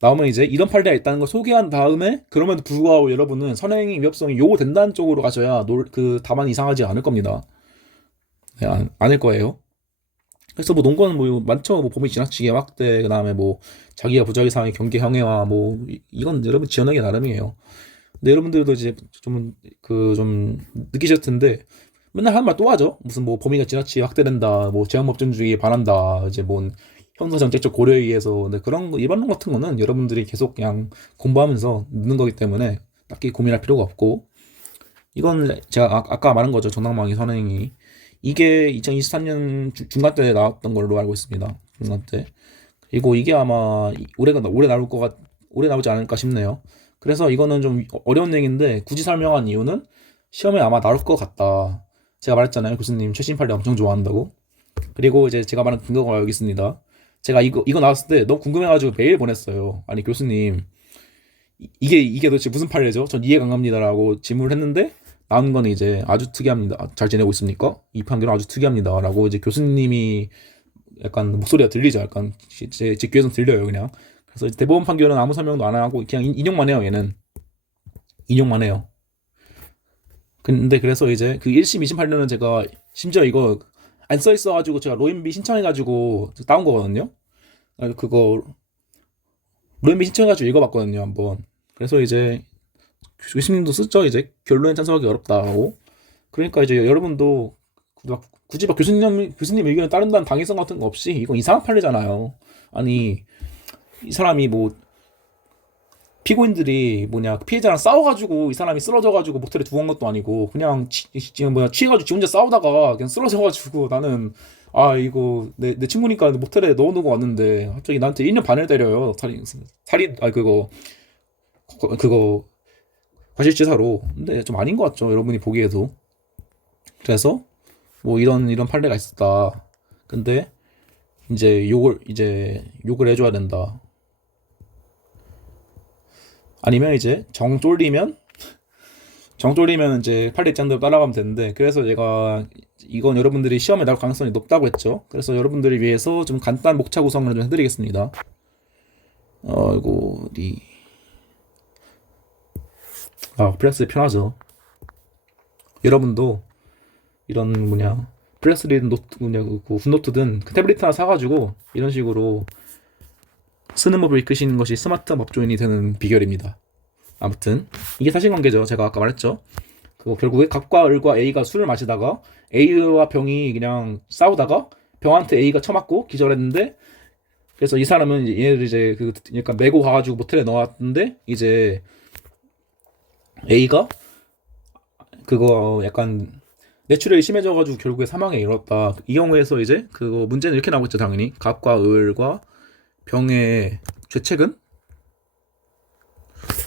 나오면 이제 이런 판례가 있다는 걸 소개한 다음에 그럼에도 불구하고 여러분은 선행이 위협성이 요구된다는 쪽으로 가셔야 그 답안이 이상하지 않을 겁니다. 네, 아닐 거예요. 그래서 뭐 논거는 뭐 많죠. 뭐 범위 지나치게 확대, 그다음에 뭐 자기가 부작위 사항의 경계 형해와 뭐 이건 여러분 지어내기 나름이에요. 근데 여러분들도 이제 좀 느끼셨을 텐데 맨날 하는 말 또 하죠. 무슨 뭐 범위가 지나치게 확대된다, 뭐 제한법정주의에 반한다, 이제 뭔 형사 정책적 고려에 의해서 근데 그런 거 일반론 같은 거는 여러분들이 계속 그냥 공부하면서 듣는 거기 때문에 딱히 고민할 필요가 없고 이건 제가 아까 말한 거죠. 전당망의 선행이 이게 2023년 중간 때 나왔던 걸로 알고 있습니다. 중간 때. 그리고 이게 아마 올해 나오지 않을까 싶네요. 그래서 이거는 좀 어려운 얘기인데 굳이 설명한 이유는 시험에 아마 나올 것 같다. 제가 말했잖아요. 교수님 최신 판례 엄청 좋아한다고. 그리고 이제 제가 말한 근거가 여기 있습니다. 제가 이거 나왔을 때 너무 궁금해가지고 메일 보냈어요. 아니 교수님 이게 도대체 무슨 판례죠? 전 이해가 안 갑니다라고 질문을 했는데 나온 건 이제 아주 특이합니다. 잘 지내고 있습니까? 이 판결은 아주 특이합니다라고 이제 교수님이 약간 목소리가 들리죠. 약간 제 귀에서 들려요 그냥. 그래서 이제 대법원 판결은 아무 설명도 안 하고 그냥 인용만 해요. 얘는 인용만 해요. 근데 그래서 이제 그 1심, 2심 판례는 제가 심지어 이거 안 써 있어가지고 제가 로인비 신청해가지고 따온 거거든요. 그거 로인비 신청해가지고 읽어봤거든요 한번. 그래서 이제 교수님도 쓰죠. 이제 결론에 찬성하기 어렵다고. 그러니까 이제 여러분도 굳이 막 교수님 의견에 따른다는 당위성 같은 거 없이 이건 이상한 판례잖아요. 아니 이 사람이 뭐 피고인들이 뭐냐 피해자랑 싸워가지고 이 사람이 쓰러져가지고 모텔에 두고 간 것도 아니고 그냥 지금 뭐야 취해가지고 지 혼자 싸우다가 그냥 쓰러져가지고 나는 아 이거 내 친구니까 모텔에 넣어놓고 왔는데 갑자기 나한테 1년 반을 때려요. 살인 아 그거 과실치사로. 근데 좀 아닌 것 같죠 여러분이 보기에도. 그래서 뭐 이런 판례가 있었다. 근데 이제 욕을 해줘야 된다. 아니면 이제 정 쫄리면 이제 판례 입장대로 따라가면 되는데, 그래서 제가 이건 여러분들이 시험에 나올 가능성이 높다고 했죠. 그래서 여러분들을 위해서 좀 간단 목차 구성을 좀 해드리겠습니다. 이거 어디 프레스 편하죠. 여러분도 이런 프레스리드 노트 그 굿노트든 그 태블릿 하나 사가지고 이런 식으로 쓰는 법을 이끄시는 것이 스마트 법조인이 되는 비결입니다. 아무튼 이게 사실관계죠. 제가 아까 말했죠. 그거 결국에 각과 을과 A가 술을 마시다가 A와 병이 그냥 싸우다가 병한테 A가 처맞고 기절했는데, 그래서 이 사람은 얘를 이제 약간 메고 가가지고 모텔에 넣었는데, 이제 A가 그거 약간 뇌출혈이 심해져가지고 결국에 사망에 이르렀다. 이 경우에서 이제 그거 문제는 이렇게 나오겠죠. 당연히 갑과 을과 병의 죄책은.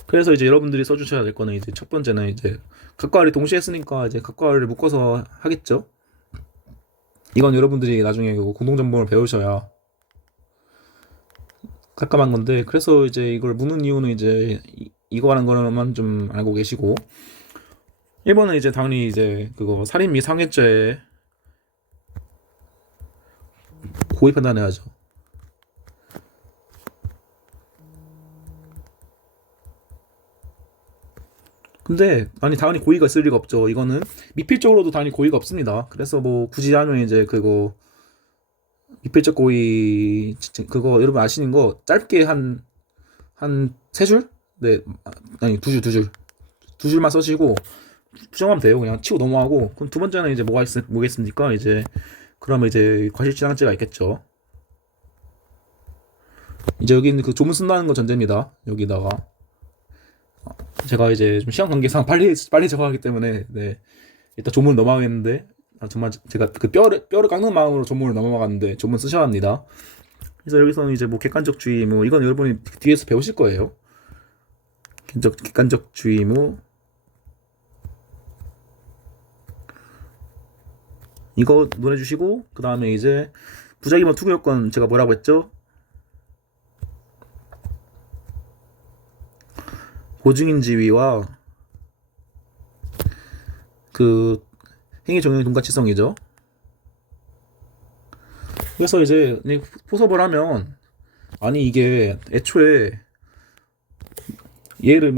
그래서 이제 여러분들이 써주셔야 될 거는, 이제 첫 번째는 이제 각과 을이 동시에 쓰니까 이제 각과 을을 묶어서 하겠죠. 이건 여러분들이 나중에 공동전범을 배우셔야 깔끔한 건데, 그래서 이제 이걸 묻는 이유는 이제 이거 하는 거만 좀 알고 계시고, 1번은 이제 당연히 이제 그거 살인 및 상해죄 고의 판단해야죠. 근데 아니 당연히 고의가 있을 리가 없죠. 이거는 미필적으로도 당연히 고의가 없습니다. 그래서 뭐 굳이 하면 이제 그거 미필적 고의 그거 여러분 아시는 거 짧게 한 세 줄? 네, 아니 두 줄만 써시고 수정하면 돼요. 그냥 치고 넘어가고. 그럼 두 번째는 이제 뭐겠습니까? 이제 그러면 이제 과실치상죄가 있겠죠. 이제 여기 있는 그 조문 쓴다는 거 전제입니다. 여기다가 제가 이제 좀 시간 관계상 빨리 적어가기 때문에, 네, 일단 조문 넘어가겠는데, 정말 제가 그 뼈를 깎는 마음으로 조문을 넘어가는데 조문 쓰셔야 합니다. 그래서 여기서는 이제 뭐 객관적주의 이건 여러분이 뒤에서 배우실 거예요. 객관적주의 이거 논해주시고, 그 다음에 이제 부작위만 투구 요건 제가 뭐라고 했죠? 보증인 지위와 그 행위 종용의 동가치성이죠. 그래서 이제 포섭을 하면, 아니 이게 애초에 얘를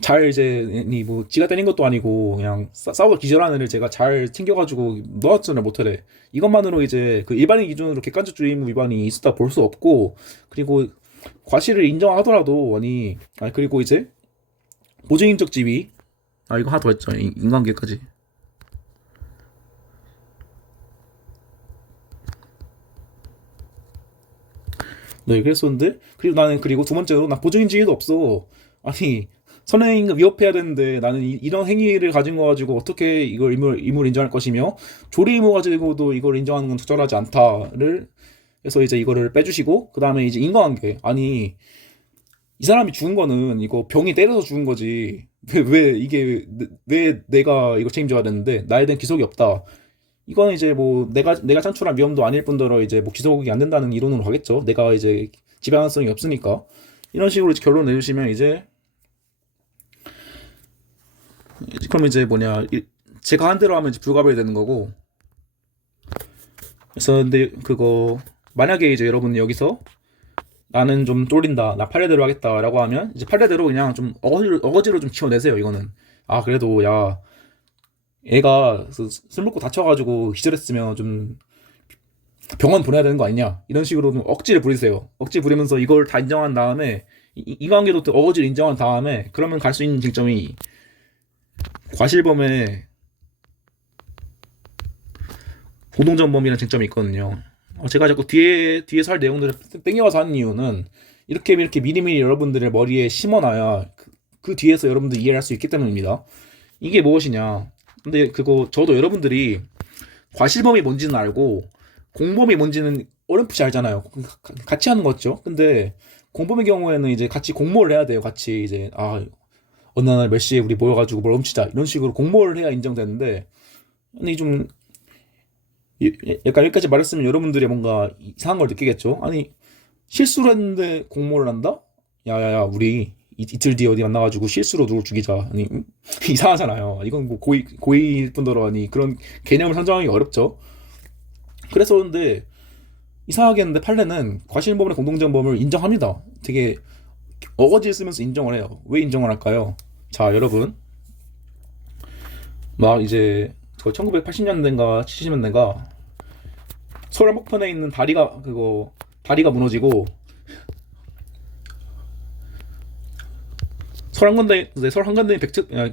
잘 이제 뭐 지가 때린 것도 아니고 그냥 싸우다 기절한 애를 제가 잘 챙겨가지고 넣었잖아요, 모텔에. 이것만으로 이제 그 일반인 기준으로 객관적주의 의무 위반이 있었다 볼 수 없고, 그리고 과실을 인정하더라도 아니 그리고 이제 보증인적 지위, 이거 하나 더 했죠. 인관계까지. 네, 그랬었는데, 그리고 두 번째로 나 보증인 지위도 없어. 아니 선행인가 위협해야 되는데 나는 이런 행위를 가진 거 가지고 어떻게 이걸 의무를 인정할 것이며, 조리 의무 가지고도 이걸 인정하는 건 적절하지 않다를 해서 이제 이거를 빼주시고, 그 다음에 이제 인과관계. 아니 이 사람이 죽은 거는 이거 병이 때려서 죽은 거지. 왜 내가 이거 책임져야 되는데 나에 대한 기속이 없다. 이거는 이제 뭐 내가 창출한 위험도 아닐 뿐더러 이제 뭐 기속이 안 된다는 이론으로 가겠죠. 내가 이제 지배가능성이 없으니까. 이런 식으로 이제 결론 내주시면 이제 그럼 이제 제가 한 대로 하면 이제 불가결이 되는 거고. 그래서 근데 그거 만약에 이제 여러분 여기서 나는 좀 쫄린다, 나 판례대로 하겠다라고 하면 이제 판례대로 그냥 좀 어거지로 좀 지워내세요. 이거는 그래도 야 애가 술 먹고 다쳐가지고 기절했으면 좀 병원 보내야 되는 거 아니냐, 이런 식으로 좀 억지를 부리세요. 억지 부리면서 이걸 다 인정한 다음에 이 관계도 또 어거지를 인정한 다음에, 그러면 갈 수 있는 쟁점이 과실범의 공동전범이라는 쟁점이 있거든요. 제가 자꾸 뒤에서 할 내용들을 땡겨가서 하는 이유는 이렇게 미리미리 여러분들의 머리에 심어놔야 그 뒤에서 여러분들 이해를 할 수 있기 때문입니다. 이게 무엇이냐? 근데 저도 여러분들이 과실범이 뭔지는 알고 공범이 뭔지는 어렴풋이 알잖아요. 같이 하는 거죠. 근데 공범의 경우에는 이제 같이 공모를 해야 돼요. 같이 이제 어느 날 몇 시에 우리 모여가지고 뭘 훔치자, 이런 식으로 공모를 해야 인정되는데, 근데 좀 약간 여기까지 말했으면 여러분들이 뭔가 이상한 걸 느끼겠죠. 아니 실수를 했는데 공모를 한다? 야야야 우리 이틀 뒤에 어디 만나가지고 실수로 누굴 죽이자. 아니 이상하잖아요. 이건 뭐 고의일 뿐더러 아니 그런 개념을 선정하기 어렵죠. 그래서 그런데 이상하게 했는데 판례는 과실범의 공동정범을 인정합니다. 되게 어거지를 쓰면서 인정을 해요. 왜 인정을 할까요? 자 여러분 막 이제 1980년대인가 70년대인가 서울 한복판에 있는 다리가 무너지고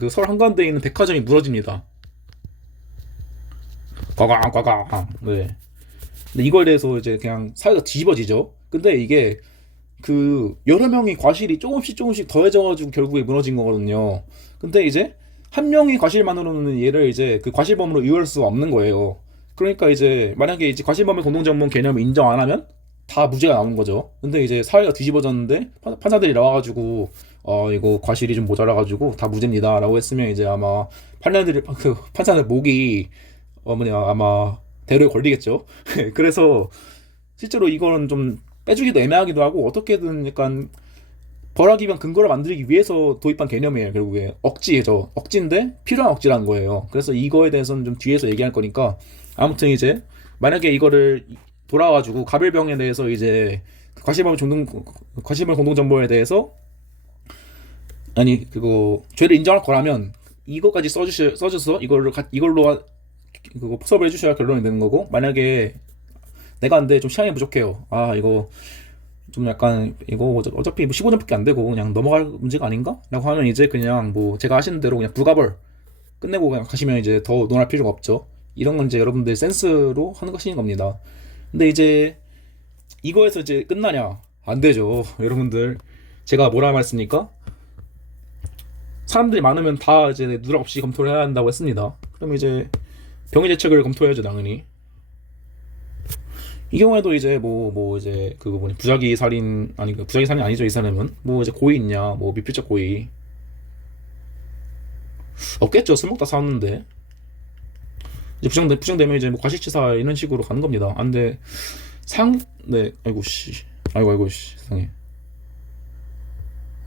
서울 한가운데 있는 백화점이 무너집니다. 꽉꽉꽉꽉. 네. 근데 이거에 대해서 이제 그냥 사회가 뒤집어지죠. 근데 이게 그 여러 명이 과실이 조금씩 더해져가지고 결국에 무너진 거거든요. 근데 이제 한 명의 과실만으로는 얘를 이제 그 과실범으로 이해할 수가 없는 거예요. 그러니까 이제 만약에 이제 과실범의 공동전문 개념을 인정 안 하면 다 무죄가 나오는 거죠. 근데 이제 사회가 뒤집어졌는데 판사들이 나와가지고 이거 과실이 좀 모자라가지고 다 무죄입니다라고 했으면 이제 아마 그 판사들 목이 아마 대로에 걸리겠죠. 그래서 실제로 이거는 좀 빼주기도 애매하기도 하고 어떻게든 약간 벌하기 위한 근거를 만들기 위해서 도입한 개념이에요. 결국에 억지죠. 억지인데 필요한 억지라는 거예요. 그래서 이거에 대해서는 좀 뒤에서 얘기할 거니까 아무튼 이제 만약에 이거를 돌아가지고 가별병에 대해서 이제 과실범 공동정보에 대해서 아니 그거 죄를 인정할 거라면 이거까지 써줘서 이걸로 그거 포섭을 해주셔야 결론이 되는 거고 만약에 내가 근데 좀 시간이 부족해요. 아 이거 좀 약간 이거 어차피 뭐 15점밖에 안 되고 그냥 넘어갈 문제가 아닌가? 라고 하면 이제 그냥 뭐 제가 하시는 대로 그냥 부가벌 끝내고 그냥 가시면 이제 더 논할 필요가 없죠. 이런 건 이제 여러분들 센스로 하는 것인 겁니다. 근데 이제 이거에서 이제 끝나냐? 안 되죠. 여러분들 제가 뭐라 말했습니까? 사람들이 많으면 다 이제 누락 없이 검토를 해야 한다고 했습니다. 그럼 이제 병의 대책을 검토해야죠 당연히. 이 경우에도 이제 뭐 이제 그거 뭐냐 부작위 살인 아니 그 부작위 살인 아니죠 이 사람은 뭐 이제 고의 있냐 뭐 미필적 고의 없겠죠 술 먹다 싸웠는데 이제 부정되면 이제 뭐 과실치사 이런 식으로 가는 겁니다. 안돼 네 아이고 씨 아이고 씨 세상에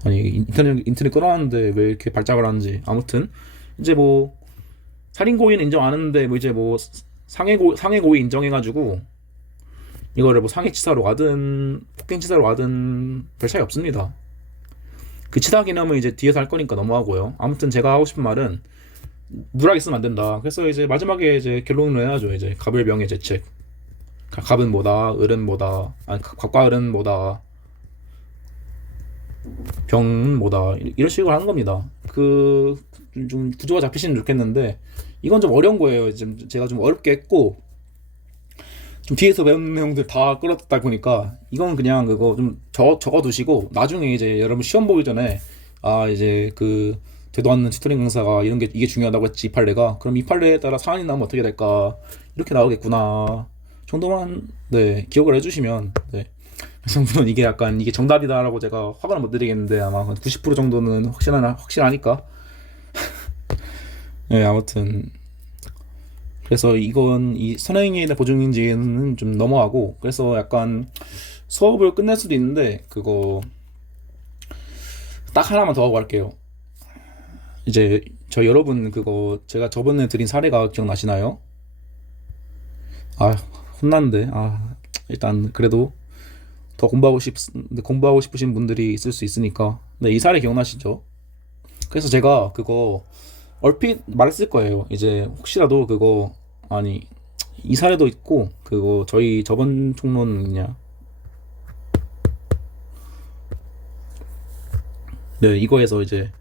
아니 인터넷 끌어놨는데 왜 이렇게 발작을 하는지 아무튼 이제 뭐 살인 고의는 인정 안 하는데 뭐 이제 뭐 상해 고의 인정해가지고 이거를 뭐 상해치사로 가든 폭행치사로 가든 별 차이 없습니다. 그 치사 개념은 이제 뒤에서 할 거니까 넘어가고요. 아무튼 제가 하고 싶은 말은 누락이 쓰면 안 된다. 그래서 이제 마지막에 이제 결론을 해야죠. 이제 갑을병의 죄책. 갑은 뭐다, 을은 뭐다, 아니 갑과 을은 뭐다, 병은 뭐다 이런 식으로 하는 겁니다. 그 좀 구조가 잡히시면 좋겠는데 이건 좀 어려운 거예요. 지금 제가 좀 어렵게 했고 좀 뒤에서 배운 내용들 다 끌어다 보니까 이건 그냥 그거 좀 적어두시고 나중에 이제 여러분 시험 보기 전에 아 이제 그 되도 않는 튜토링 강사가 이게 중요하다고 했지 이 판례가 그럼 이 판례에 따라 사안이 나오면 어떻게 될까 이렇게 나오겠구나 정도만 네 기억을 해주시면 네 그래서 이게 약간 이게 정답이다라고 제가 확언을 못 드리겠는데 아마 90% 정도는 확실하니까 네 아무튼 그래서 이건 이 선행에 대한 보증인지는 좀 넘어가고 그래서 약간 수업을 끝낼 수도 있는데 그거 딱 하나만 더 하고 갈게요. 이제 저 여러분 그거 제가 저번에 드린 사례가 기억나시나요? 아 혼났는데 아 일단 그래도 더 공부하고 싶으신 분들이 있을 수 있으니까 네, 이 사례 기억나시죠? 그래서 제가 그거 얼핏 말했을 거예요. 이제 혹시라도 그거 아니 이 사례도 있고 그거 저희 저번 총론이냐 네 이거에서 이제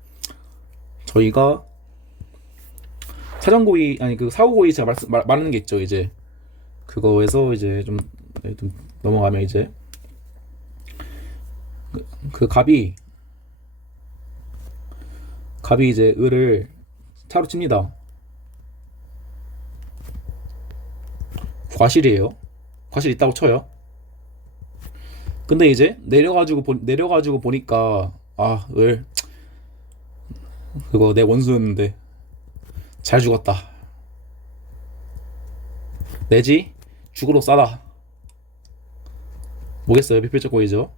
저희가 사전고의 아니 그 사후고의 제가 말하는 게 있죠. 이제 그거에서 이제 좀 넘어가면 이제 그 갑이 이제 을을 차로 칩니다. 과실이에요. 과실 있다고 쳐요. 근데 이제 내려가지고 보니까 을 그거 내 원수였는데 잘 죽었다. 내지 죽어도 싸다. 뭐겠어요? 비필적 고의죠.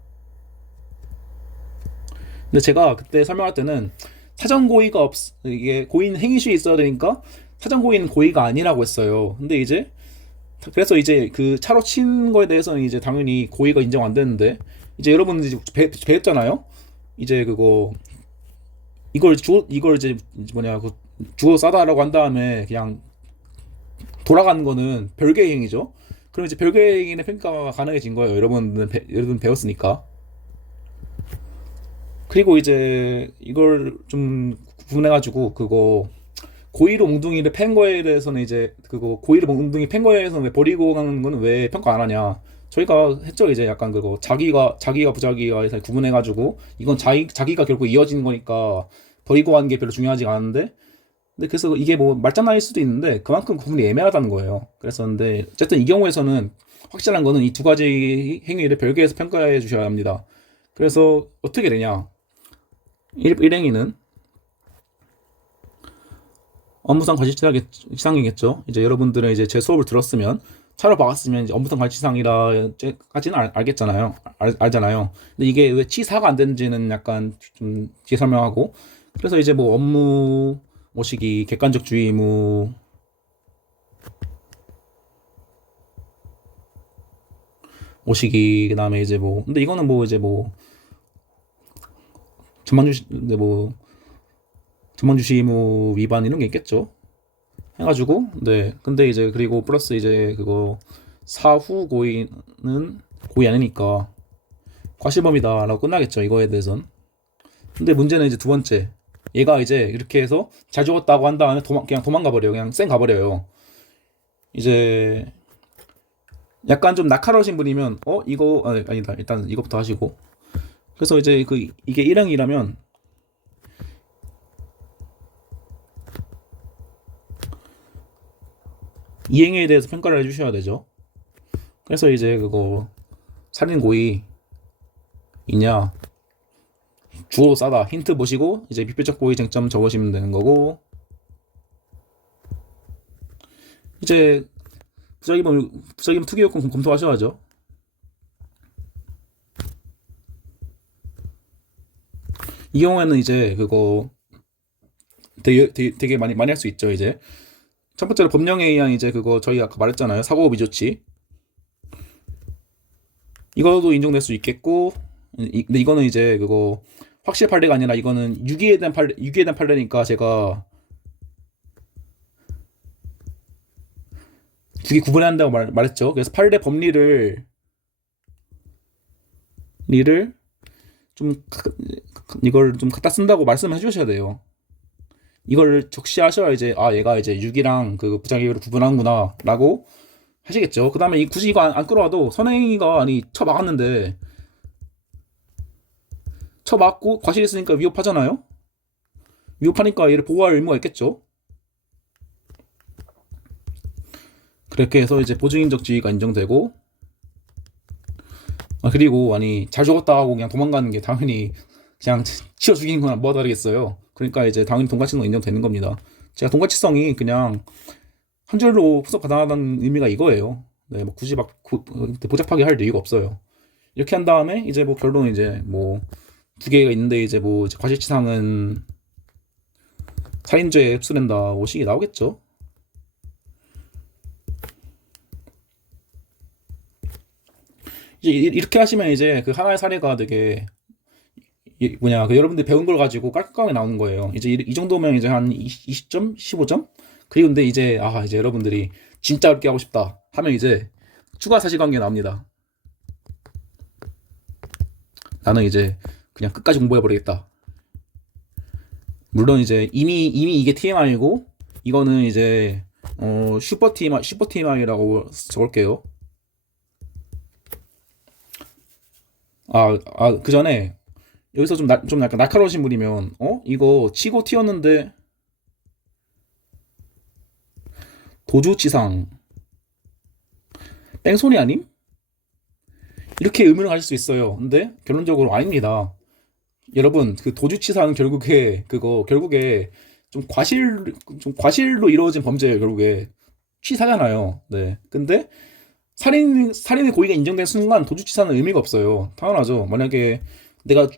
근데 제가 그때 설명할 때는 사전 고의가 없, 이게 고의는 행위시에 있어야 되니까 사전 고의는 고의가 아니라고 했어요. 근데 이제 그래서 이제 그 차로 친 거에 대해서는 이제 당연히 고의가 인정 안 되는데 이제 여러분 이제 배웠잖아요. 이제 그거 이걸 이제 뭐냐 그 주워 싸다라고 한 다음에 그냥 돌아가는 거는 별개의 행위죠. 그럼 이제 별개의 행위는 평가가 가능해진 거예요. 여러분 배웠으니까. 그리고 이제 이걸 좀 구분해가지고 그거 고의로 몽둥이를 팬 거에 대해서는 이제 그거 고의로 몽둥이 팬 거에 대해서는 왜 버리고 가는 거는 왜 평가 안 하냐. 저희가 했죠. 이제 약간 그거 자기가 부자기가 해서 구분해가지고 이건 자기가 결국 이어지는 거니까 버리고 가는 게 별로 중요하지 않은데 근데 그래서 이게 뭐 말장난일 수도 있는데 그만큼 구분이 애매하다는 거예요. 그래서 근데 어쨌든 이 경우에서는 확실한 거는 이 두 가지 행위를 별개에서 평가해 주셔야 합니다. 그래서 어떻게 되냐? 일행위는 업무상 과실치상이겠죠. 이제 여러분들은 이제 제 수업을 들었으면 차로 박았으면 이제 업무상 과실치상이라까지는 알겠잖아요. 알잖아요. 근데 이게 왜 치사가 안 되는지는 약간 좀 뒤에 설명하고 그래서 이제 뭐 업무 모시기, 객관적 주의 의무, 모시기 그다음에 이제 뭐 근데 이거는 뭐 이제 뭐 전망주시 뭐 전망주시 의무 위반 이런 게 있겠죠. 해가지고 네 근데 이제 그리고 플러스 이제 그거 사후 고의는 고의 아니니까 과실범이다라고 끝나겠죠. 이거에 대해선. 근데 문제는 이제 두 번째. 얘가 이제 이렇게 해서 잘 죽었다고 한 다음에 그냥 도망가 버려요. 그냥 쌩 가버려요. 이제 약간 좀 날카로우신 분이면 이거 아니다 일단 이것부터 하시고 그래서 이제 이게 일행이라면 이행에 대해서 평가를 해주셔야 되죠. 그래서 이제 그거 살인 고의이냐 주로 싸다 힌트 보시고 이제 비필적 고의 쟁점 적으시면 되는 거고 이제 부작위범 투기 요건 검토하셔야죠. 이 경우에는 이제 그거 되게 많이 할 수 있죠. 이제 첫 번째로 법령에 의한 이제 그거 저희 아까 말했잖아요. 사고 미조치 이거도 인정될 수 있겠고 근데 이거는 이제 그거 확실 판례가 아니라 이거는 유기에 대한 판례니까 제가 두 개 구분해야 한다고 말했죠. 그래서 판례 법리를 좀 이걸 좀 갖다 쓴다고 말씀해 주셔야 돼요. 이걸 적시하셔야 이제 얘가 이제 유기랑 그 부작위를 구분하는구나라고 하시겠죠. 그다음에 굳이 이거 안 끌어와도 선행이가 아니 쳐막았는데 쳐맞고 과실 있으니까 위협하잖아요. 위협하니까 얘를 보호할 의무가 있겠죠. 그렇게 해서 이제 보증인적 지위가 인정되고 그리고 아니 잘 죽었다 하고 그냥 도망가는 게 당연히 그냥 치워 죽이는 거나 뭐가 다르겠어요. 그러니까 이제 당연히 동가치성 인정되는 겁니다. 제가 동가치성이 그냥 한 줄로 후속 가능하다는 의미가 이거예요. 네, 뭐 굳이 막 복잡하게 할 이유가 없어요. 이렇게 한 다음에 이제 뭐 결론은 이제 뭐 두 개가 있는데 이제 뭐 이제 과실치상은 살인죄에 흡수된다 오식이 나오겠죠. 이제 이렇게 하시면 이제 그 하나의 사례가 되게 뭐냐 그 여러분들 배운 걸 가지고 깔끔하게 나오는 거예요. 이제 이 정도면 이제 한 20점, 15점. 그리고 근데 이제 이제 여러분들이 진짜 어렵게 하고 싶다 하면 이제 추가 사실관계 나옵니다. 나는 이제 그냥 끝까지 공부해버리겠다. 물론 이제 이미 이게 TMI이고 이거는 이제 슈퍼 TMI라고 적을게요. 그 전에 여기서 좀 약간 날카로우신 분이면 이거 치고 튀었는데 도주치상 뺑소니 아님? 이렇게 의문을 가질 수 있어요. 근데 결론적으로 아닙니다. 여러분 그 도주치사는 결국에 좀 과실로 이루어진 범죄예요. 결국에 취사잖아요. 네. 근데 살인의 고의가 인정된 순간 도주치사는 의미가 없어요. 당연하죠. 만약에 내가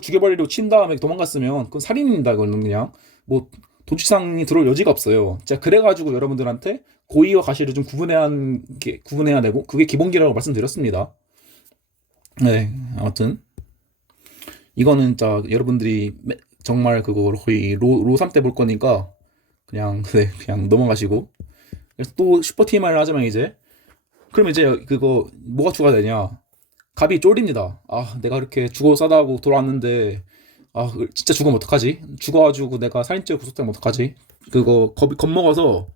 죽여버리려고 친 다음에 도망갔으면 그건 살인입니다. 그거는 그냥 뭐 도주치상이 들어올 여지가 없어요. 제가 그래가지고 여러분들한테 고의와 가시를 좀 구분해야 되고 그게 기본기라고 말씀드렸습니다. 네, 아무튼 이거는 진짜 여러분들이 정말 그거 거의 로3 때 볼 거니까 그냥 네, 그냥 넘어가시고. 그래서 또 슈퍼 TMI를 하자면 이제 그럼 이제 그거 뭐가 추가되냐? 갑이 쫄립니다. 아, 내가 이렇게 죽어 싸다 하고 돌아왔는데 아, 진짜 죽으면 어떡하지? 죽어가지고 내가 살인죄 구속되면 어떡하지? 그거 겁먹어서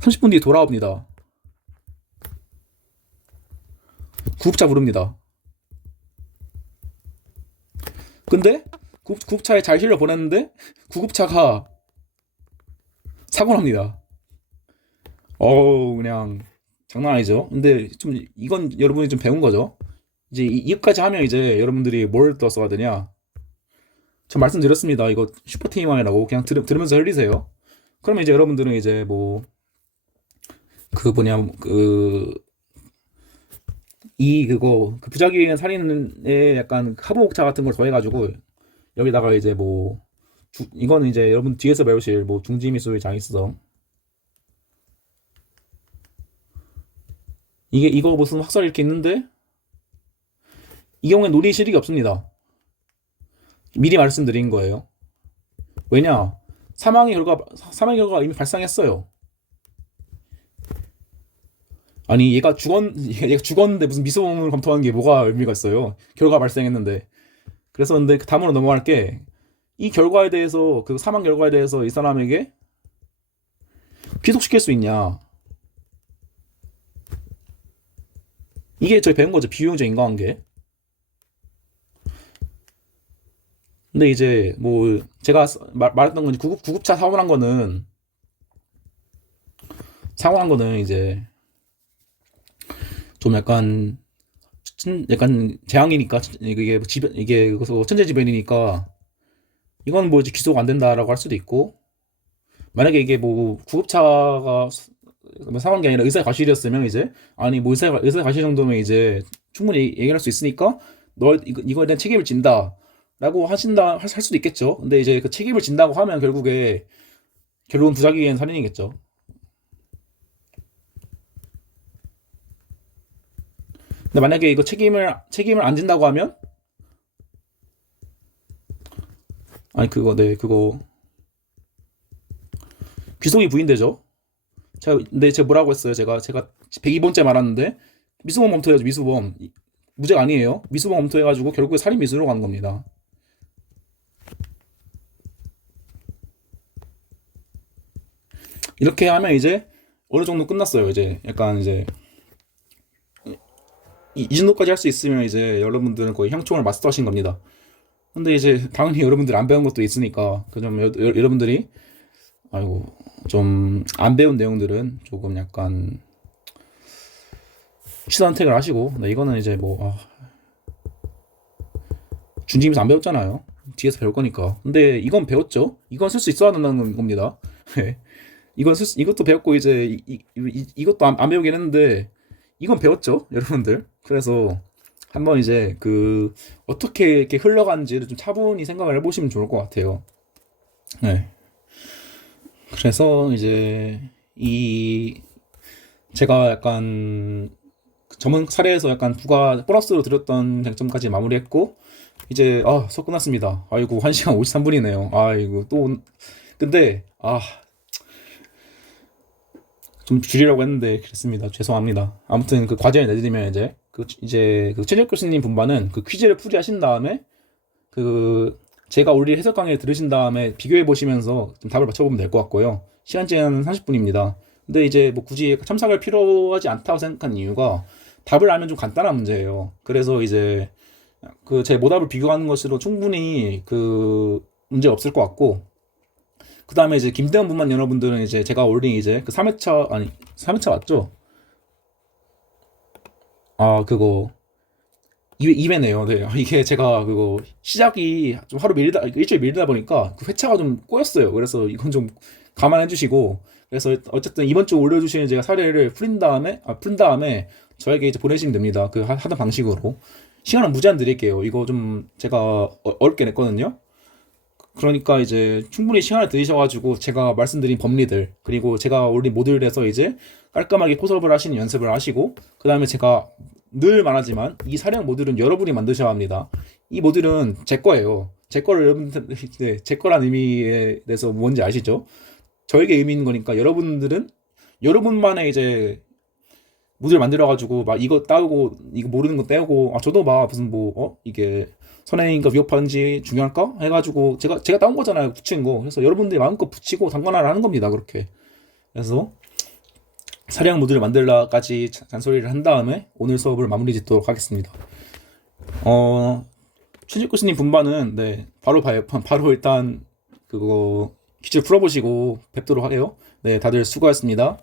30분 뒤에 돌아옵니다. 구급차 부릅니다. 근데 구급차에 잘 실려 보냈는데 구급차가 사고 납니다. 그냥 장난 아니죠. 근데 좀 이건 여러분이 좀 배운 거죠. 이제 이것까지 하면 이제 여러분들이 뭘 더 써야 되냐? 저 말씀드렸습니다. 이거 슈퍼 TMI라고 그냥 들으면서 흘리세요. 그러면 이제 여러분들은 이제 뭐 그 뭐냐 그 그거 그 부작위의 살인에 약간 카보복차 같은 걸 더해가지고 여기다가 이제 뭐 이거는 이제 여러분 뒤에서 배우실 뭐 중지미수의 장애성 이거 무슨 학설 이렇게 있는데 이 경우에 논의 실익이 없습니다. 미리 말씀드린 거예요. 왜냐 사망의 결과가 이미 발생했어요. 아니 얘가 죽었는데 무슨 미수범을 검토하는 게 뭐가 의미가 있어요? 결과 발생했는데. 그래서 근데 그 다음으로 넘어갈 게 이 결과에 대해서 그 사망 결과에 대해서 이 사람에게 귀속시킬 수 있냐? 이게 저희 배운 거죠. 비유형적 인과관계. 근데 이제 뭐 제가 말했던 건 구급차 사고 난 거는 이제 좀 약간 재앙이니까 이게 이게 그래서 천재지변이니까 이건 뭐 이제 귀속 안 된다라고 할 수도 있고 만약에 이게 뭐 구급차가 사망한 게 아니라 의사 과실이었으면 이제 아니 뭐 의사 과실 정도면 이제 충분히 얘기할 수 있으니까 너 이거에 대한 책임을 진다라고 할 수도 있겠죠. 근데 이제 그 책임을 진다고 하면 결국은 부작위엔 살인이겠죠. 근데 만약에 이거 책임을 안 진다고 하면 아니 그거 귀속이 부인되죠. 근데 제가 뭐라고 했어요? 제가 102번째 말았는데 미수범 검토해야죠. 미수범 무죄가 아니에요. 미수범 검토해가지고 결국에 살인 미수로 가는 겁니다. 이렇게 하면 이제 어느 정도 끝났어요. 이제 약간 이제 이 정도까지 할 수 있으면 이제 여러분들은 거의 형총을 마스터하신 겁니다. 근데 이제 당연히 여러분들이 안 배운 것도 있으니까 그좀 여러분들이 아이고 좀 안 배운 내용들은 조금 약간 취선택을 하시고 근데 이거는 이제 뭐 준지임에서 안 배웠잖아요. 뒤에서 배울 거니까. 근데 이건 배웠죠. 이건 쓸 수 있어야 한다는 겁니다. 이것도 배웠고 이제 이것도 안 배우긴 했는데 이건 배웠죠, 여러분들. 그래서 한번 이제 그 어떻게 이렇게 흘러가는지를 좀 차분히 생각을 해보시면 좋을 것 같아요. 네. 그래서 이제 제가 약간 전문 사례에서 약간 보너스로 드렸던 쟁점까지 마무리했고 이제 수업 끝났습니다. 아이고 1시간 53분이네요. 아이고 또 근데 좀 줄이려고 했는데 그랬습니다. 죄송합니다. 아무튼 그 과제를 내드리면 이제 그 최재 교수님 분반은 그 퀴즈를 풀이하신 다음에 그 제가 올릴 해석 강의를 들으신 다음에 비교해 보시면서 좀 답을 맞춰보면 될 것 같고요. 시간 제한은 30분입니다. 근데 이제 뭐 굳이 참석할 필요하지 않다고 생각한 이유가 답을 알면 좀 간단한 문제예요. 그래서 이제 그 제 모답을 비교하는 것으로 충분히 그 문제가 없을 것 같고 그 다음에 이제 김대원 분만 여러분들은 이제 제가 올린 이제 그 3회차 맞죠? 그거 2회네요. 네. 이게 제가 그거 시작이 좀 일주일 밀리다 보니까 그 회차가 좀 꼬였어요. 그래서 이건 좀 감안해 주시고 그래서 어쨌든 이번 주 올려주시는 제가 사례를 푼 다음에 저에게 이제 보내시면 됩니다. 그 하던 방식으로. 시간은 무제한 드릴게요. 이거 좀 제가 어렵게 냈거든요. 그러니까 이제 충분히 시간을 들이셔가지고 제가 말씀드린 법리들 그리고 제가 올린 모듈에서 이제 깔끔하게 포섭을 하시는 연습을 하시고 그 다음에 제가 늘 말하지만 이 사령 모듈은 여러분이 만드셔야 합니다. 이 모듈은 제 거예요. 제 거를 여러분들 네, 제 거란 의미에 대해서 뭔지 아시죠? 저에게 의미 있는 거니까 여러분들은 여러분만의 이제 모듈 만들어가지고 막 이거 따고 이거 모르는 거 떼고 아 저도 막 무슨 뭐 이게 선행인가 위협하는지 중요할까 해가지고 제가 따온 거잖아요 붙인 거 그래서 여러분들이 마음껏 붙이고 당관을 하는 겁니다 그렇게 그래서 사량 모듈을 만들라까지 잔소리를 한 다음에 오늘 수업을 마무리 짓도록 하겠습니다. 최직 교수님 분반은 네 바로 봐요. 바로 일단 그거 퀴즈 풀어보시고 뵙도록 하게요. 네 다들 수고하셨습니다.